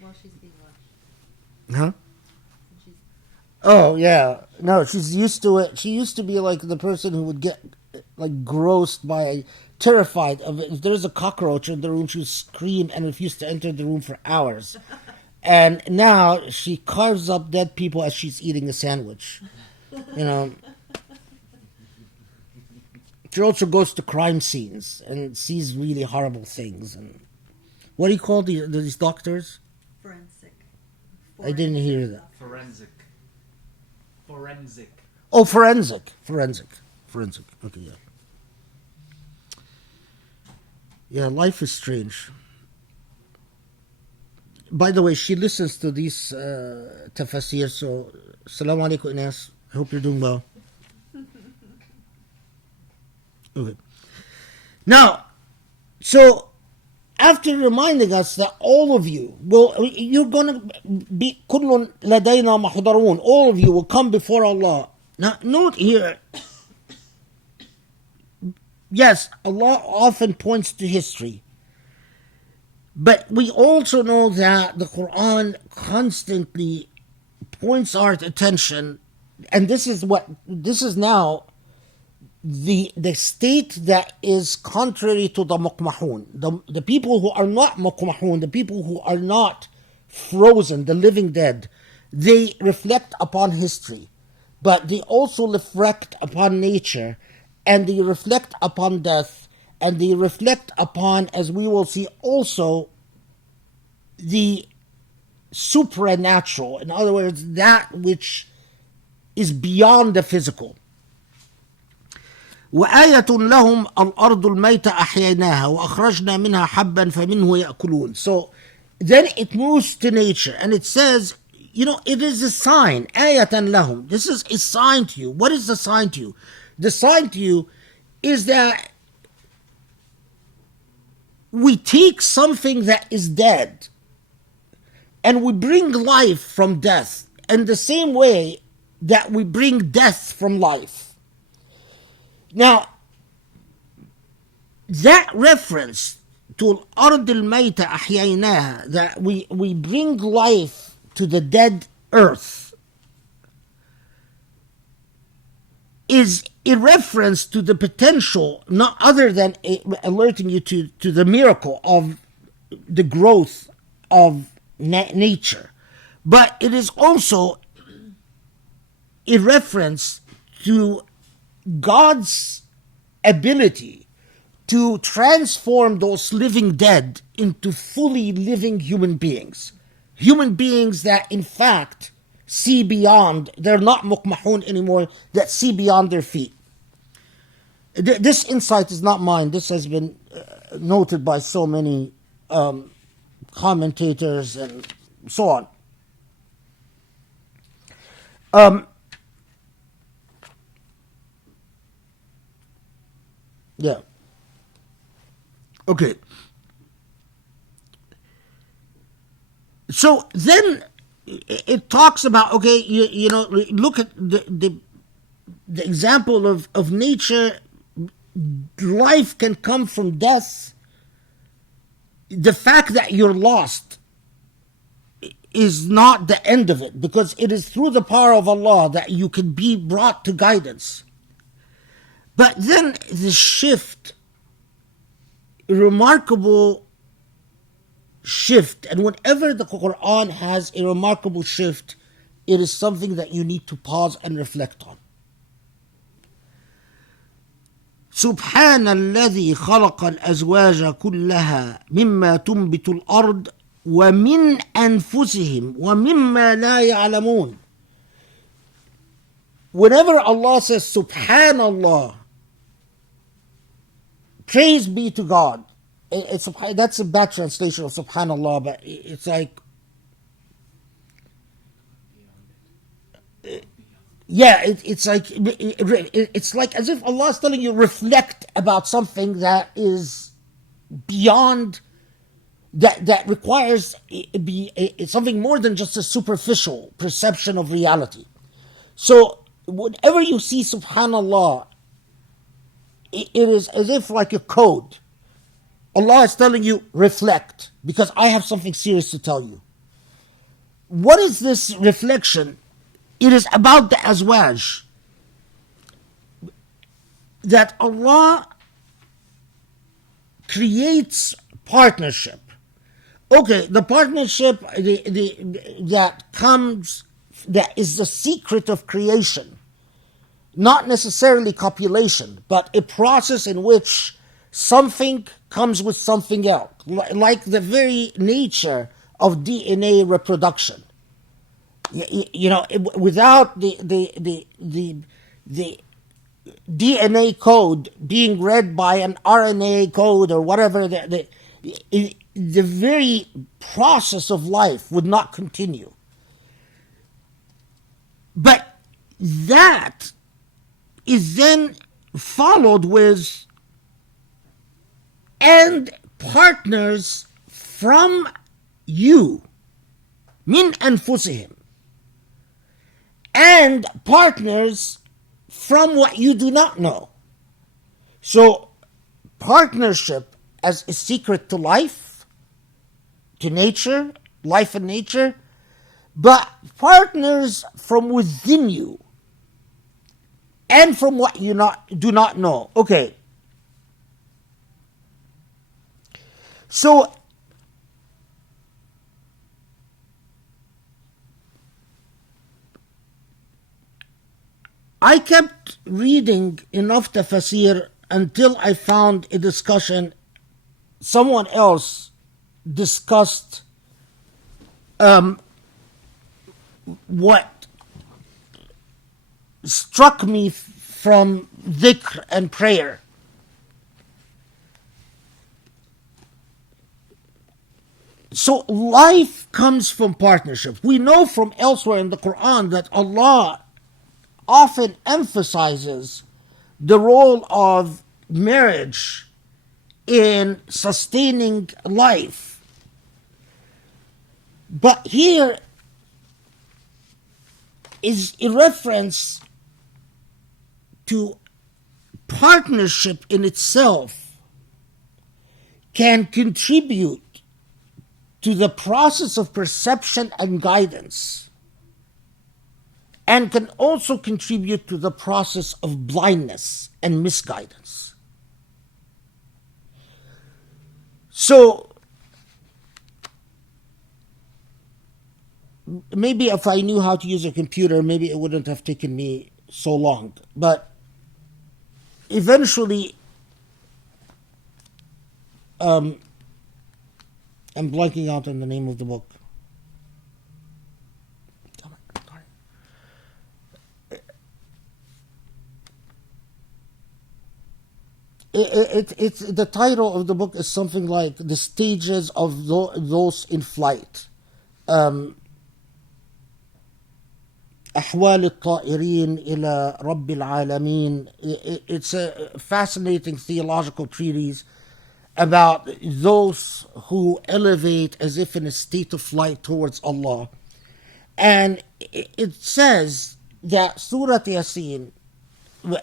Well, she's being watched. Huh? Oh, yeah. No, she's used to it. She used to be like the person who would get grossed by, terrified of it. If there's a cockroach in the room, she would scream and refuse to enter the room for hours. And now she carves up dead people as she's eating a sandwich. She also goes to crime scenes and sees really horrible things. And what do you call these doctors? Forensic. I didn't hear that. Forensic. Oh, forensic. Okay, yeah. Yeah, life is strange. By the way, she listens to these tafsir, so Assalamu alaikum, Ines. I hope you're doing well. Okay. Now, so after reminding us that all of you you're going to be كُلٌّ لَدَيْنَا مَحْضَرُونَ, all of you will come before Allah. Now, note here, yes, Allah often points to history, but we also know that the Quran constantly points our attention, and this is now the state that is contrary to the muqmahun, the people who are not muqmahun, the people who are not frozen, the living dead. They reflect upon history, but they also reflect upon nature, and they reflect upon death, and they reflect upon, as we will see also, the supernatural. In other words, that which is beyond the physical. وآية لهم الأرض الميتة أحييناها وأخرجنا منها حبا فمنه يأكلون. So then it moves to nature and it says, it is a sign. آية لهم. This is a sign to you. What is the sign to you? the sign to you is that we take something that is dead and we bring life from death in the same way that we bring death from life. Now, that reference to الأرض الميتة أحييناها, that we bring life to the dead earth, is a reference to the potential, not other than alerting you to the miracle of the growth of nature, but it is also a reference to God's ability to transform those living dead into fully living human beings. Human beings that in fact see beyond, they're not mukmahun anymore, that see beyond their feet. This insight is not mine. This has been noted by so many commentators and so on. Yeah. Okay. So then it talks about, okay, you know, look at the example of nature. Life can come from death. The fact that you're lost is not the end of it, because it is through the power of Allah that you can be brought to guidance. But then the shift, a remarkable shift, and whenever the Quran has a remarkable shift, it is something that you need to pause and reflect on. سبحان الذي خلق الأزواج كلها مما تنبت الأرض ومن أنفسهم ومما لا يعلمون. Whenever Allah says Subhanallah, praise be to God, that's a bad translation of Subhanallah, but it's like, yeah, it's like as if Allah is telling you, reflect about something that is beyond, that requires something more than just a superficial perception of reality. So whenever you see Subhanallah, it is as if like a code. Allah is telling you, reflect, because I have something serious to tell you. What is this reflection? It is about the azwaj, that Allah creates partnership. Okay, the partnership that comes, that is the secret of creation, not necessarily copulation, but a process in which something comes with something else, like the very nature of DNA reproduction. You know, without the DNA code being read by an RNA code or whatever, the very process of life would not continue. But that is then followed with, and partners from you, min anfusihim, and partners from what you do not know. So partnership as a secret to life, to nature, life and nature, but partners from within you and from what you do not know. Okay. So I kept reading enough Tafsir until I found a discussion. Someone else discussed what struck me from dhikr and prayer. So life comes from partnership. We know from elsewhere in the Quran that Allah often emphasizes the role of marriage in sustaining life. But here is a reference to partnership in itself can contribute to the process of perception and guidance, and can also contribute to the process of blindness and misguidance. So, maybe if I knew how to use a computer, maybe it wouldn't have taken me so long. But eventually, I'm blanking out on the name of the book. It's the title of the book is something like The Stages of Those in Flight. أحوال الطائرين إلى رب العالمين. It's a fascinating theological treatise about those who elevate as if in a state of flight towards Allah. And it says that Surat Yasin,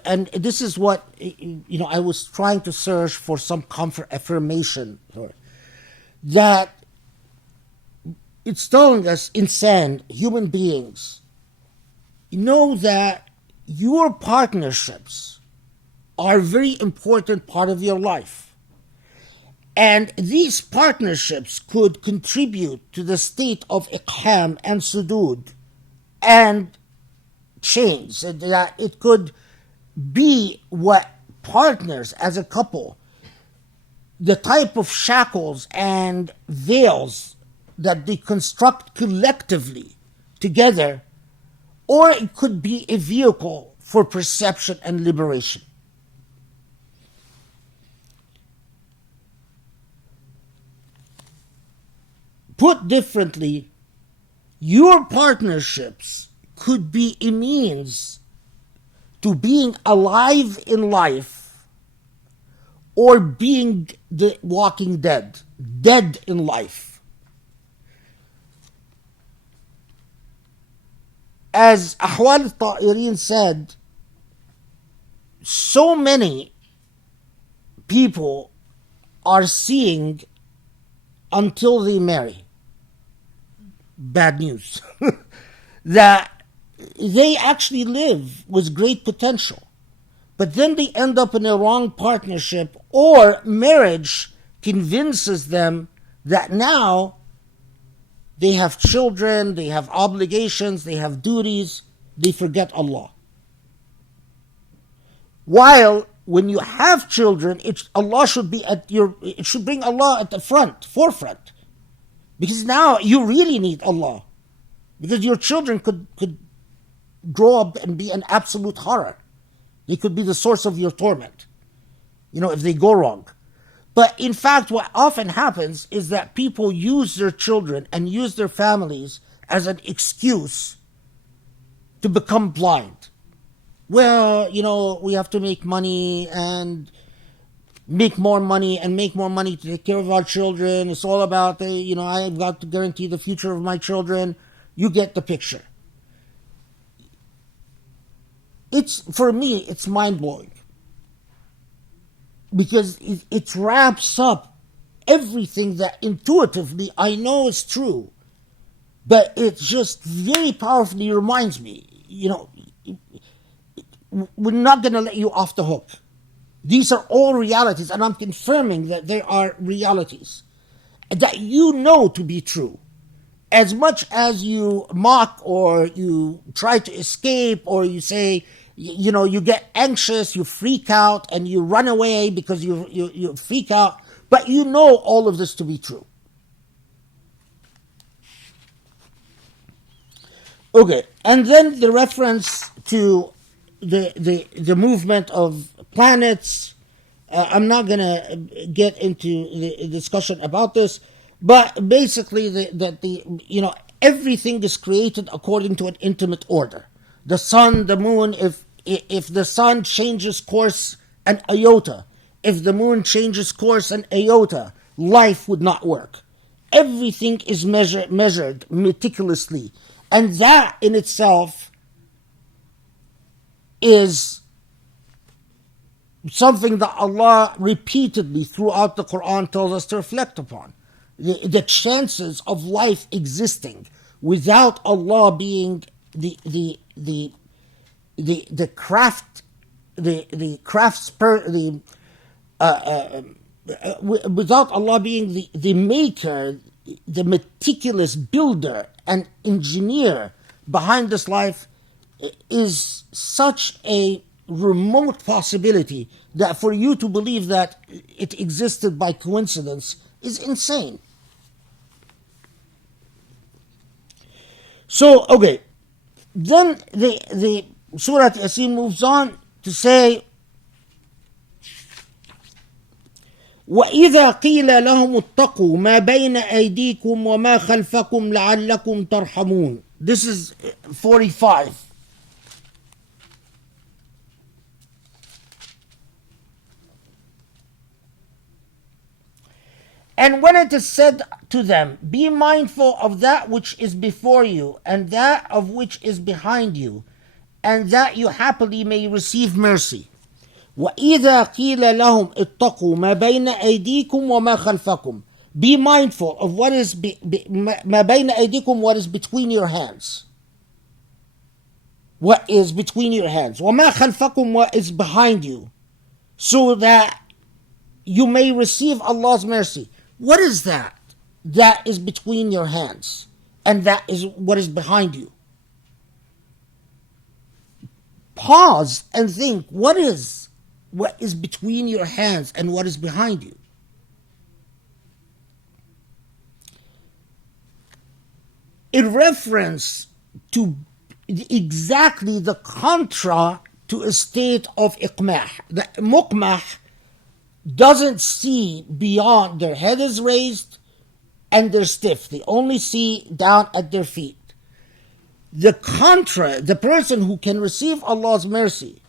and this is what, I was trying to search for some comfort affirmation, that it's telling us, human beings, know that your partnerships are a very important part of your life. And these partnerships could contribute to the state of iqham and sudud and change. That it could be what partners as a couple, the type of shackles and veils that they construct collectively together, or it could be a vehicle for perception and liberation. Put differently, your partnerships could be a means to being alive in life or being the walking dead, dead in life. As Ahwal al-Ta'irin said, so many people are seeing until they marry. Bad news. That they actually live with great potential, but then they end up in a wrong partnership, or marriage convinces them that now they have children, they have obligations, they have duties, they forget Allah. While when you have children, Allah should be it should bring Allah at the forefront. Because now you really need Allah. Because your children could grow up and be an absolute horror. They could be the source of your torment, if they go wrong. But in fact, what often happens is that people use their children and use their families as an excuse to become blind. Well, we have to make money and make more money to take care of our children. It's all about, I've got to guarantee the future of my children. You get the picture. For me, it's mind-blowing. Because it wraps up everything that intuitively I know is true. But it just very powerfully reminds me, we're not going to let you off the hook. These are all realities, and I'm confirming that they are realities that you know to be true. As much as you mock or you try to escape or you say, you get anxious, you freak out, and you run away because you freak out, but you know all of this to be true. Okay, and then the reference to the movement of planets. I'm not going to get into the discussion about this, but basically everything is created according to an intimate order. The sun, the moon, if if the sun changes course an iota, if the moon changes course an iota, life would not work. Everything is measured meticulously. And that in itself is something that Allah repeatedly throughout the Quran tells us to reflect upon. The chances of life existing without Allah being the without Allah being the maker, the meticulous builder and engineer behind this life, is such a remote possibility that for you to believe that it existed by coincidence is insane. So, okay, then the Surat Yasin moves on to say, وَإِذَا قِيلَ لَهُمُ اتَّقُوا مَا بَيْنَ أَيْدِيكُمْ وَمَا خَلْفَكُمْ لَعَلَّكُمْ تَرْحَمُونَ. This is 45. And when it is said to them, be mindful of that which is before you, and that of which is behind you, and that you happily may receive mercy. وَإِذَا قِيلَ لَهُمْ اتَّقُوا مَا بَيْنَ أَيْدِيكُمْ وَمَا خَلْفَكُمْ. Be mindful of what is مَا بَيْنَ أَيْدِيكُمْ, what is between your hands. What is between your hands. وَمَا خَلْفَكُمْ, what is behind you. So that you may receive Allah's mercy. What is that? That is between your hands. And that is what is behind you. Pause and think, what is between your hands and what is behind you? In reference to exactly the contra to a state of iqmah. The muqmah doesn't see beyond, their head is raised and they're stiff. They only see down at their feet. The contra, the person who can receive Allah's mercy,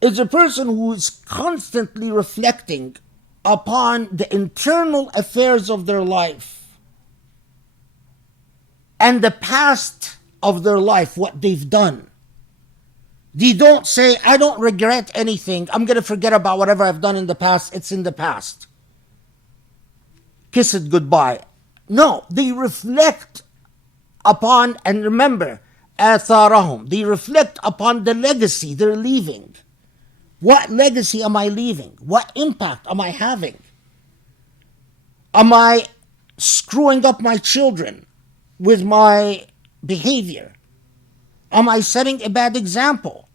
is a person who is constantly reflecting upon the internal affairs of their life and the past of their life, what they've done. They don't say, I don't regret anything, I'm going to forget about whatever I've done in the past, it's in the past. Kiss it goodbye. No, they reflect upon and remember atharahum. They reflect upon the legacy they're leaving. What legacy am I leaving? What impact am I having? Am I screwing up my children with my behavior? Am I setting a bad example?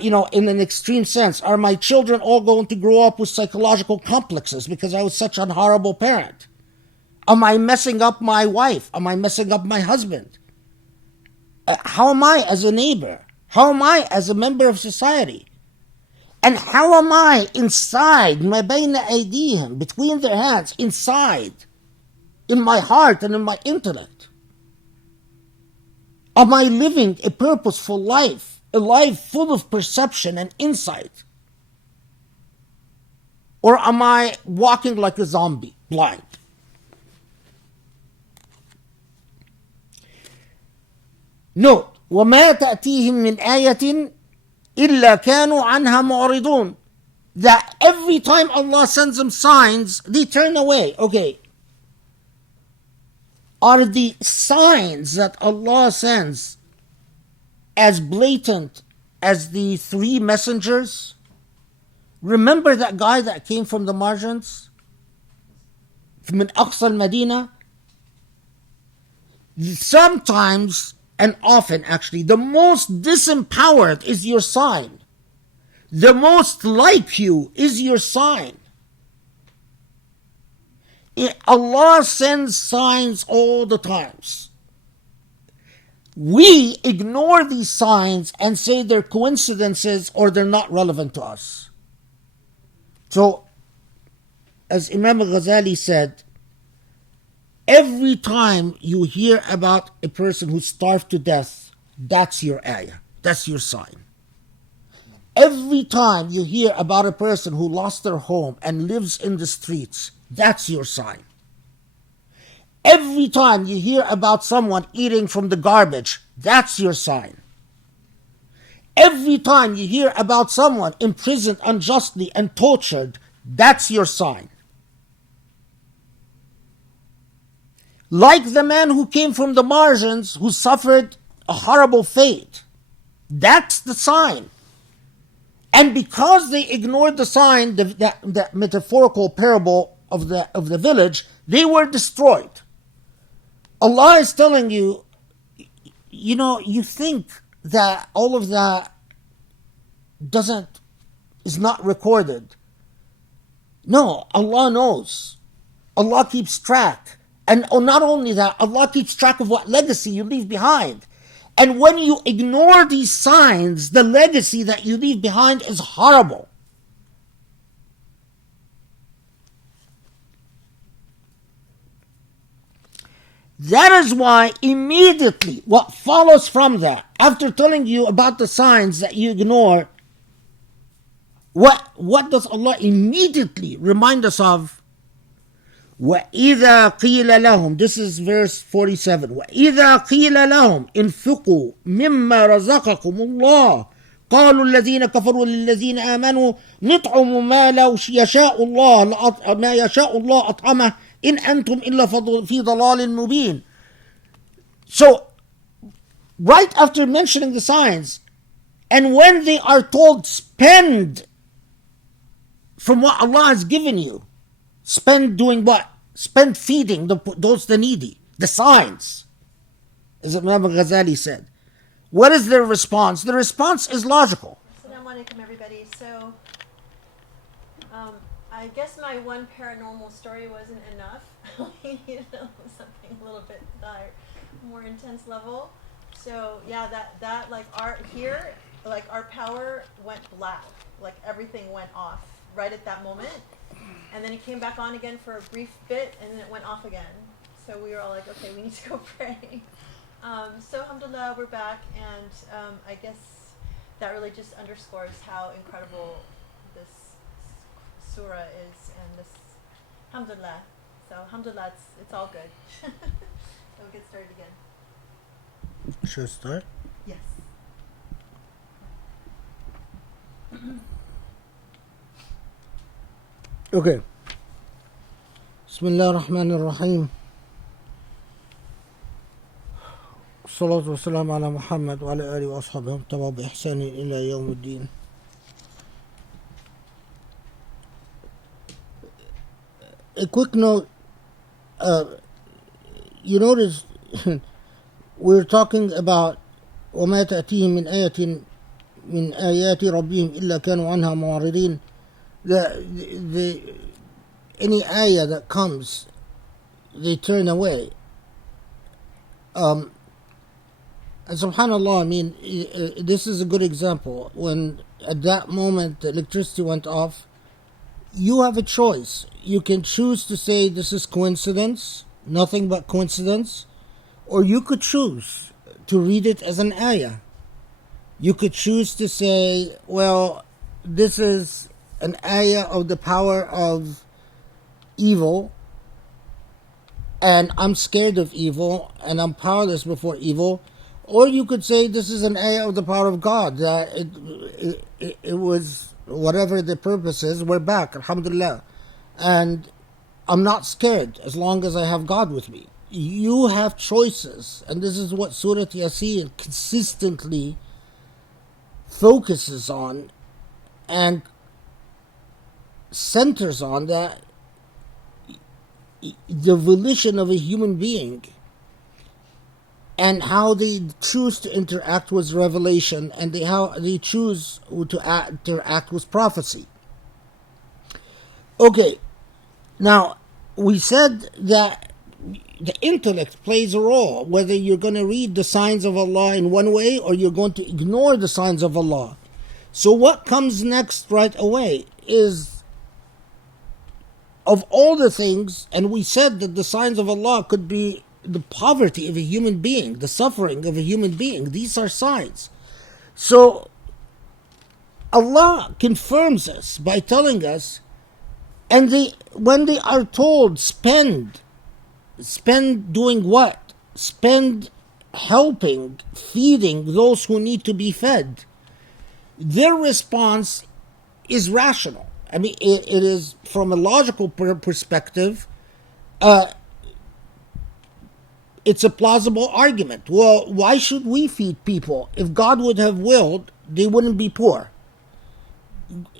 In an extreme sense, are my children all going to grow up with psychological complexes because I was such a horrible parent? Am I messing up my wife? Am I messing up my husband? How am I as a neighbor? How am I as a member of society? And how am I inside, ما بين أيديهم, between their hands, inside, in my heart and in my intellect? Am I living a purposeful life, a life full of perception and insight? Or am I walking like a zombie, blind? Note, وَمَا تَأْتِيهِم مِّنْ آيَةٍ إِلَّا كَانُوا عَنْهَا مُعْرِضُونَ. That every time Allah sends them signs, they turn away. Okay. Are the signs that Allah sends as blatant as the three messengers? Remember that guy that came from the margins? From Aqsa al-Madinah? Sometimes, and often actually, the most disempowered is your sign. The most like you is your sign. Allah sends signs all the times. We ignore these signs and say they're coincidences or they're not relevant to us. So, as Imam Ghazali said, every time you hear about a person who starved to death, that's your ayah. that's your sign. Every time you hear about a person who lost their home and lives in the streets, that's your sign. Every time you hear about someone eating from the garbage, that's your sign. Every time you hear about someone imprisoned unjustly and tortured, that's your sign. Like the man who came from the margins who suffered a horrible fate, that's the sign. And because they ignored the sign, the metaphorical parable of the village, they were destroyed. Allah is telling you, you think that all of that is not recorded. No, Allah knows. Allah keeps track. And not only that, Allah keeps track of what legacy you leave behind. And when you ignore these signs, the legacy that you leave behind is horrible. That is why immediately what follows from that, after telling you about the signs that you ignore, what does Allah immediately remind us of? وَإِذَا قِيلَ لَهُمْ, this is verse 47, وَإِذَا قِيلَ لَهُمْ انفقوا مما رزقكم الله قالوا الذين كفروا للذين آمنوا نطعم ما يشاء الله أطعمه إن أنتم إلا في ضلال مبين. So, right after mentioning the signs, and when they are told, spend from what Allah has given you, spend doing what? Spend feeding those the needy, the signs, as Imam Ghazali said. What is their response? The response is logical. Assalamu alaikum, everybody. So, I guess my one paranormal story wasn't enough. We needed something a little bit more intense level. So yeah, that like our power went black. Like everything went off right at that moment. And then it came back on again for a brief bit, and then it went off again. So we were all like, okay, we need to go pray. So alhamdulillah, we're back, and I guess that really just underscores how incredible this surah is, and this, alhamdulillah. So alhamdulillah, it's all good. So we'll get started again. Should I start? Yes. Okay. Bismillah ar-Rahman ar-Rahim. Salatu wa salam ala Muhammad wa ala alihi wa ashabihi tabaw bi ihsani ila yawm ad-din. A quick note. You notice we're talking about وَمَا تَأْتِيهِم مِّنْ آيَةٍ مِّنْ آيَاتِ رَبِّهِمْ إِلَّا كَانُوا عَنْهَا مُعْرِضِينَ. Any ayah that comes, they turn away. And subhanAllah, I mean, this is a good example. When at that moment the electricity went off, you have a choice. You can choose to say this is coincidence, nothing but coincidence, or you could choose to read it as an ayah. You could choose to say, well, this is an ayah of the power of evil, and I'm scared of evil, and I'm powerless before evil. Or you could say this is an ayah of the power of God, that it was whatever the purpose is, we're back, alhamdulillah. And I'm not scared as long as I have God with me. You have choices, and this is what Surat Yasin consistently focuses on and centers on, that the volition of a human being and how they choose to interact with revelation, and how they choose to interact with prophecy. Okay, now we said that the intellect plays a role, whether you're going to read the signs of Allah in one way or you're going to ignore the signs of Allah. So what comes next right away is, of all the things, and we said that the signs of Allah could be the poverty of a human being, the suffering of a human being. These are signs. So Allah confirms us by telling us, and when they are told spend doing what? Spend helping, feeding those who need to be fed. Their response is rational. I mean, it is from a logical perspective. It's a plausible argument. Well, why should we feed people? If God would have willed, they wouldn't be poor.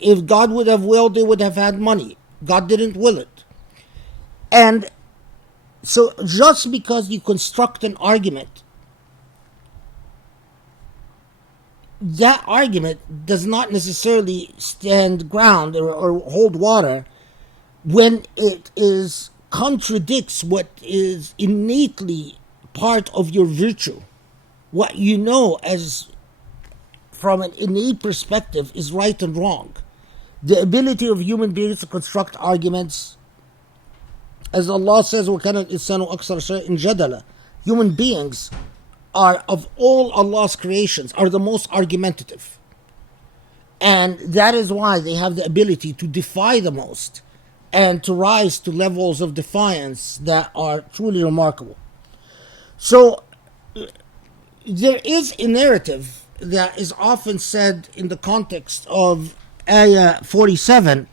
If God would have willed, they would have had money. God didn't will it. And so just because you construct an argument, that argument does not necessarily stand ground or hold water when it contradicts what is innately part of your virtue. What you know as from an innate perspective is right and wrong. The ability of human beings to construct arguments, as Allah says, وَكَانَ الْإِنسَانُ أَكْثَرَ شَيْءٍ جَدَلًا. Human beings are, of all Allah's creations, are the most argumentative. And that is why they have the ability to defy the most and to rise to levels of defiance that are truly remarkable. So there is a narrative that is often said in the context of Ayah 47,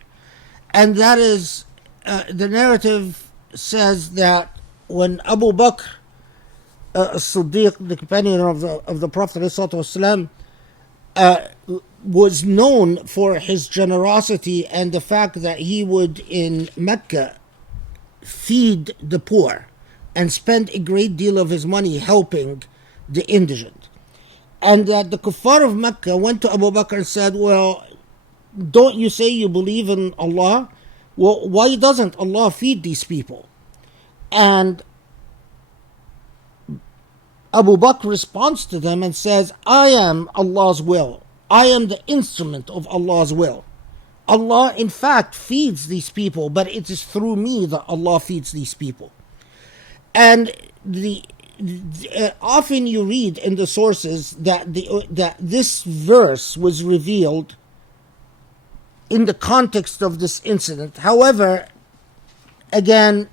and that is the narrative says that when Abu Bakr as-Siddiq, the companion of the Prophet ﷺ, was known for his generosity and the fact that he would in Mecca feed the poor and spend a great deal of his money helping the indigent. And that the kuffar of Mecca went to Abu Bakr and said, well, don't you say you believe in Allah? Well, why doesn't Allah feed these people? And Abu Bakr responds to them and says, I am Allah's will. I am the instrument of Allah's will. Allah, in fact, feeds these people, but it is through me that Allah feeds these people. And often you read in the sources that this verse was revealed in the context of this incident. However, again,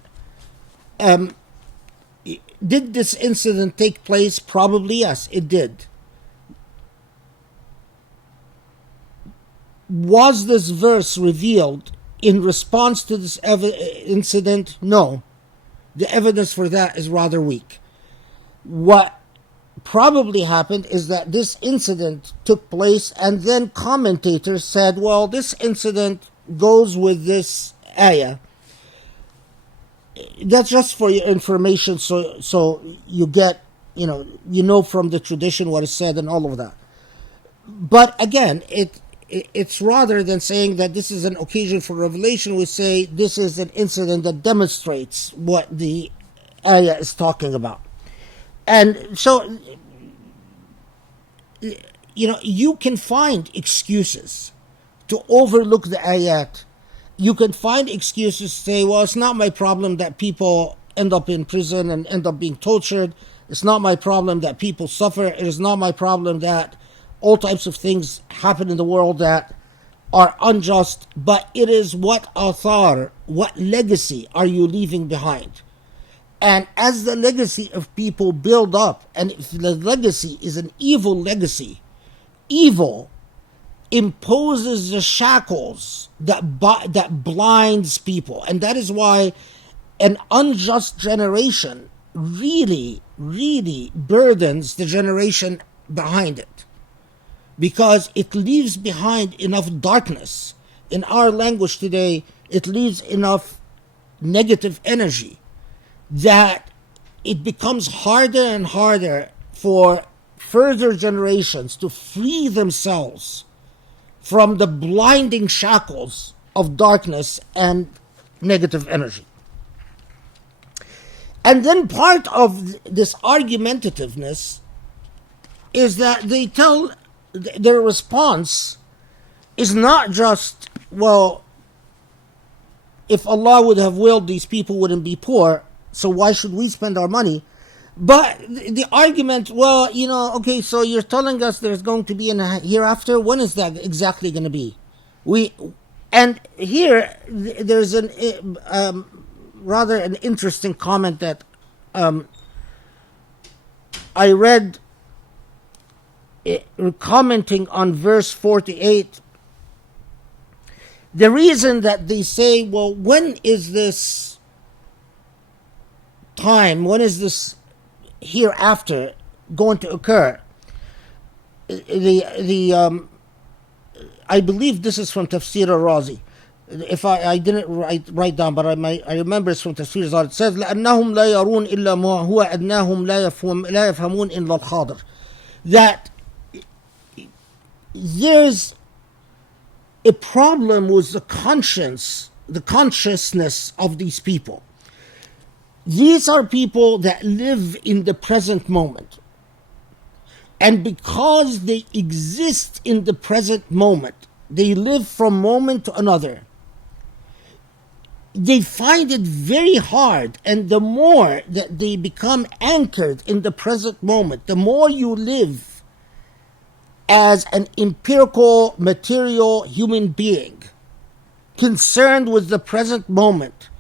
did this incident take place? Probably yes, it did. Was this verse revealed in response to this incident? No. The evidence for that is rather weak. What probably happened is that this incident took place and then commentators said, well, this incident goes with this ayah. That's just for your information, so you get, you know from the tradition what is said and all of that. But again, it's rather than saying that this is an occasion for revelation, we say this is an incident that demonstrates what the ayah is talking about. And so, you can find excuses to overlook the ayat. You can find excuses to say, well, it's not my problem that people end up in prison and end up being tortured. It's not my problem that people suffer. It is not my problem that all types of things happen in the world that are unjust. But it is what athar, what legacy are you leaving behind? And as the legacy of people build up, and if the legacy is an evil legacy, evil imposes the shackles that blinds people. And that is why an unjust generation really, really burdens the generation behind it. Because it leaves behind enough darkness. In our language today, it leaves enough negative energy that it becomes harder and harder for further generations to free themselves from the blinding shackles of darkness and negative energy. And then part of this argumentativeness is that they tell their response is not just, well, if Allah would have willed, these people wouldn't be poor, so why should we spend our money? But the argument, well, okay, so you're telling us there's going to be a hereafter. When is that exactly going to be? And here there's rather an interesting comment that I read, commenting on verse 48. The reason that they say, well, when is this time? When is this hereafter going to occur? I believe this is from Tafsir al-Razi. If I didn't write down, but I remember it's from Tafsir al-Razi. It says لأنهم لا يرون إلا ما هو أدناهم لا يفهمون إلا الحاضر. That there's a problem with the consciousness of these people. These are people that live in the present moment. And because they exist in the present moment, they live from moment to another, they find it very hard. And the more that they become anchored in the present moment, the more you live as an empirical, material human being concerned with the present moment,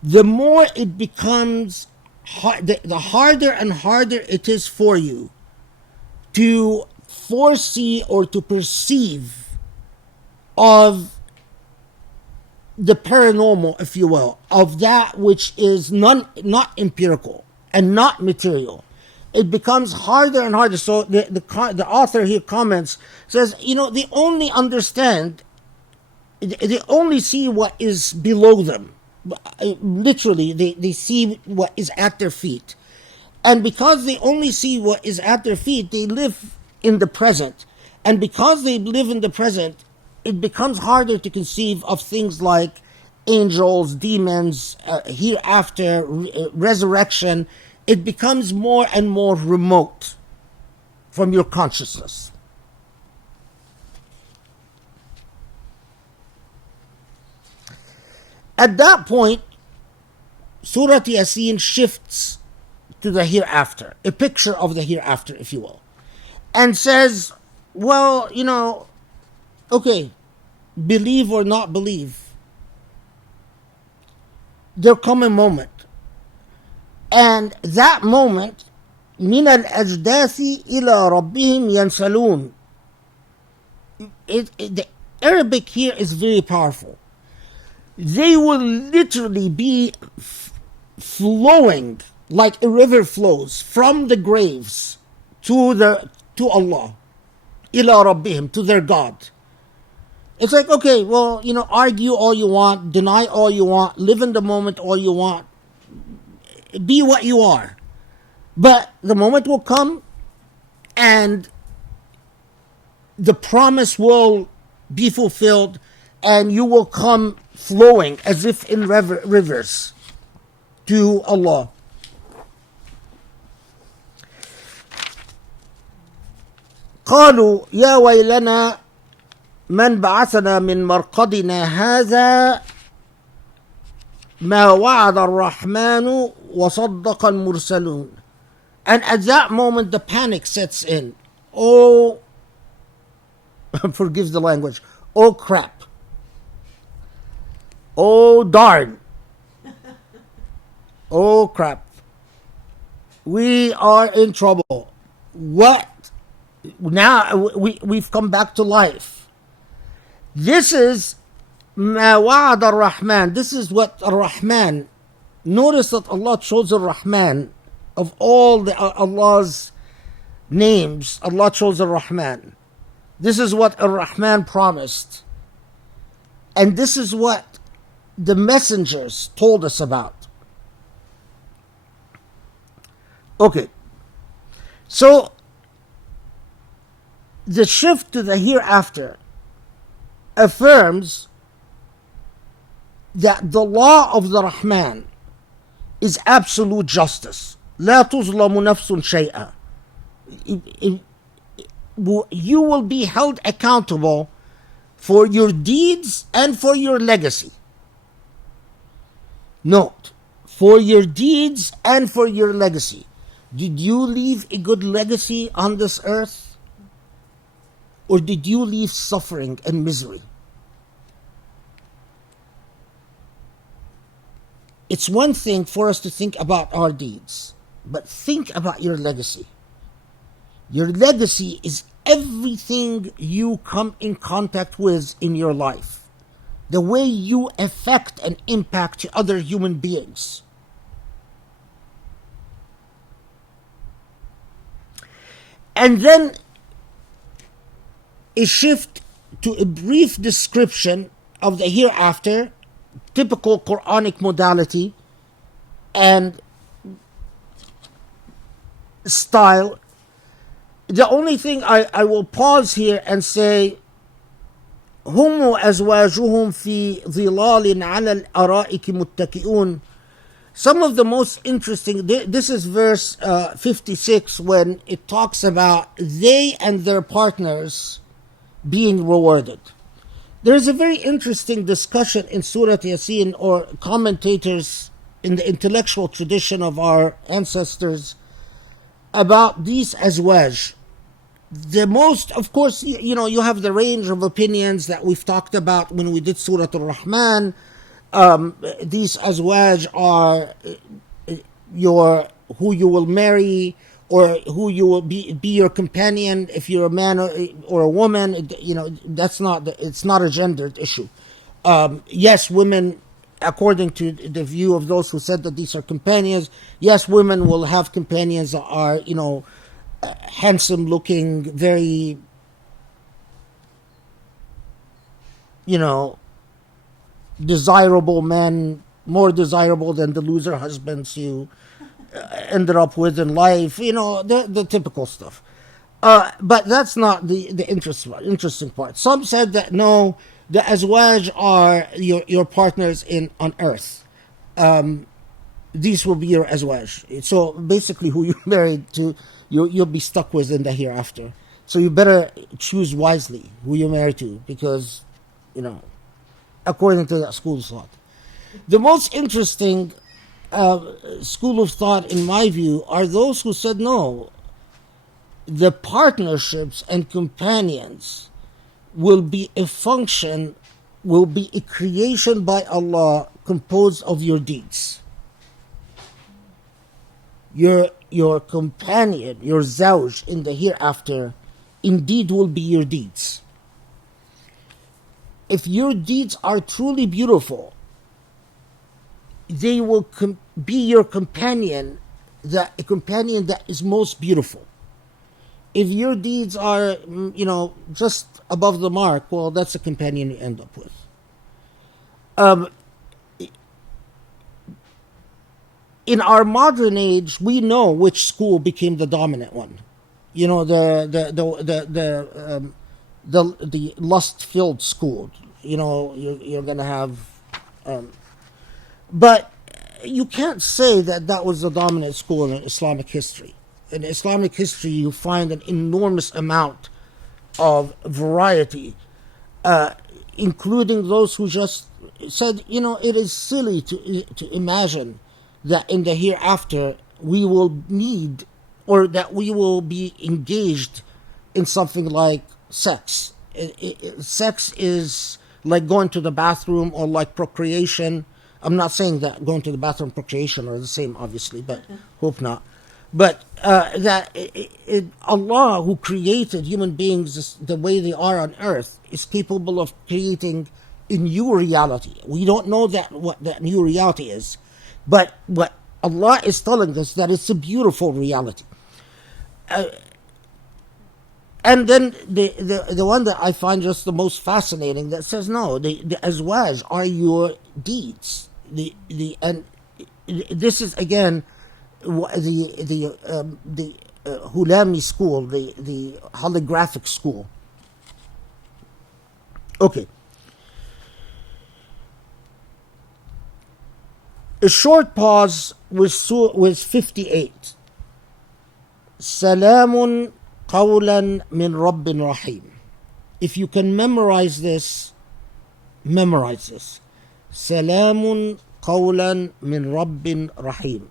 the more it becomes the harder and harder it is for you to foresee or to perceive of the paranormal, if you will, of that which is not empirical and not material. It becomes harder and harder. So the author here comments, says, they only understand, they only see what is below them. Literally, they see what is at their feet. And because they only see what is at their feet, they live in the present. And because they live in the present, it becomes harder to conceive of things like angels, demons, hereafter, resurrection. It becomes more and more remote from your consciousness. At that point, Surat Yasin shifts to the hereafter, a picture of the hereafter, if you will, and says, well, okay, believe or not believe, there'll come a moment. And that moment, من الأجداث إلى ربهم ينسلون. The Arabic here is very powerful. They will literally be flowing like a river flows from the graves to Allah, إلى ربهم, to their God. It's like, okay, well, argue all you want, deny all you want, live in the moment all you want, be what you are. But the moment will come and the promise will be fulfilled and you will come flowing as if in rivers to Allah. قالوا يا ويلنا من بعثنا من مرقدنا هذا ما وعد الرحمن وصدق المرسلون. And at that moment the panic sets in. Oh, forgive the language. Oh crap. Oh darn. Oh crap. We are in trouble. What? Now we've come back to life. This is ما وعد الرحمن. This is what Ar-Rahman. Notice that Allah chose Ar-Rahman. Of all Allah's names, Allah chose Ar-Rahman. This is what Ar-Rahman promised. And this is what the messengers told us about. Okay. So, the shift to the hereafter affirms that the law of the Rahman is absolute justice. لا تظلم نفس شيئا. You will be held accountable for your deeds and for your legacy. Note, for your deeds and for your legacy. Did you leave a good legacy on this earth? Or did you leave suffering and misery? It's one thing for us to think about our deeds, but think about your legacy. Your legacy is everything you come in contact with in your life. The way you affect and impact other human beings. And then a shift to a brief description of the hereafter, typical Quranic modality and style. The only thing I will pause here and say, هم وأزواجهم في ظلال على الأرائك متكئون. Some of the most interesting, this is verse 56, when it talks about they and their partners being rewarded. There's a very interesting discussion in Surat Yasin, or commentators in the intellectual tradition of our ancestors, about these azwaj. The most, of course, you have the range of opinions that we've talked about when we did Surah Al-Rahman. These azwaj are who you will marry, or who you will be your companion if you're a man or a woman. It's not a gendered issue. Yes, women, according to the view of those who said that these are companions, yes, women will have companions that are, handsome looking, very, desirable men, more desirable than the loser husbands you ended up with in life, the typical stuff. But that's not the interesting part. Some said that no, the azwaj are your partners on earth. These will be your azwaj. So basically, who you're married to, you'll be stuck with in the hereafter. So you better choose wisely who you're married to, because, according to that school of thought. The most interesting school of thought, in my view, are those who said no, the partnerships and companions will be a creation by Allah composed of your deeds. Your companion, your zawj in the hereafter, indeed will be your deeds. If your deeds are truly beautiful, they will be your companion, a companion that is most beautiful. If your deeds are, just above the mark, well, that's a companion you end up with. In our modern age, we know which school became the dominant one. The lust-filled school. You're going to have, but you can't say that was the dominant school in Islamic history. In Islamic history, you find an enormous amount of variety, including those who just said, it is silly to imagine that in the hereafter we will need, or that we will be engaged in something like sex. Sex is like going to the bathroom, or like procreation. I'm not saying that going to the bathroom and procreation are the same, obviously, but hope not. But Allah, who created human beings the way they are on earth, is capable of creating a new reality. We don't know what that new reality is, but what Allah is telling us, that it's a beautiful reality. And then the one that I find just the most fascinating, that says no, the azwaj are your deeds. And this is again the Hulami school, the holographic school. Okay. A short pause with 58. Salamun qawlan min Rabbin Rahim. If you can memorize this, memorize this. Salamun qawlan min Rabbin Rahim.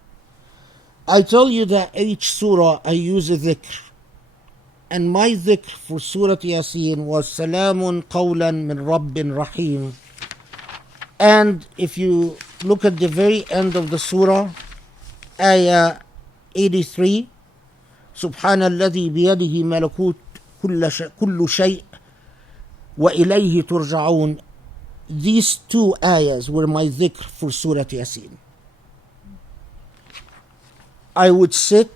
I tell you that each surah I use a dhikr. And my dhikr for Surat Yasin was Salamun Qawlan min Rabbin Rahim. And if you look at the very end of the surah, ayah 83, سبحان الذي بيده ملكوت كل شيء وإليه ترجعون. These two ayahs were my dhikr for Surat Yasin. I would sit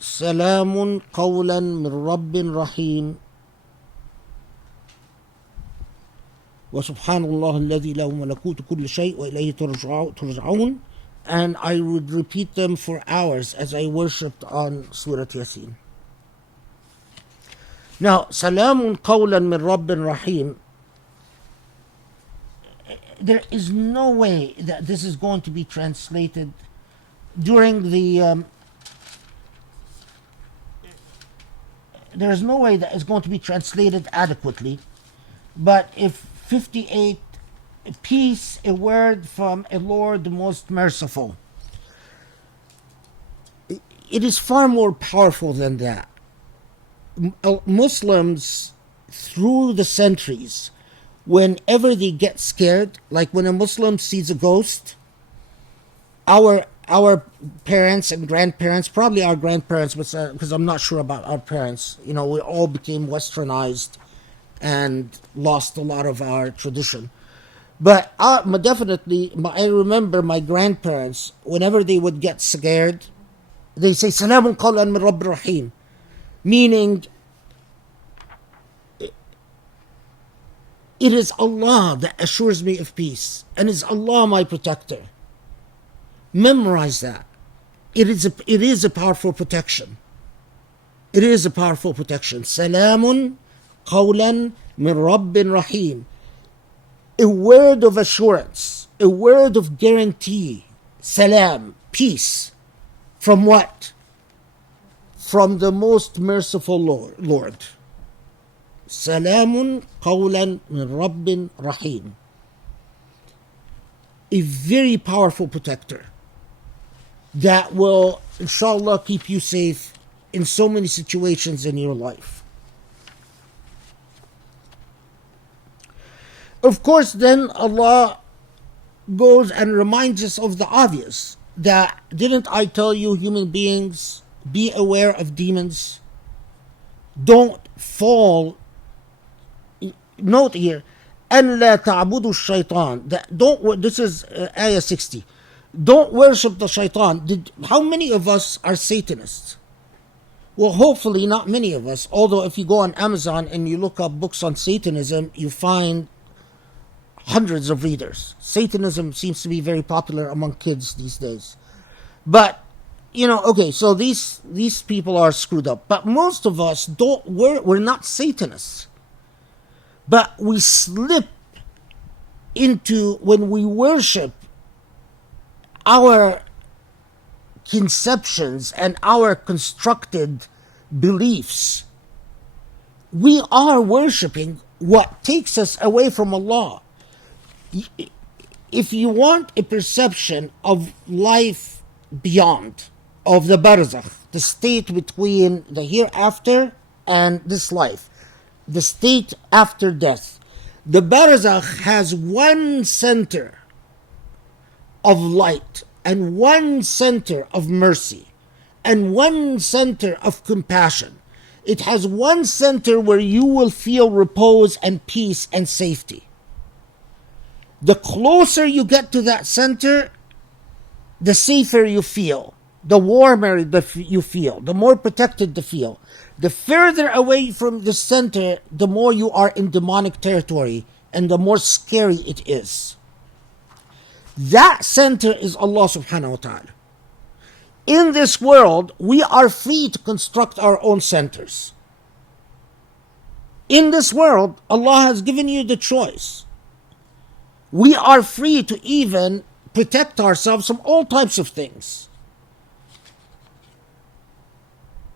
سلام قولا من رب رحيم وسبحان الله الذي له ملكوت كل شيء وإليه ترجعون, and I would repeat them for hours as I worshipped on Surat Yasin. Now, سلام قولا من رب رحيم, there is no way that this is going to be translated during the there is no way that it's going to be translated adequately. But if 58, peace, a word from a Lord the most merciful, it is far more powerful than that. Muslims through the centuries, whenever they get scared, like when a Muslim sees a ghost, our parents and grandparents, probably our grandparents, because I'm not sure about our parents, we all became westernized and lost a lot of our tradition. But definitely, I remember my grandparents, whenever they would get scared, they say, Salamun qawlan min Rabb Rahim, meaning it is Allah that assures me of peace, and is Allah my protector. Memorize that. It is a powerful protection. It is a powerful protection. Salamun qawlan min Rabbin Rahim. A word of assurance, a word of guarantee. Salam, peace. From what? From the most merciful Lord. Salamun qawlan min Rabbin Rahim. A very powerful protector that will, inshallah, keep you safe in so many situations in your life. Of course, then Allah goes and reminds us of the obvious, that didn't I tell you, human beings, be aware of demons? Don't fall. Note here, أَنْ لَا تَعْبُدُوا الشَّيْطَانِ. This is ayah 60. Don't worship the shaitan. How many of us are Satanists? Well, hopefully not many of us. Although if you go on Amazon and you look up books on Satanism, you find hundreds of readers. Satanism seems to be very popular among kids these days. But, okay, so these people are screwed up. But most of us we're not Satanists. But we slip into, when we worship, our conceptions and our constructed beliefs, we are worshipping what takes us away from Allah. If you want a perception of life beyond, of the barzakh, the state between the hereafter and this life, the state after death, the barzakh has one center of light, and one center of mercy, and one center of compassion. It has one center where you will feel repose and peace and safety. The closer you get to that center, the safer you feel, the warmer you feel, the more protected you feel. The further away from the center, the more you are in demonic territory, and the more scary it is. That center is Allah subhanahu wa ta'ala. In this world, we are free to construct our own centers. In this world, Allah has given you the choice. We are free to even protect ourselves from all types of things.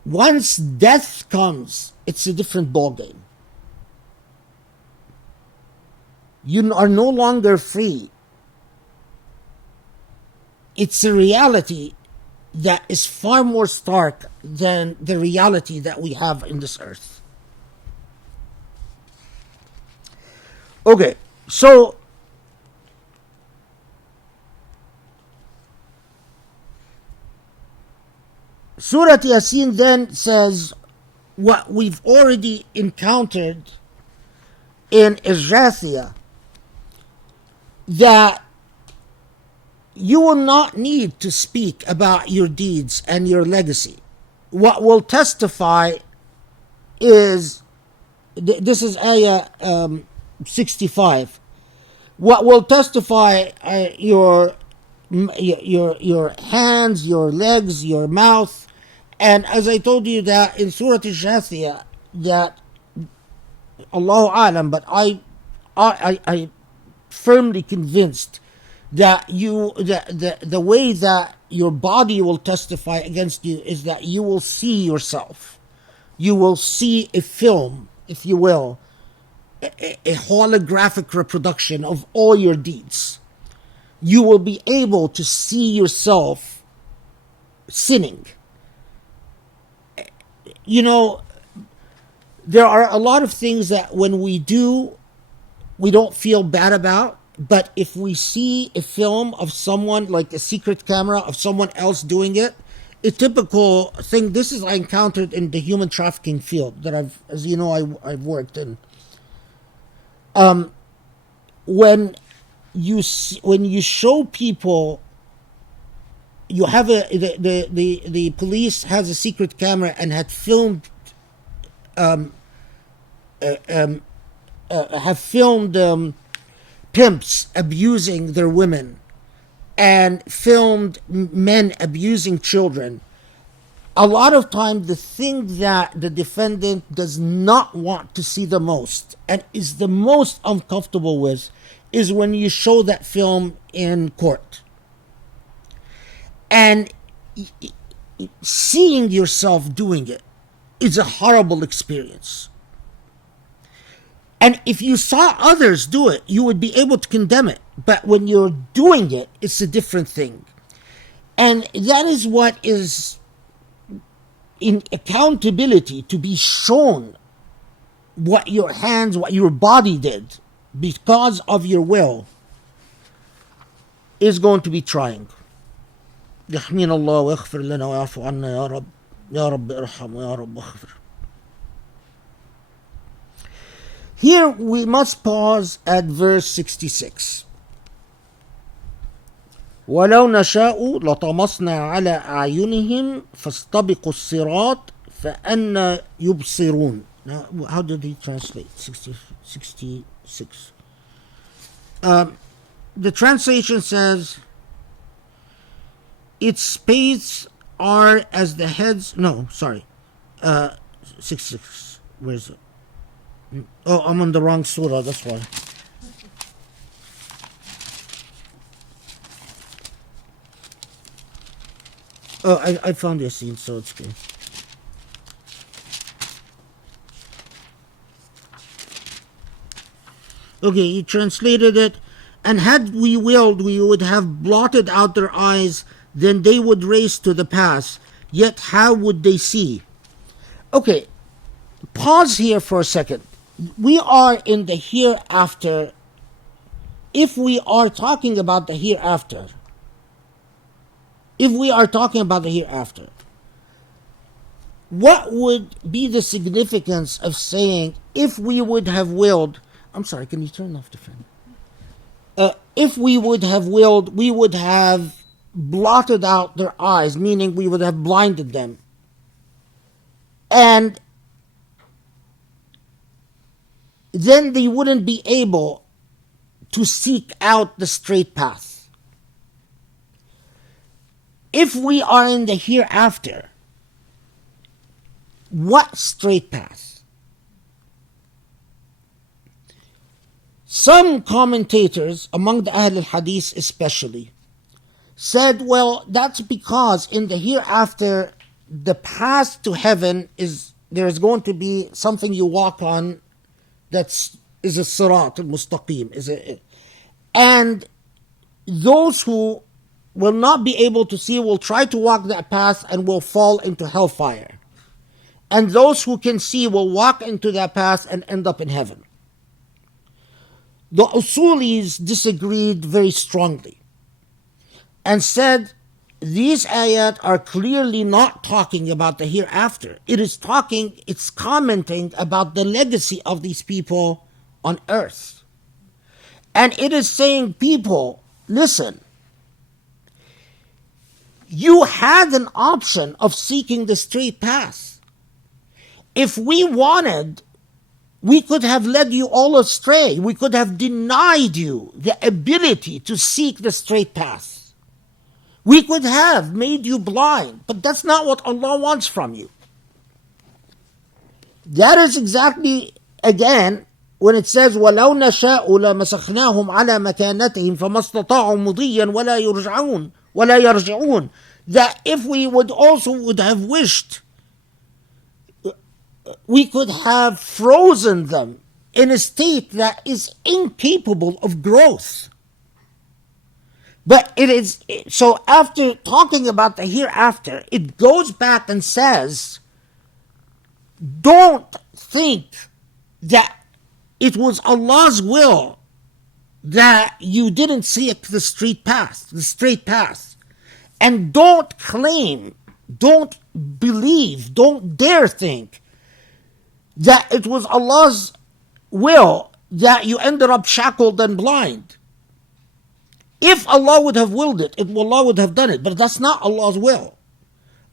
Once death comes, it's a different ballgame. You are no longer free. It's a reality that is far more stark than the reality that we have in this earth. Okay, so Surat Yasin then says what we've already encountered in Jathiyah, that you will not need to speak about your deeds and your legacy. What will testify is, this is ayah 65. What will testify your hands, your legs, your mouth. And as I told you that in Surah Al-Jathiyah, that Allahu Alam, but I firmly convinced that the way that your body will testify against you is that you will see yourself. You will see a film, if you will, a holographic reproduction of all your deeds. You will be able to see yourself sinning. You know, there are a lot of things that when we do, we don't feel bad about. But if we see a film of someone, like a secret camera of someone else doing it, a typical thing, this is I encountered in the human trafficking field that as you know, I've worked in. When you show people, you have the police has a secret camera and had filmed, pimps abusing their women and filmed men abusing children. A lot of time, the thing that the defendant does not want to see the most and is the most uncomfortable with is when you show that film in court. And seeing yourself doing it is a horrible experience. And if you saw others do it, you would be able to condemn it. But when you're doing it, it's a different thing. And that is what is in accountability, to be shown what your hands, what your body did because of your will, is going to be trying. يحمينا الله ويغفر لنا ويعفو عنا يا رب يا رب ارحم ويا رب اغفر. Here we must pause at verse 66. ولو نشاء لطمسنا على أعينهم فاستبقوا الصراط فأنى يبصرون. Now, how did he translate 66? The translation says, its spades are as the heads. No, sorry. 66. Where is it? Oh, I'm on the wrong surah, that's why. Oh, I found Yasin, so it's good. Okay, he translated it. And had we willed, we would have blotted out their eyes, then they would race to the pass. Yet how would they see? Okay, pause here for a second. We are in the hereafter. If we are talking about the hereafter, what would be the significance of saying, if we would have willed, I'm sorry, can you turn off the fan? If we would have willed, we would have blotted out their eyes, meaning we would have blinded them. And then they wouldn't be able to seek out the straight path. If we are in the hereafter, what straight path? Some commentators, among the Ahl al-Hadith especially, said, well, that's because in the hereafter, the path to heaven there's going to be something you walk on is a Surat al-Mustaqim. And those who will not be able to see, will try to walk that path and will fall into hellfire. And those who can see will walk into that path and end up in heaven. The Usulis disagreed very strongly and said these ayat are clearly not talking about the hereafter. It's commenting about the legacy of these people on earth. And it is saying, people, listen, you had an option of seeking the straight path. If we wanted, we could have led you all astray. We could have denied you the ability to seek the straight path. We could have made you blind, but that's not what Allah wants from you. That is exactly, again, when it says, وَلَوْ نَشَاءُ لَمَسَخْنَاهُمْ عَلَى مَكَانَتِهِمْ فَمَا اسْتَطَاعُوا مُضِيًّا وَلَا يَرْجِعُونَ. That if we would have wished, we could have frozen them in a state that is incapable of growth. But it is, so after talking about the hereafter, it goes back and says, don't think that it was Allah's will that you didn't seek the straight path. And don't claim, don't believe, don't dare think that it was Allah's will that you ended up shackled and blind. If Allah would have willed it, Allah would have done it, but that's not Allah's will.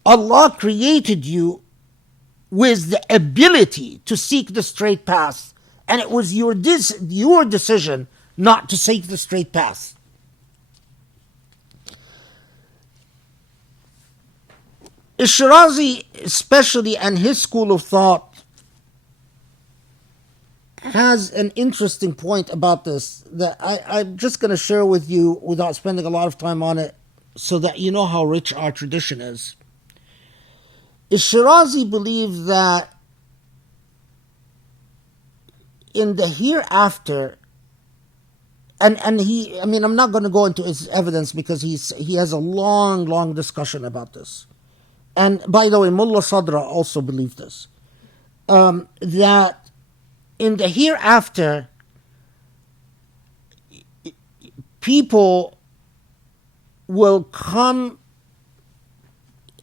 Allah created you with the ability to seek the straight path, and it was your decision not to seek the straight path. Shirazi, especially, and his school of thought, has an interesting point about this that I'm just going to share with you without spending a lot of time on it, so that you know how rich our tradition is. Shirazi believed that in the hereafter, and I'm not going to go into his evidence because he has a long discussion about this. And by the way, Mullah Sadra also believed this, that in the hereafter, people will come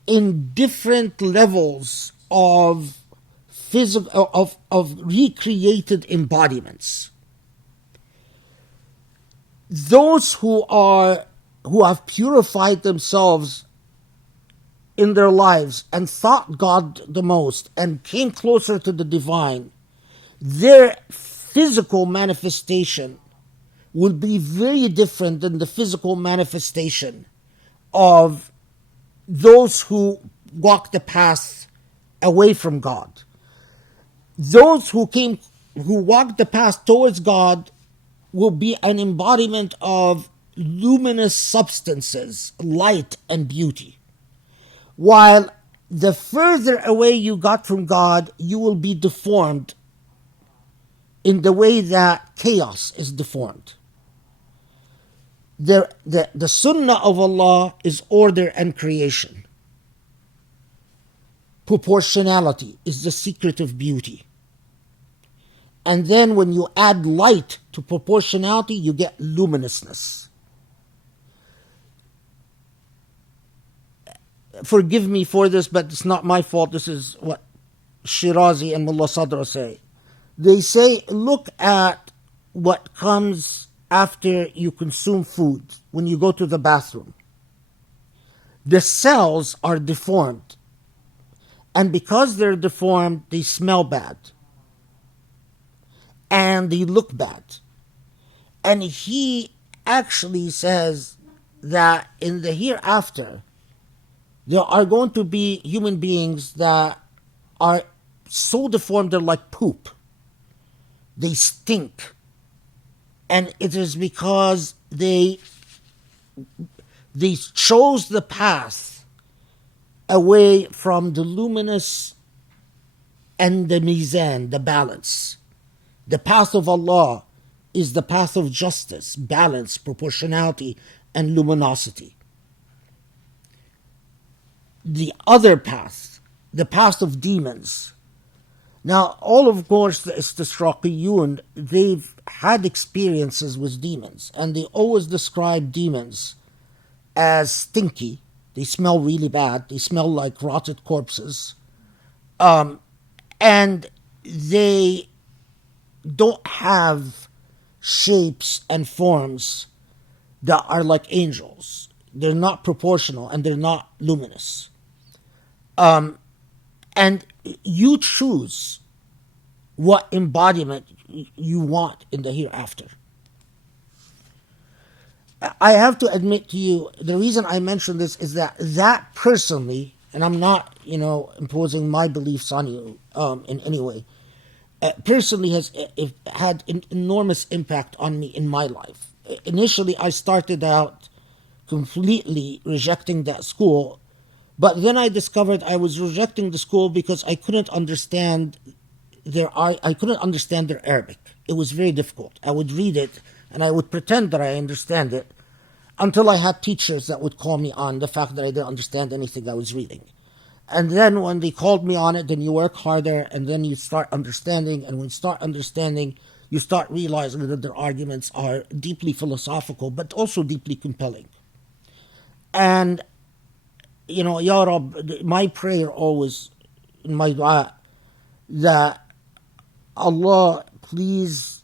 in different levels of physical, of recreated embodiments. Those who have purified themselves in their lives and thought God the most and came closer to the divine, their physical manifestation will be very different than the physical manifestation of those who walk the path away from God. Those who walked the path towards God will be an embodiment of luminous substances, light and beauty. While the further away you got from God, you will be deformed in the way that chaos is deformed. The sunnah of Allah is order and creation. Proportionality is the secret of beauty. And then when you add light to proportionality, you get luminousness. Forgive me for this, but it's not my fault. This is what Shirazi and Mullah Sadra say. They say, look at what comes after you consume food, when you go to the bathroom. The cells are deformed. And because they're deformed, they smell bad. And they look bad. And he actually says that in the hereafter, there are going to be human beings that are so deformed they're like poop. They stink. And it is because they chose the path away from the luminous and the mizan, the balance. The path of Allah is the path of justice, balance, proportionality, and luminosity. the other path, the path of demons. Now, all of course, the Istishraqiyun, they've had experiences with demons, and they always describe demons as stinky. They smell really bad. They smell like rotted corpses. And they don't have shapes and forms that are like angels. They're not proportional and they're not luminous. And you choose what embodiment you want in the hereafter. I have to admit to you, the reason I mention this is that personally, and I'm not, imposing my beliefs on you in any way, personally has had an enormous impact on me in my life. Initially, I started out completely rejecting that school, but then I discovered I was rejecting the school because I couldn't understand their Arabic. It was very difficult. I would read it and I would pretend that I understand it until I had teachers that would call me on the fact that I didn't understand anything I was reading. And then when they called me on it, then you work harder and then you start understanding. And when you start understanding, you start realizing that their arguments are deeply philosophical, but also deeply compelling. And, Ya Rab, my prayer always, in my dua, that Allah, please,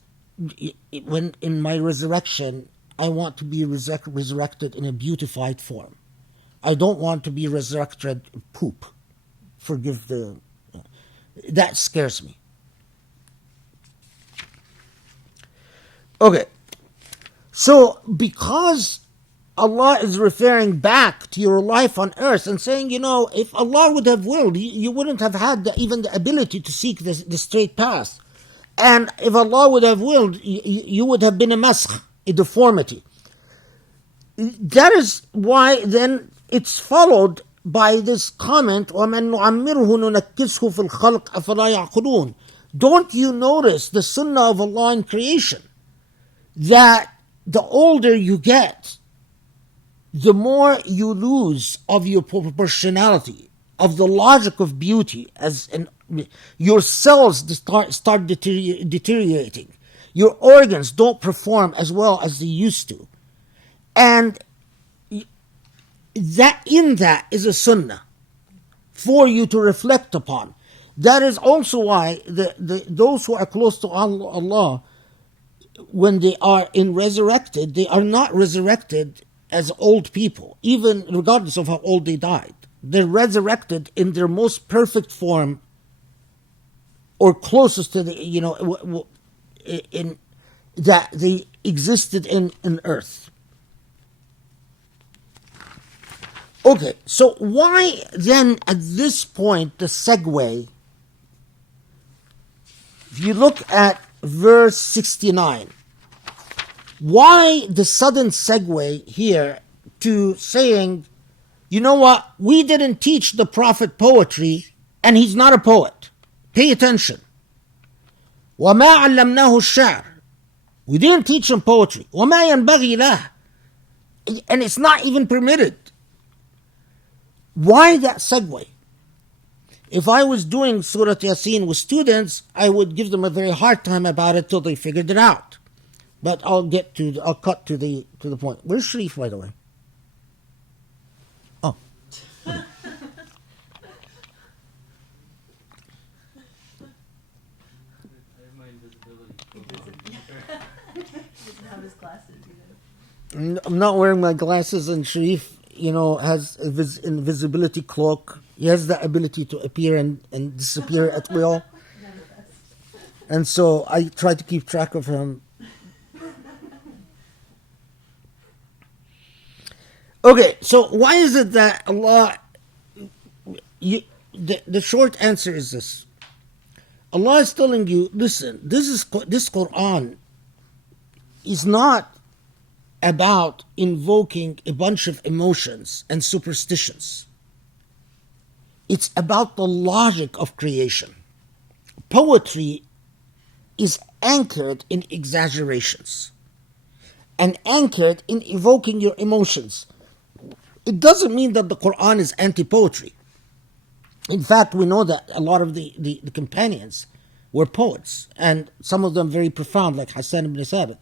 when in my resurrection, I want to be resurrected in a beautified form. I don't want to be resurrected poop. Forgive the... That scares me. Okay. So, because Allah is referring back to your life on earth and saying, if Allah would have willed, you wouldn't have had even the ability to seek the straight path. And if Allah would have willed, you would have been a maskh, a deformity. That is why then it's followed by this comment, وَمَنْ نُعَمِّرْهُ نُنَكِّسْهُ فِي الْخَلْقِ أَفَلَا يَعْقِلُونَ. Don't you notice the sunnah of Allah in creation? That the older you get, the more you lose of your proportionality, of the logic of beauty, your cells start deteriorating. Your organs don't perform as well as they used to. And that is a sunnah for you to reflect upon. That is also why those who are close to Allah, when they are resurrected, they are not resurrected as old people, even regardless of how old they died. They're resurrected in their most perfect form, or closest to in that they existed in earth. Okay, so why then at this point the segue? If you look at verse 69, why the sudden segue here to saying, you know what, we didn't teach the Prophet poetry, and he's not a poet. Pay attention. وَمَا عَلَّمْنَاهُ الشَّعْرِ. We didn't teach him poetry. وَمَا يَنْبَغِي لَهُ. And it's not even permitted. Why that segue? If I was doing Surat Yasin with students, I would give them a very hard time about it till they figured it out. But I'll cut to the point. Where's Sharif, by the way? Oh. I have my invisibility. He doesn't have his glasses either. I'm not wearing my glasses, and Sharif, has invisibility cloak. He has the ability to appear and disappear at will. And so I try to keep track of him. Okay, so why is it that Allah... The short answer is this. Allah is telling you, listen, this Quran is not about invoking a bunch of emotions and superstitions. It's about the logic of creation. Poetry is anchored in exaggerations and anchored in evoking your emotions. it doesn't mean that the Quran is anti-poetry. In fact, we know that a lot of the companions were poets, and some of them very profound, like Hassan ibn Thabit.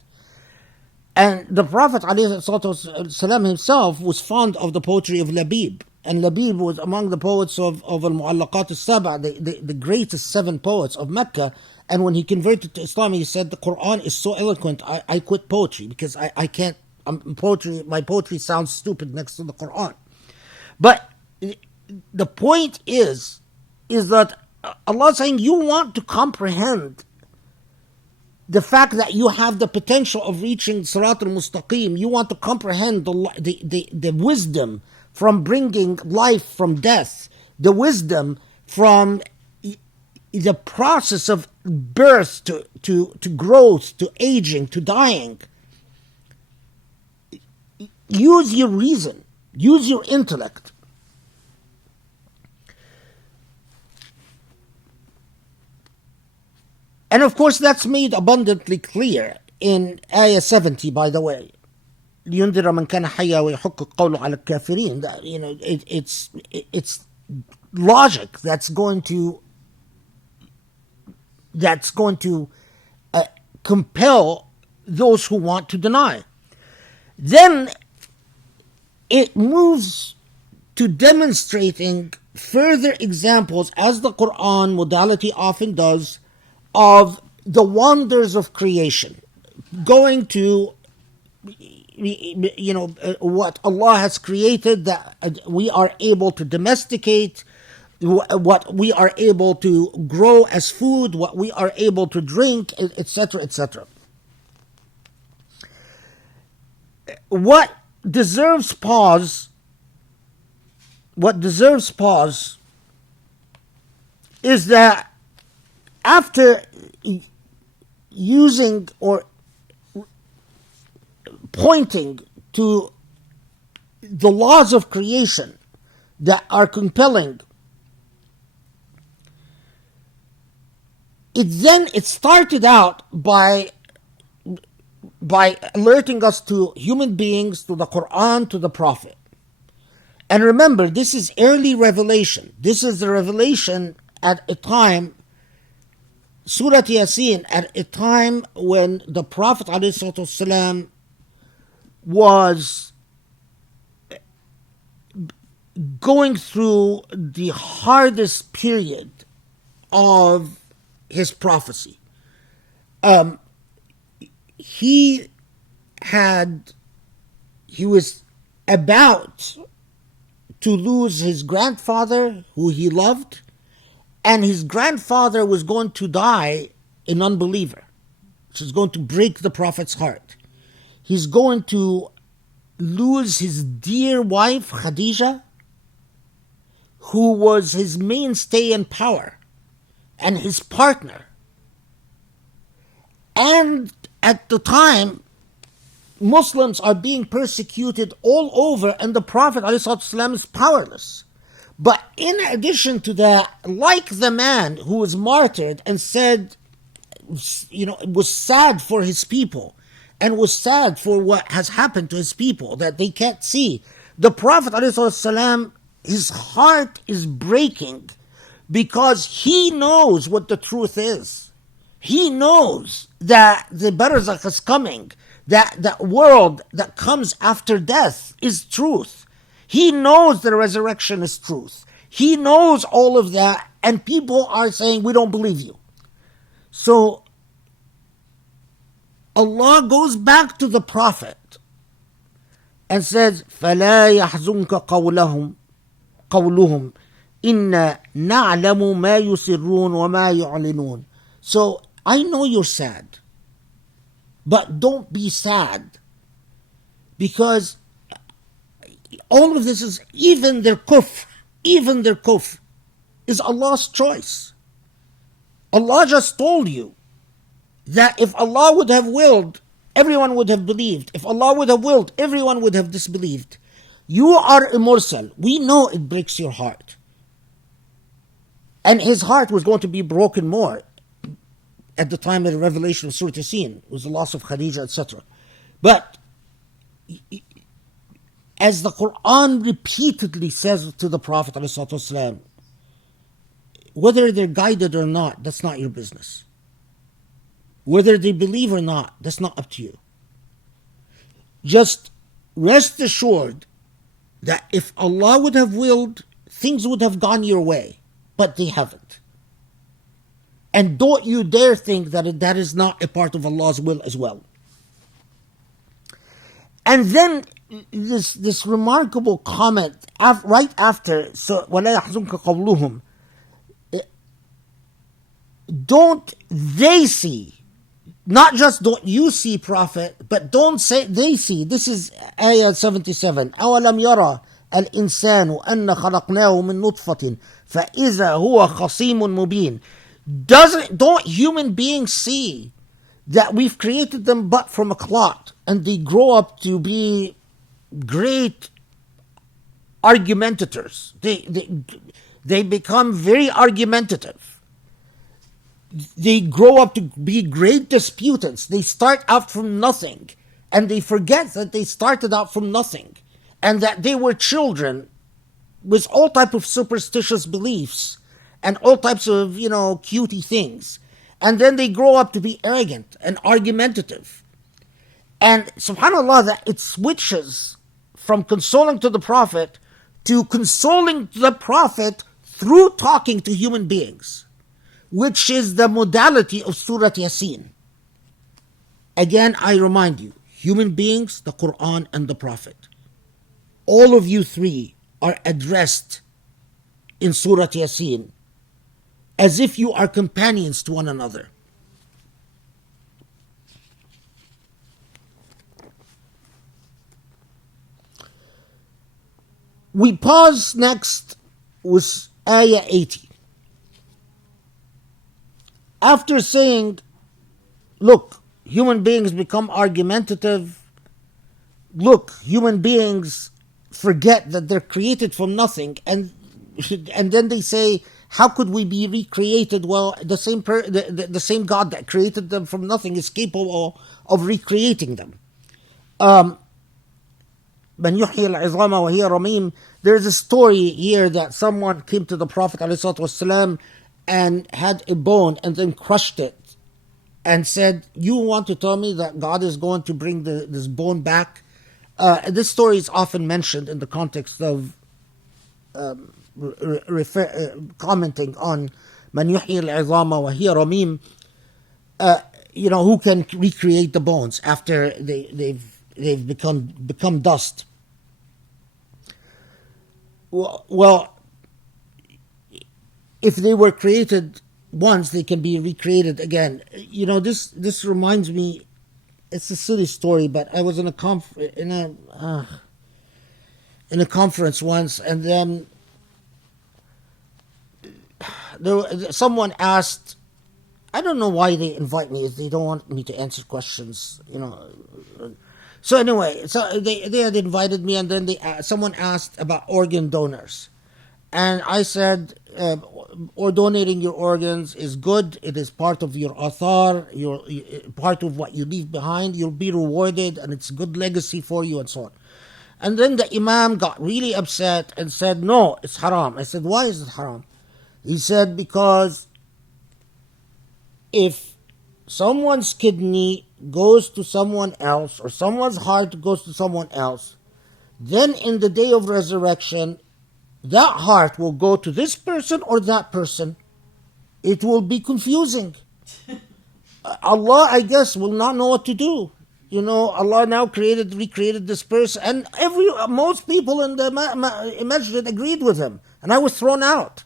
And the Prophet ﷺ himself was fond of the poetry of Labib. And Labib was among the poets of Al-Mu'allaqat al-Sab'a, the greatest 7 poets of Mecca. And when he converted to Islam, he said, the Quran is so eloquent, I quit poetry because I can't, my poetry sounds stupid next to the Quran. But the point is that Allah is saying, you want to comprehend the fact that you have the potential of reaching Surat al-Mustaqim. You want to comprehend the wisdom from bringing life from death, the wisdom from the process of birth to growth, to aging, to dying. Use your reason, use your intellect. And of course, that's made abundantly clear in Ayah 70, by the way. لِيُنذِرَ مَنْ كَانَ حَيًّا وَيَحُقَّ الْقَوْلُ عَلَى الْكَافِرِينَ. That, it's logic that's going to compel those who want to deny. Then it moves to demonstrating further examples, as the Quran modality often does, of the wonders of creation, going to what Allah has created that we are able to domesticate, what we are able to grow as food, what we are able to drink, etc., etc. What deserves pause is that after using or pointing to the laws of creation that are compelling, it started out by alerting us to human beings, to the Quran, to the Prophet. And remember, this is early revelation. This is the revelation at a time, Surat Yasin, at a time when the Prophet ﷺ was going through the hardest period of his prophecy. He was about to lose his grandfather, who he loved, and his grandfather was going to die an unbeliever, which is going to break the Prophet's heart. He's going to lose his dear wife, Khadija, who was his mainstay in power, and his partner. And at the time, Muslims are being persecuted all over, and the Prophet ﷺ is powerless. But in addition to that, like the man who was martyred and said, was sad for his people, and was sad for what has happened to his people, that they can't see, the Prophet ﷺ, his heart is breaking because he knows what the truth is. He knows that the barzakh is coming, that world that comes after death is truth. He knows the resurrection is truth. He knows all of that, and people are saying, we don't believe you. So Allah goes back to the Prophet and says, فَلَا يَحْزُنْكَ قَوْلُهُمْ إِنَّا نَعْلَمُ مَا يُسِرُّونَ وَمَا يُعْلِنُونَ. So I know you're sad, but don't be sad, because all of this is, even their kufr is Allah's choice. Allah just told you that if Allah would have willed, everyone would have believed. If Allah would have willed, everyone would have disbelieved. You are a mursal. We know it breaks your heart. And his heart was going to be broken more at the time of the revelation of Surat Yasin. It was the loss of Khadija, etc. But as the Quran repeatedly says to the Prophet ﷺ, whether they're guided or not, that's not your business. Whether they believe or not, that's not up to you. Just rest assured that if Allah would have willed, things would have gone your way, but they haven't. And don't you dare think that that is not a part of Allah's will as well. And then this remarkable comment right after, so وَلَا يَحْزُنْكَ قَوْلُهُمْ, don't they see, not just don't you see, Prophet, but don't say they see. This is ayah 77. أَوَلَمْ يَرَى الْإِنسَانُ أَنَّ خَلَقْنَاهُ مِن نُطْفَةٍ فَإِذَا هُوَ خَصِيمٌ مُبِينٌ. Don't human beings see that we've created them but from a clot, and they grow up to be great argumentators. They become very argumentative. They grow up to be great disputants. They start out from nothing, and they forget that they started out from nothing, and that they were children with all types of superstitious beliefs and all types of, cutie things. And then they grow up to be arrogant and argumentative. And subhanAllah, that it switches from consoling to the Prophet to consoling the Prophet through talking to human beings, which is the modality of Surat Yasin. Again, I remind you, human beings, the Quran, and the Prophet. All of you three are addressed in Surat Yasin as if you are companions to one another. We pause next with ayah 80. After saying, look, human beings become argumentative. Look, human beings forget that they're created from nothing. And then they say, how could we be recreated? Well, the same God that created them from nothing is capable of recreating them. من يحيي العظام وهي رميم. There's a story here that someone came to the Prophet ﷺ and had a bone and then crushed it and said, you want to tell me that God is going to bring this bone back? This story is often mentioned in the context of commenting on من يحيي العظام وهي رميم, who can recreate the bones after they've become dust. Well, if they were created once, they can be recreated again. This reminds me. It's a silly story, but I was in a conference once, and then someone asked. I don't know why they invite me. They don't want me to answer questions, So anyway, they had invited me, and then someone asked about organ donors. And I said, or donating your organs is good. It is part of your athar, part of what you leave behind. You'll be rewarded, and it's a good legacy for you, and so on. And then the Imam got really upset and said, no, it's haram. I said, why is it haram? He said, because if someone's kidney goes to someone else, or someone's heart goes to someone else, then in the day of resurrection, that heart will go to this person or that person. It will be confusing. Allah, I guess, will not know what to do. Allah now recreated this person, and most people in the masjid agreed with him, and I was thrown out.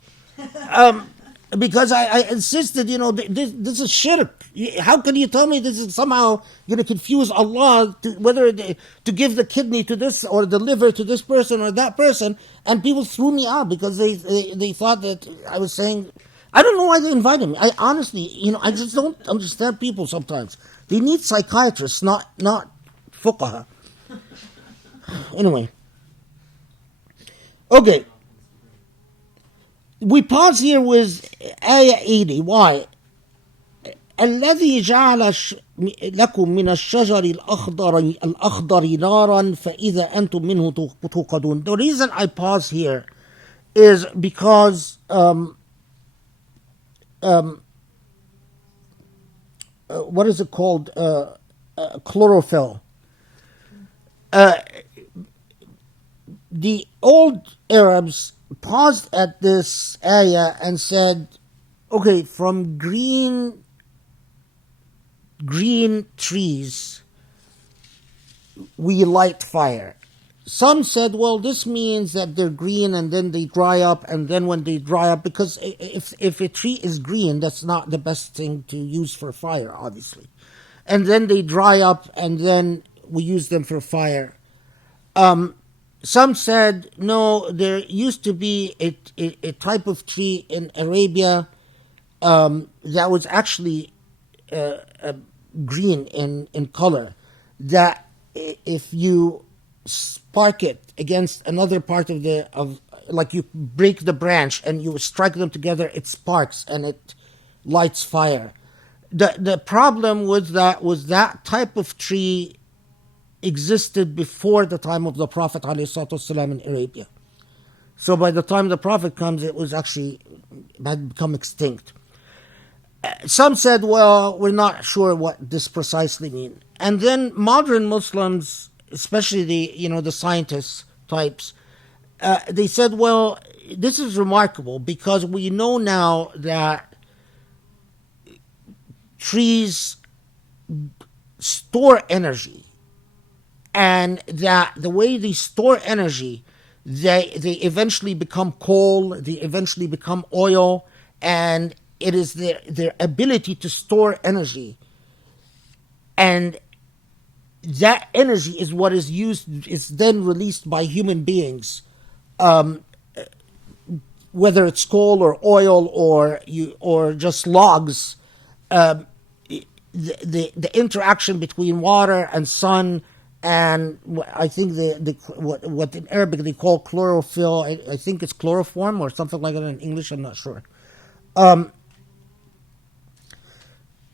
Because I insisted, this is shirk. How can you tell me this is somehow going to confuse Allah, whether to give the kidney to this or the liver to this person or that person? And people threw me out because they thought that I was saying, I don't know why they invited me. I honestly, I just don't understand people sometimes. They need psychiatrists, not fuqaha. Anyway. Okay. We pause here with ayah 80. Why? الذي جعل لكم من الشجر الأخضر نارا فإذا أنتم منه توقدون. The reason I pause here is because what is it called? Chlorophyll. The old Arabs paused at this ayah and said, okay, from green trees we light fire. Some said, well, this means that they're green and then they dry up, and then when they dry up, because if a tree is green, that's not the best thing to use for fire, obviously. And then they dry up and then we use them for fire. Some said, no, there used to be a type of tree in Arabia that was actually green in color, that if you spark it against another part of like you break the branch and you strike them together, it sparks and it lights fire. The problem with that was that type of tree existed before the time of the Prophet ﷺ in Arabia. So by the time the Prophet comes, it was actually had become extinct. Some said, well, we're not sure what this precisely means. And then modern Muslims, especially the scientists types, they said, well, this is remarkable because we know now that trees store energy, and that the way they store energy, they eventually become coal, they eventually become oil, and it is their ability to store energy. And that energy is what is used, is then released by human beings, whether it's coal or oil or just logs. The interaction between water and sun, and I think what in Arabic they call chlorophyll, I think it's chloroform or something like that in English, I'm not sure.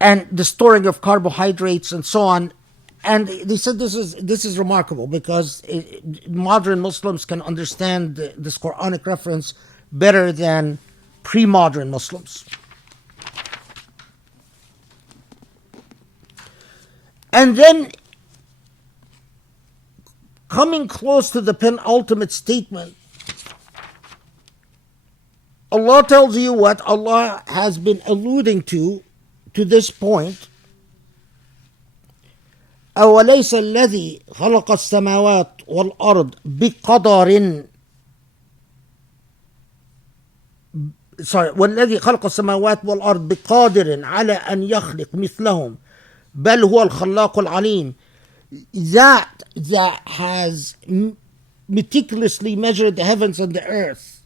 And the storing of carbohydrates and so on. And they said this is remarkable because modern Muslims can understand this Quranic reference better than pre-modern Muslims. And then, coming close to the penultimate statement, Allah tells you what Allah has been alluding to this point. أوليس الذي خلق السماوات والأرض بقدر والذي خلق السماوات والأرض بقادر على أن يخلق مثلهم بل هو الخلاق العليم. That has meticulously measured the heavens and the earth,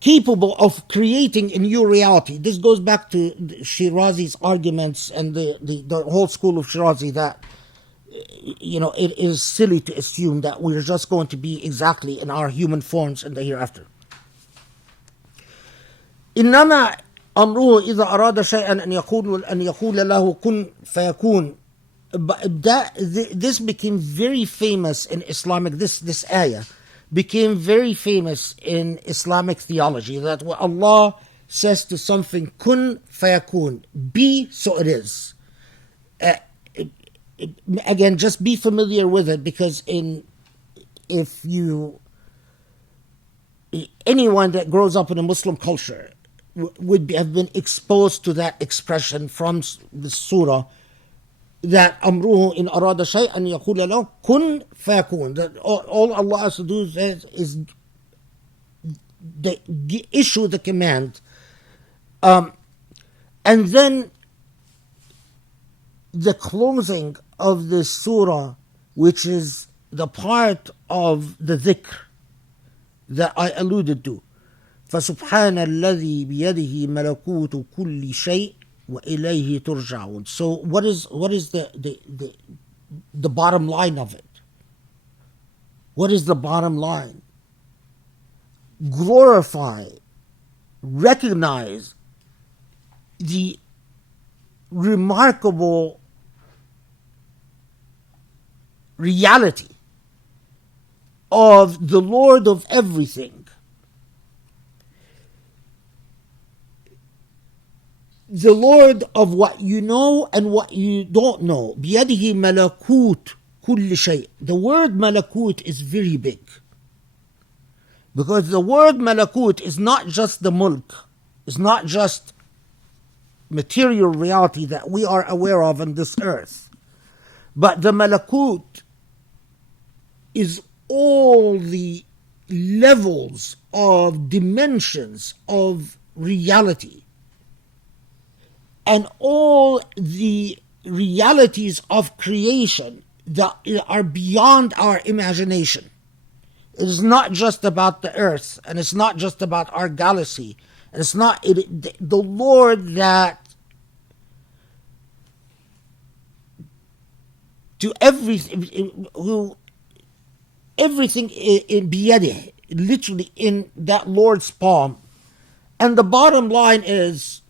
capable of creating a new reality. This goes back to Shirazi's arguments and the whole school of Shirazi that, it is silly to assume that we're just going to be exactly in our human forms in the hereafter. إنما أمره إذا أراد شيئا أن يقول له كن فيكون. This became very famous in Islamic, this ayah became very famous in Islamic theology, that when Allah says to something, kun fayakun, be, so it is. Again, just be familiar with it, because anyone that grows up in a Muslim culture would have been exposed to that expression from the surah, that amruhu in arada shay'an yaqula lahu kun fayakun, that all Allah has to do is issue the command. And then the closing of this surah, which is the part of the dhikr that I alluded to, فَسُبْحَانَ الَّذِي بِيَدِهِ مَلَكُوتُ كُلِّ شَيْءٍ وَإِلَيْهِ تُرْجَعُونَ. So what is the bottom line of it? What is the bottom line? Glorify, recognize the remarkable reality of the Lord of everything, the Lord of what you know and what you don't know. بيده ملكوت كل شيء. The word malakut is very big, because the word malakut is not just the mulk, it's not just material reality that we are aware of on this earth, but the malakut is all the levels of dimensions of reality and all the realities of creation that are beyond our imagination. It is not just about the earth, and it's not just about our galaxy, and it's not the Lord that to everything, who everything in biyadih, literally in that Lord's palm. And the bottom line is,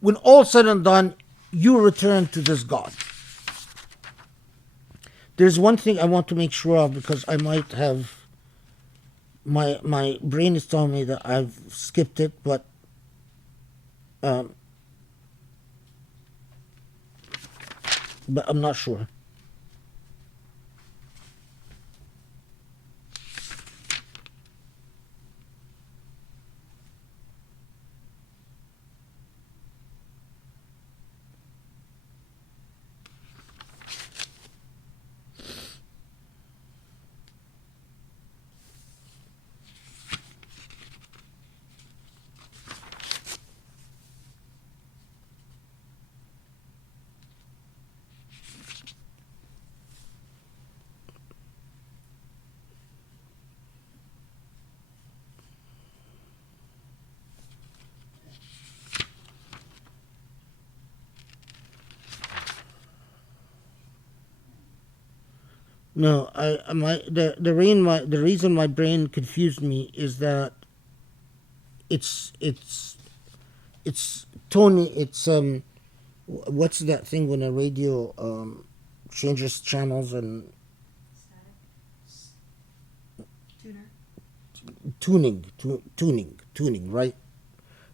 when all said and done, you return to this God. There's one thing I want to make sure of, because I might have, my brain is telling me that I've skipped it, but I'm not sure. No, the reason my brain confused me is that it's Tony. It's what's that thing when a radio changes channels and tuning, right?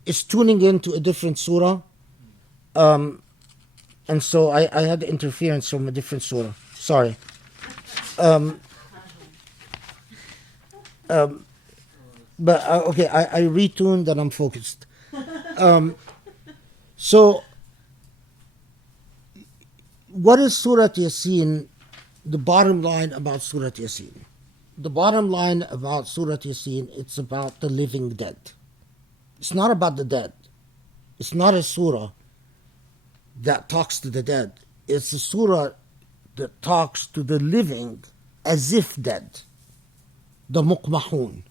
It's tuning into a different surah, and so I had interference from a different surah. Sorry. But okay, I retuned and I'm focused. So, what is Surat Yasin? The bottom line about Surat Yasin. The bottom line about Surat Yasin, it's about the living dead. It's not about the dead. It's not a surah that talks to the dead. It's a surah that talks to the living as if dead. The muqmahun.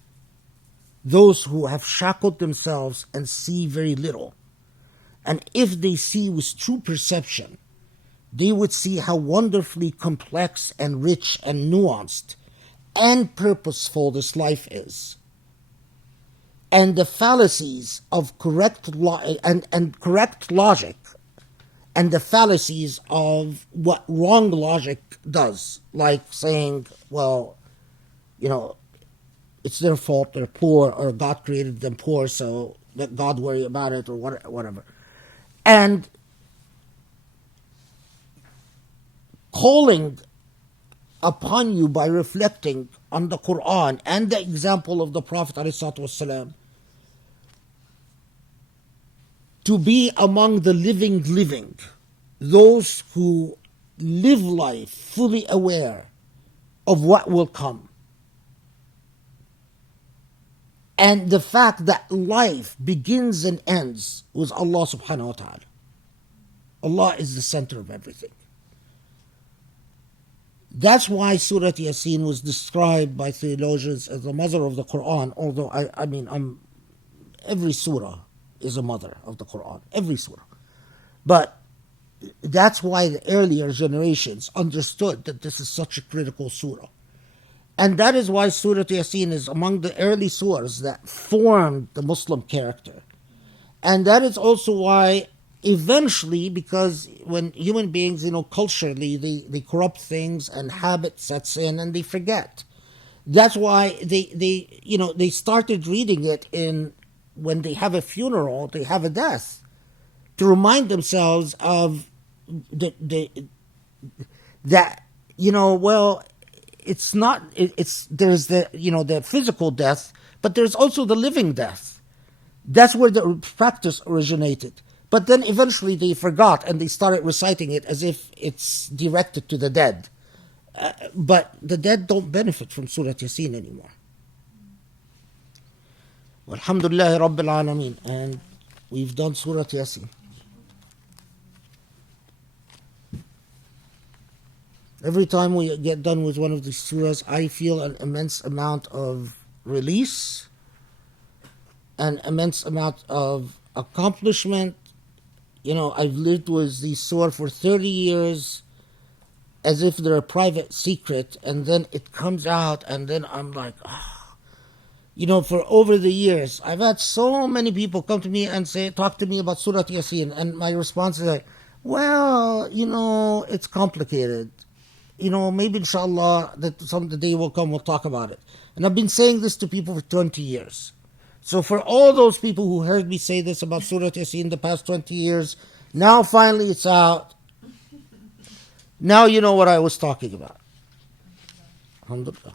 Those who have shackled themselves and see very little. And if they see with true perception, they would see how wonderfully complex and rich and nuanced and purposeful this life is. And the fallacies of correct correct logic, and the fallacies of what wrong logic does, like saying, well, it's their fault, they're poor, or God created them poor, so let God worry about it, or whatever. And calling upon you by reflecting on the Quran and the example of the Prophet ﷺ to be among the living, those who live life fully aware of what will come. And the fact that life begins and ends with Allah subhanahu wa ta'ala. Allah is the center of everything. That's why Surat Yasin was described by theologians as the mother of the Quran, although every surah is a mother of the Quran, every surah. But that's why the earlier generations understood that this is such a critical surah. And that is why Surat Yasin is among the early surahs that formed the Muslim character. And that is also why eventually, because when human beings, culturally, they corrupt things and habit sets in and they forget. That's why they started reading it when they have a funeral, they have a death, to remind themselves of that, well, it's not, there's the physical death, but there's also the living death. That's where the practice originated. But then eventually they forgot and they started reciting it as if it's directed to the dead. But the dead don't benefit from Surat Yasin anymore. Alhamdulillah Rabbil Alameen. And we've done Surat Yasin. Every time we get done with one of these surahs, I feel an immense amount of release, an immense amount of accomplishment. I've lived with these surahs for 30 years as if they're a private secret, and then it comes out, and then I'm like, for over the years, I've had so many people come to me and talk to me about Surat Yasin, and my response is like, well, it's complicated. Maybe inshallah that the day will come, we'll talk about it. And I've been saying this to people for 20 years. So for all those people who heard me say this about Surat Yasin the past 20 years, now finally it's out. Now you know what I was talking about. Alhamdulillah.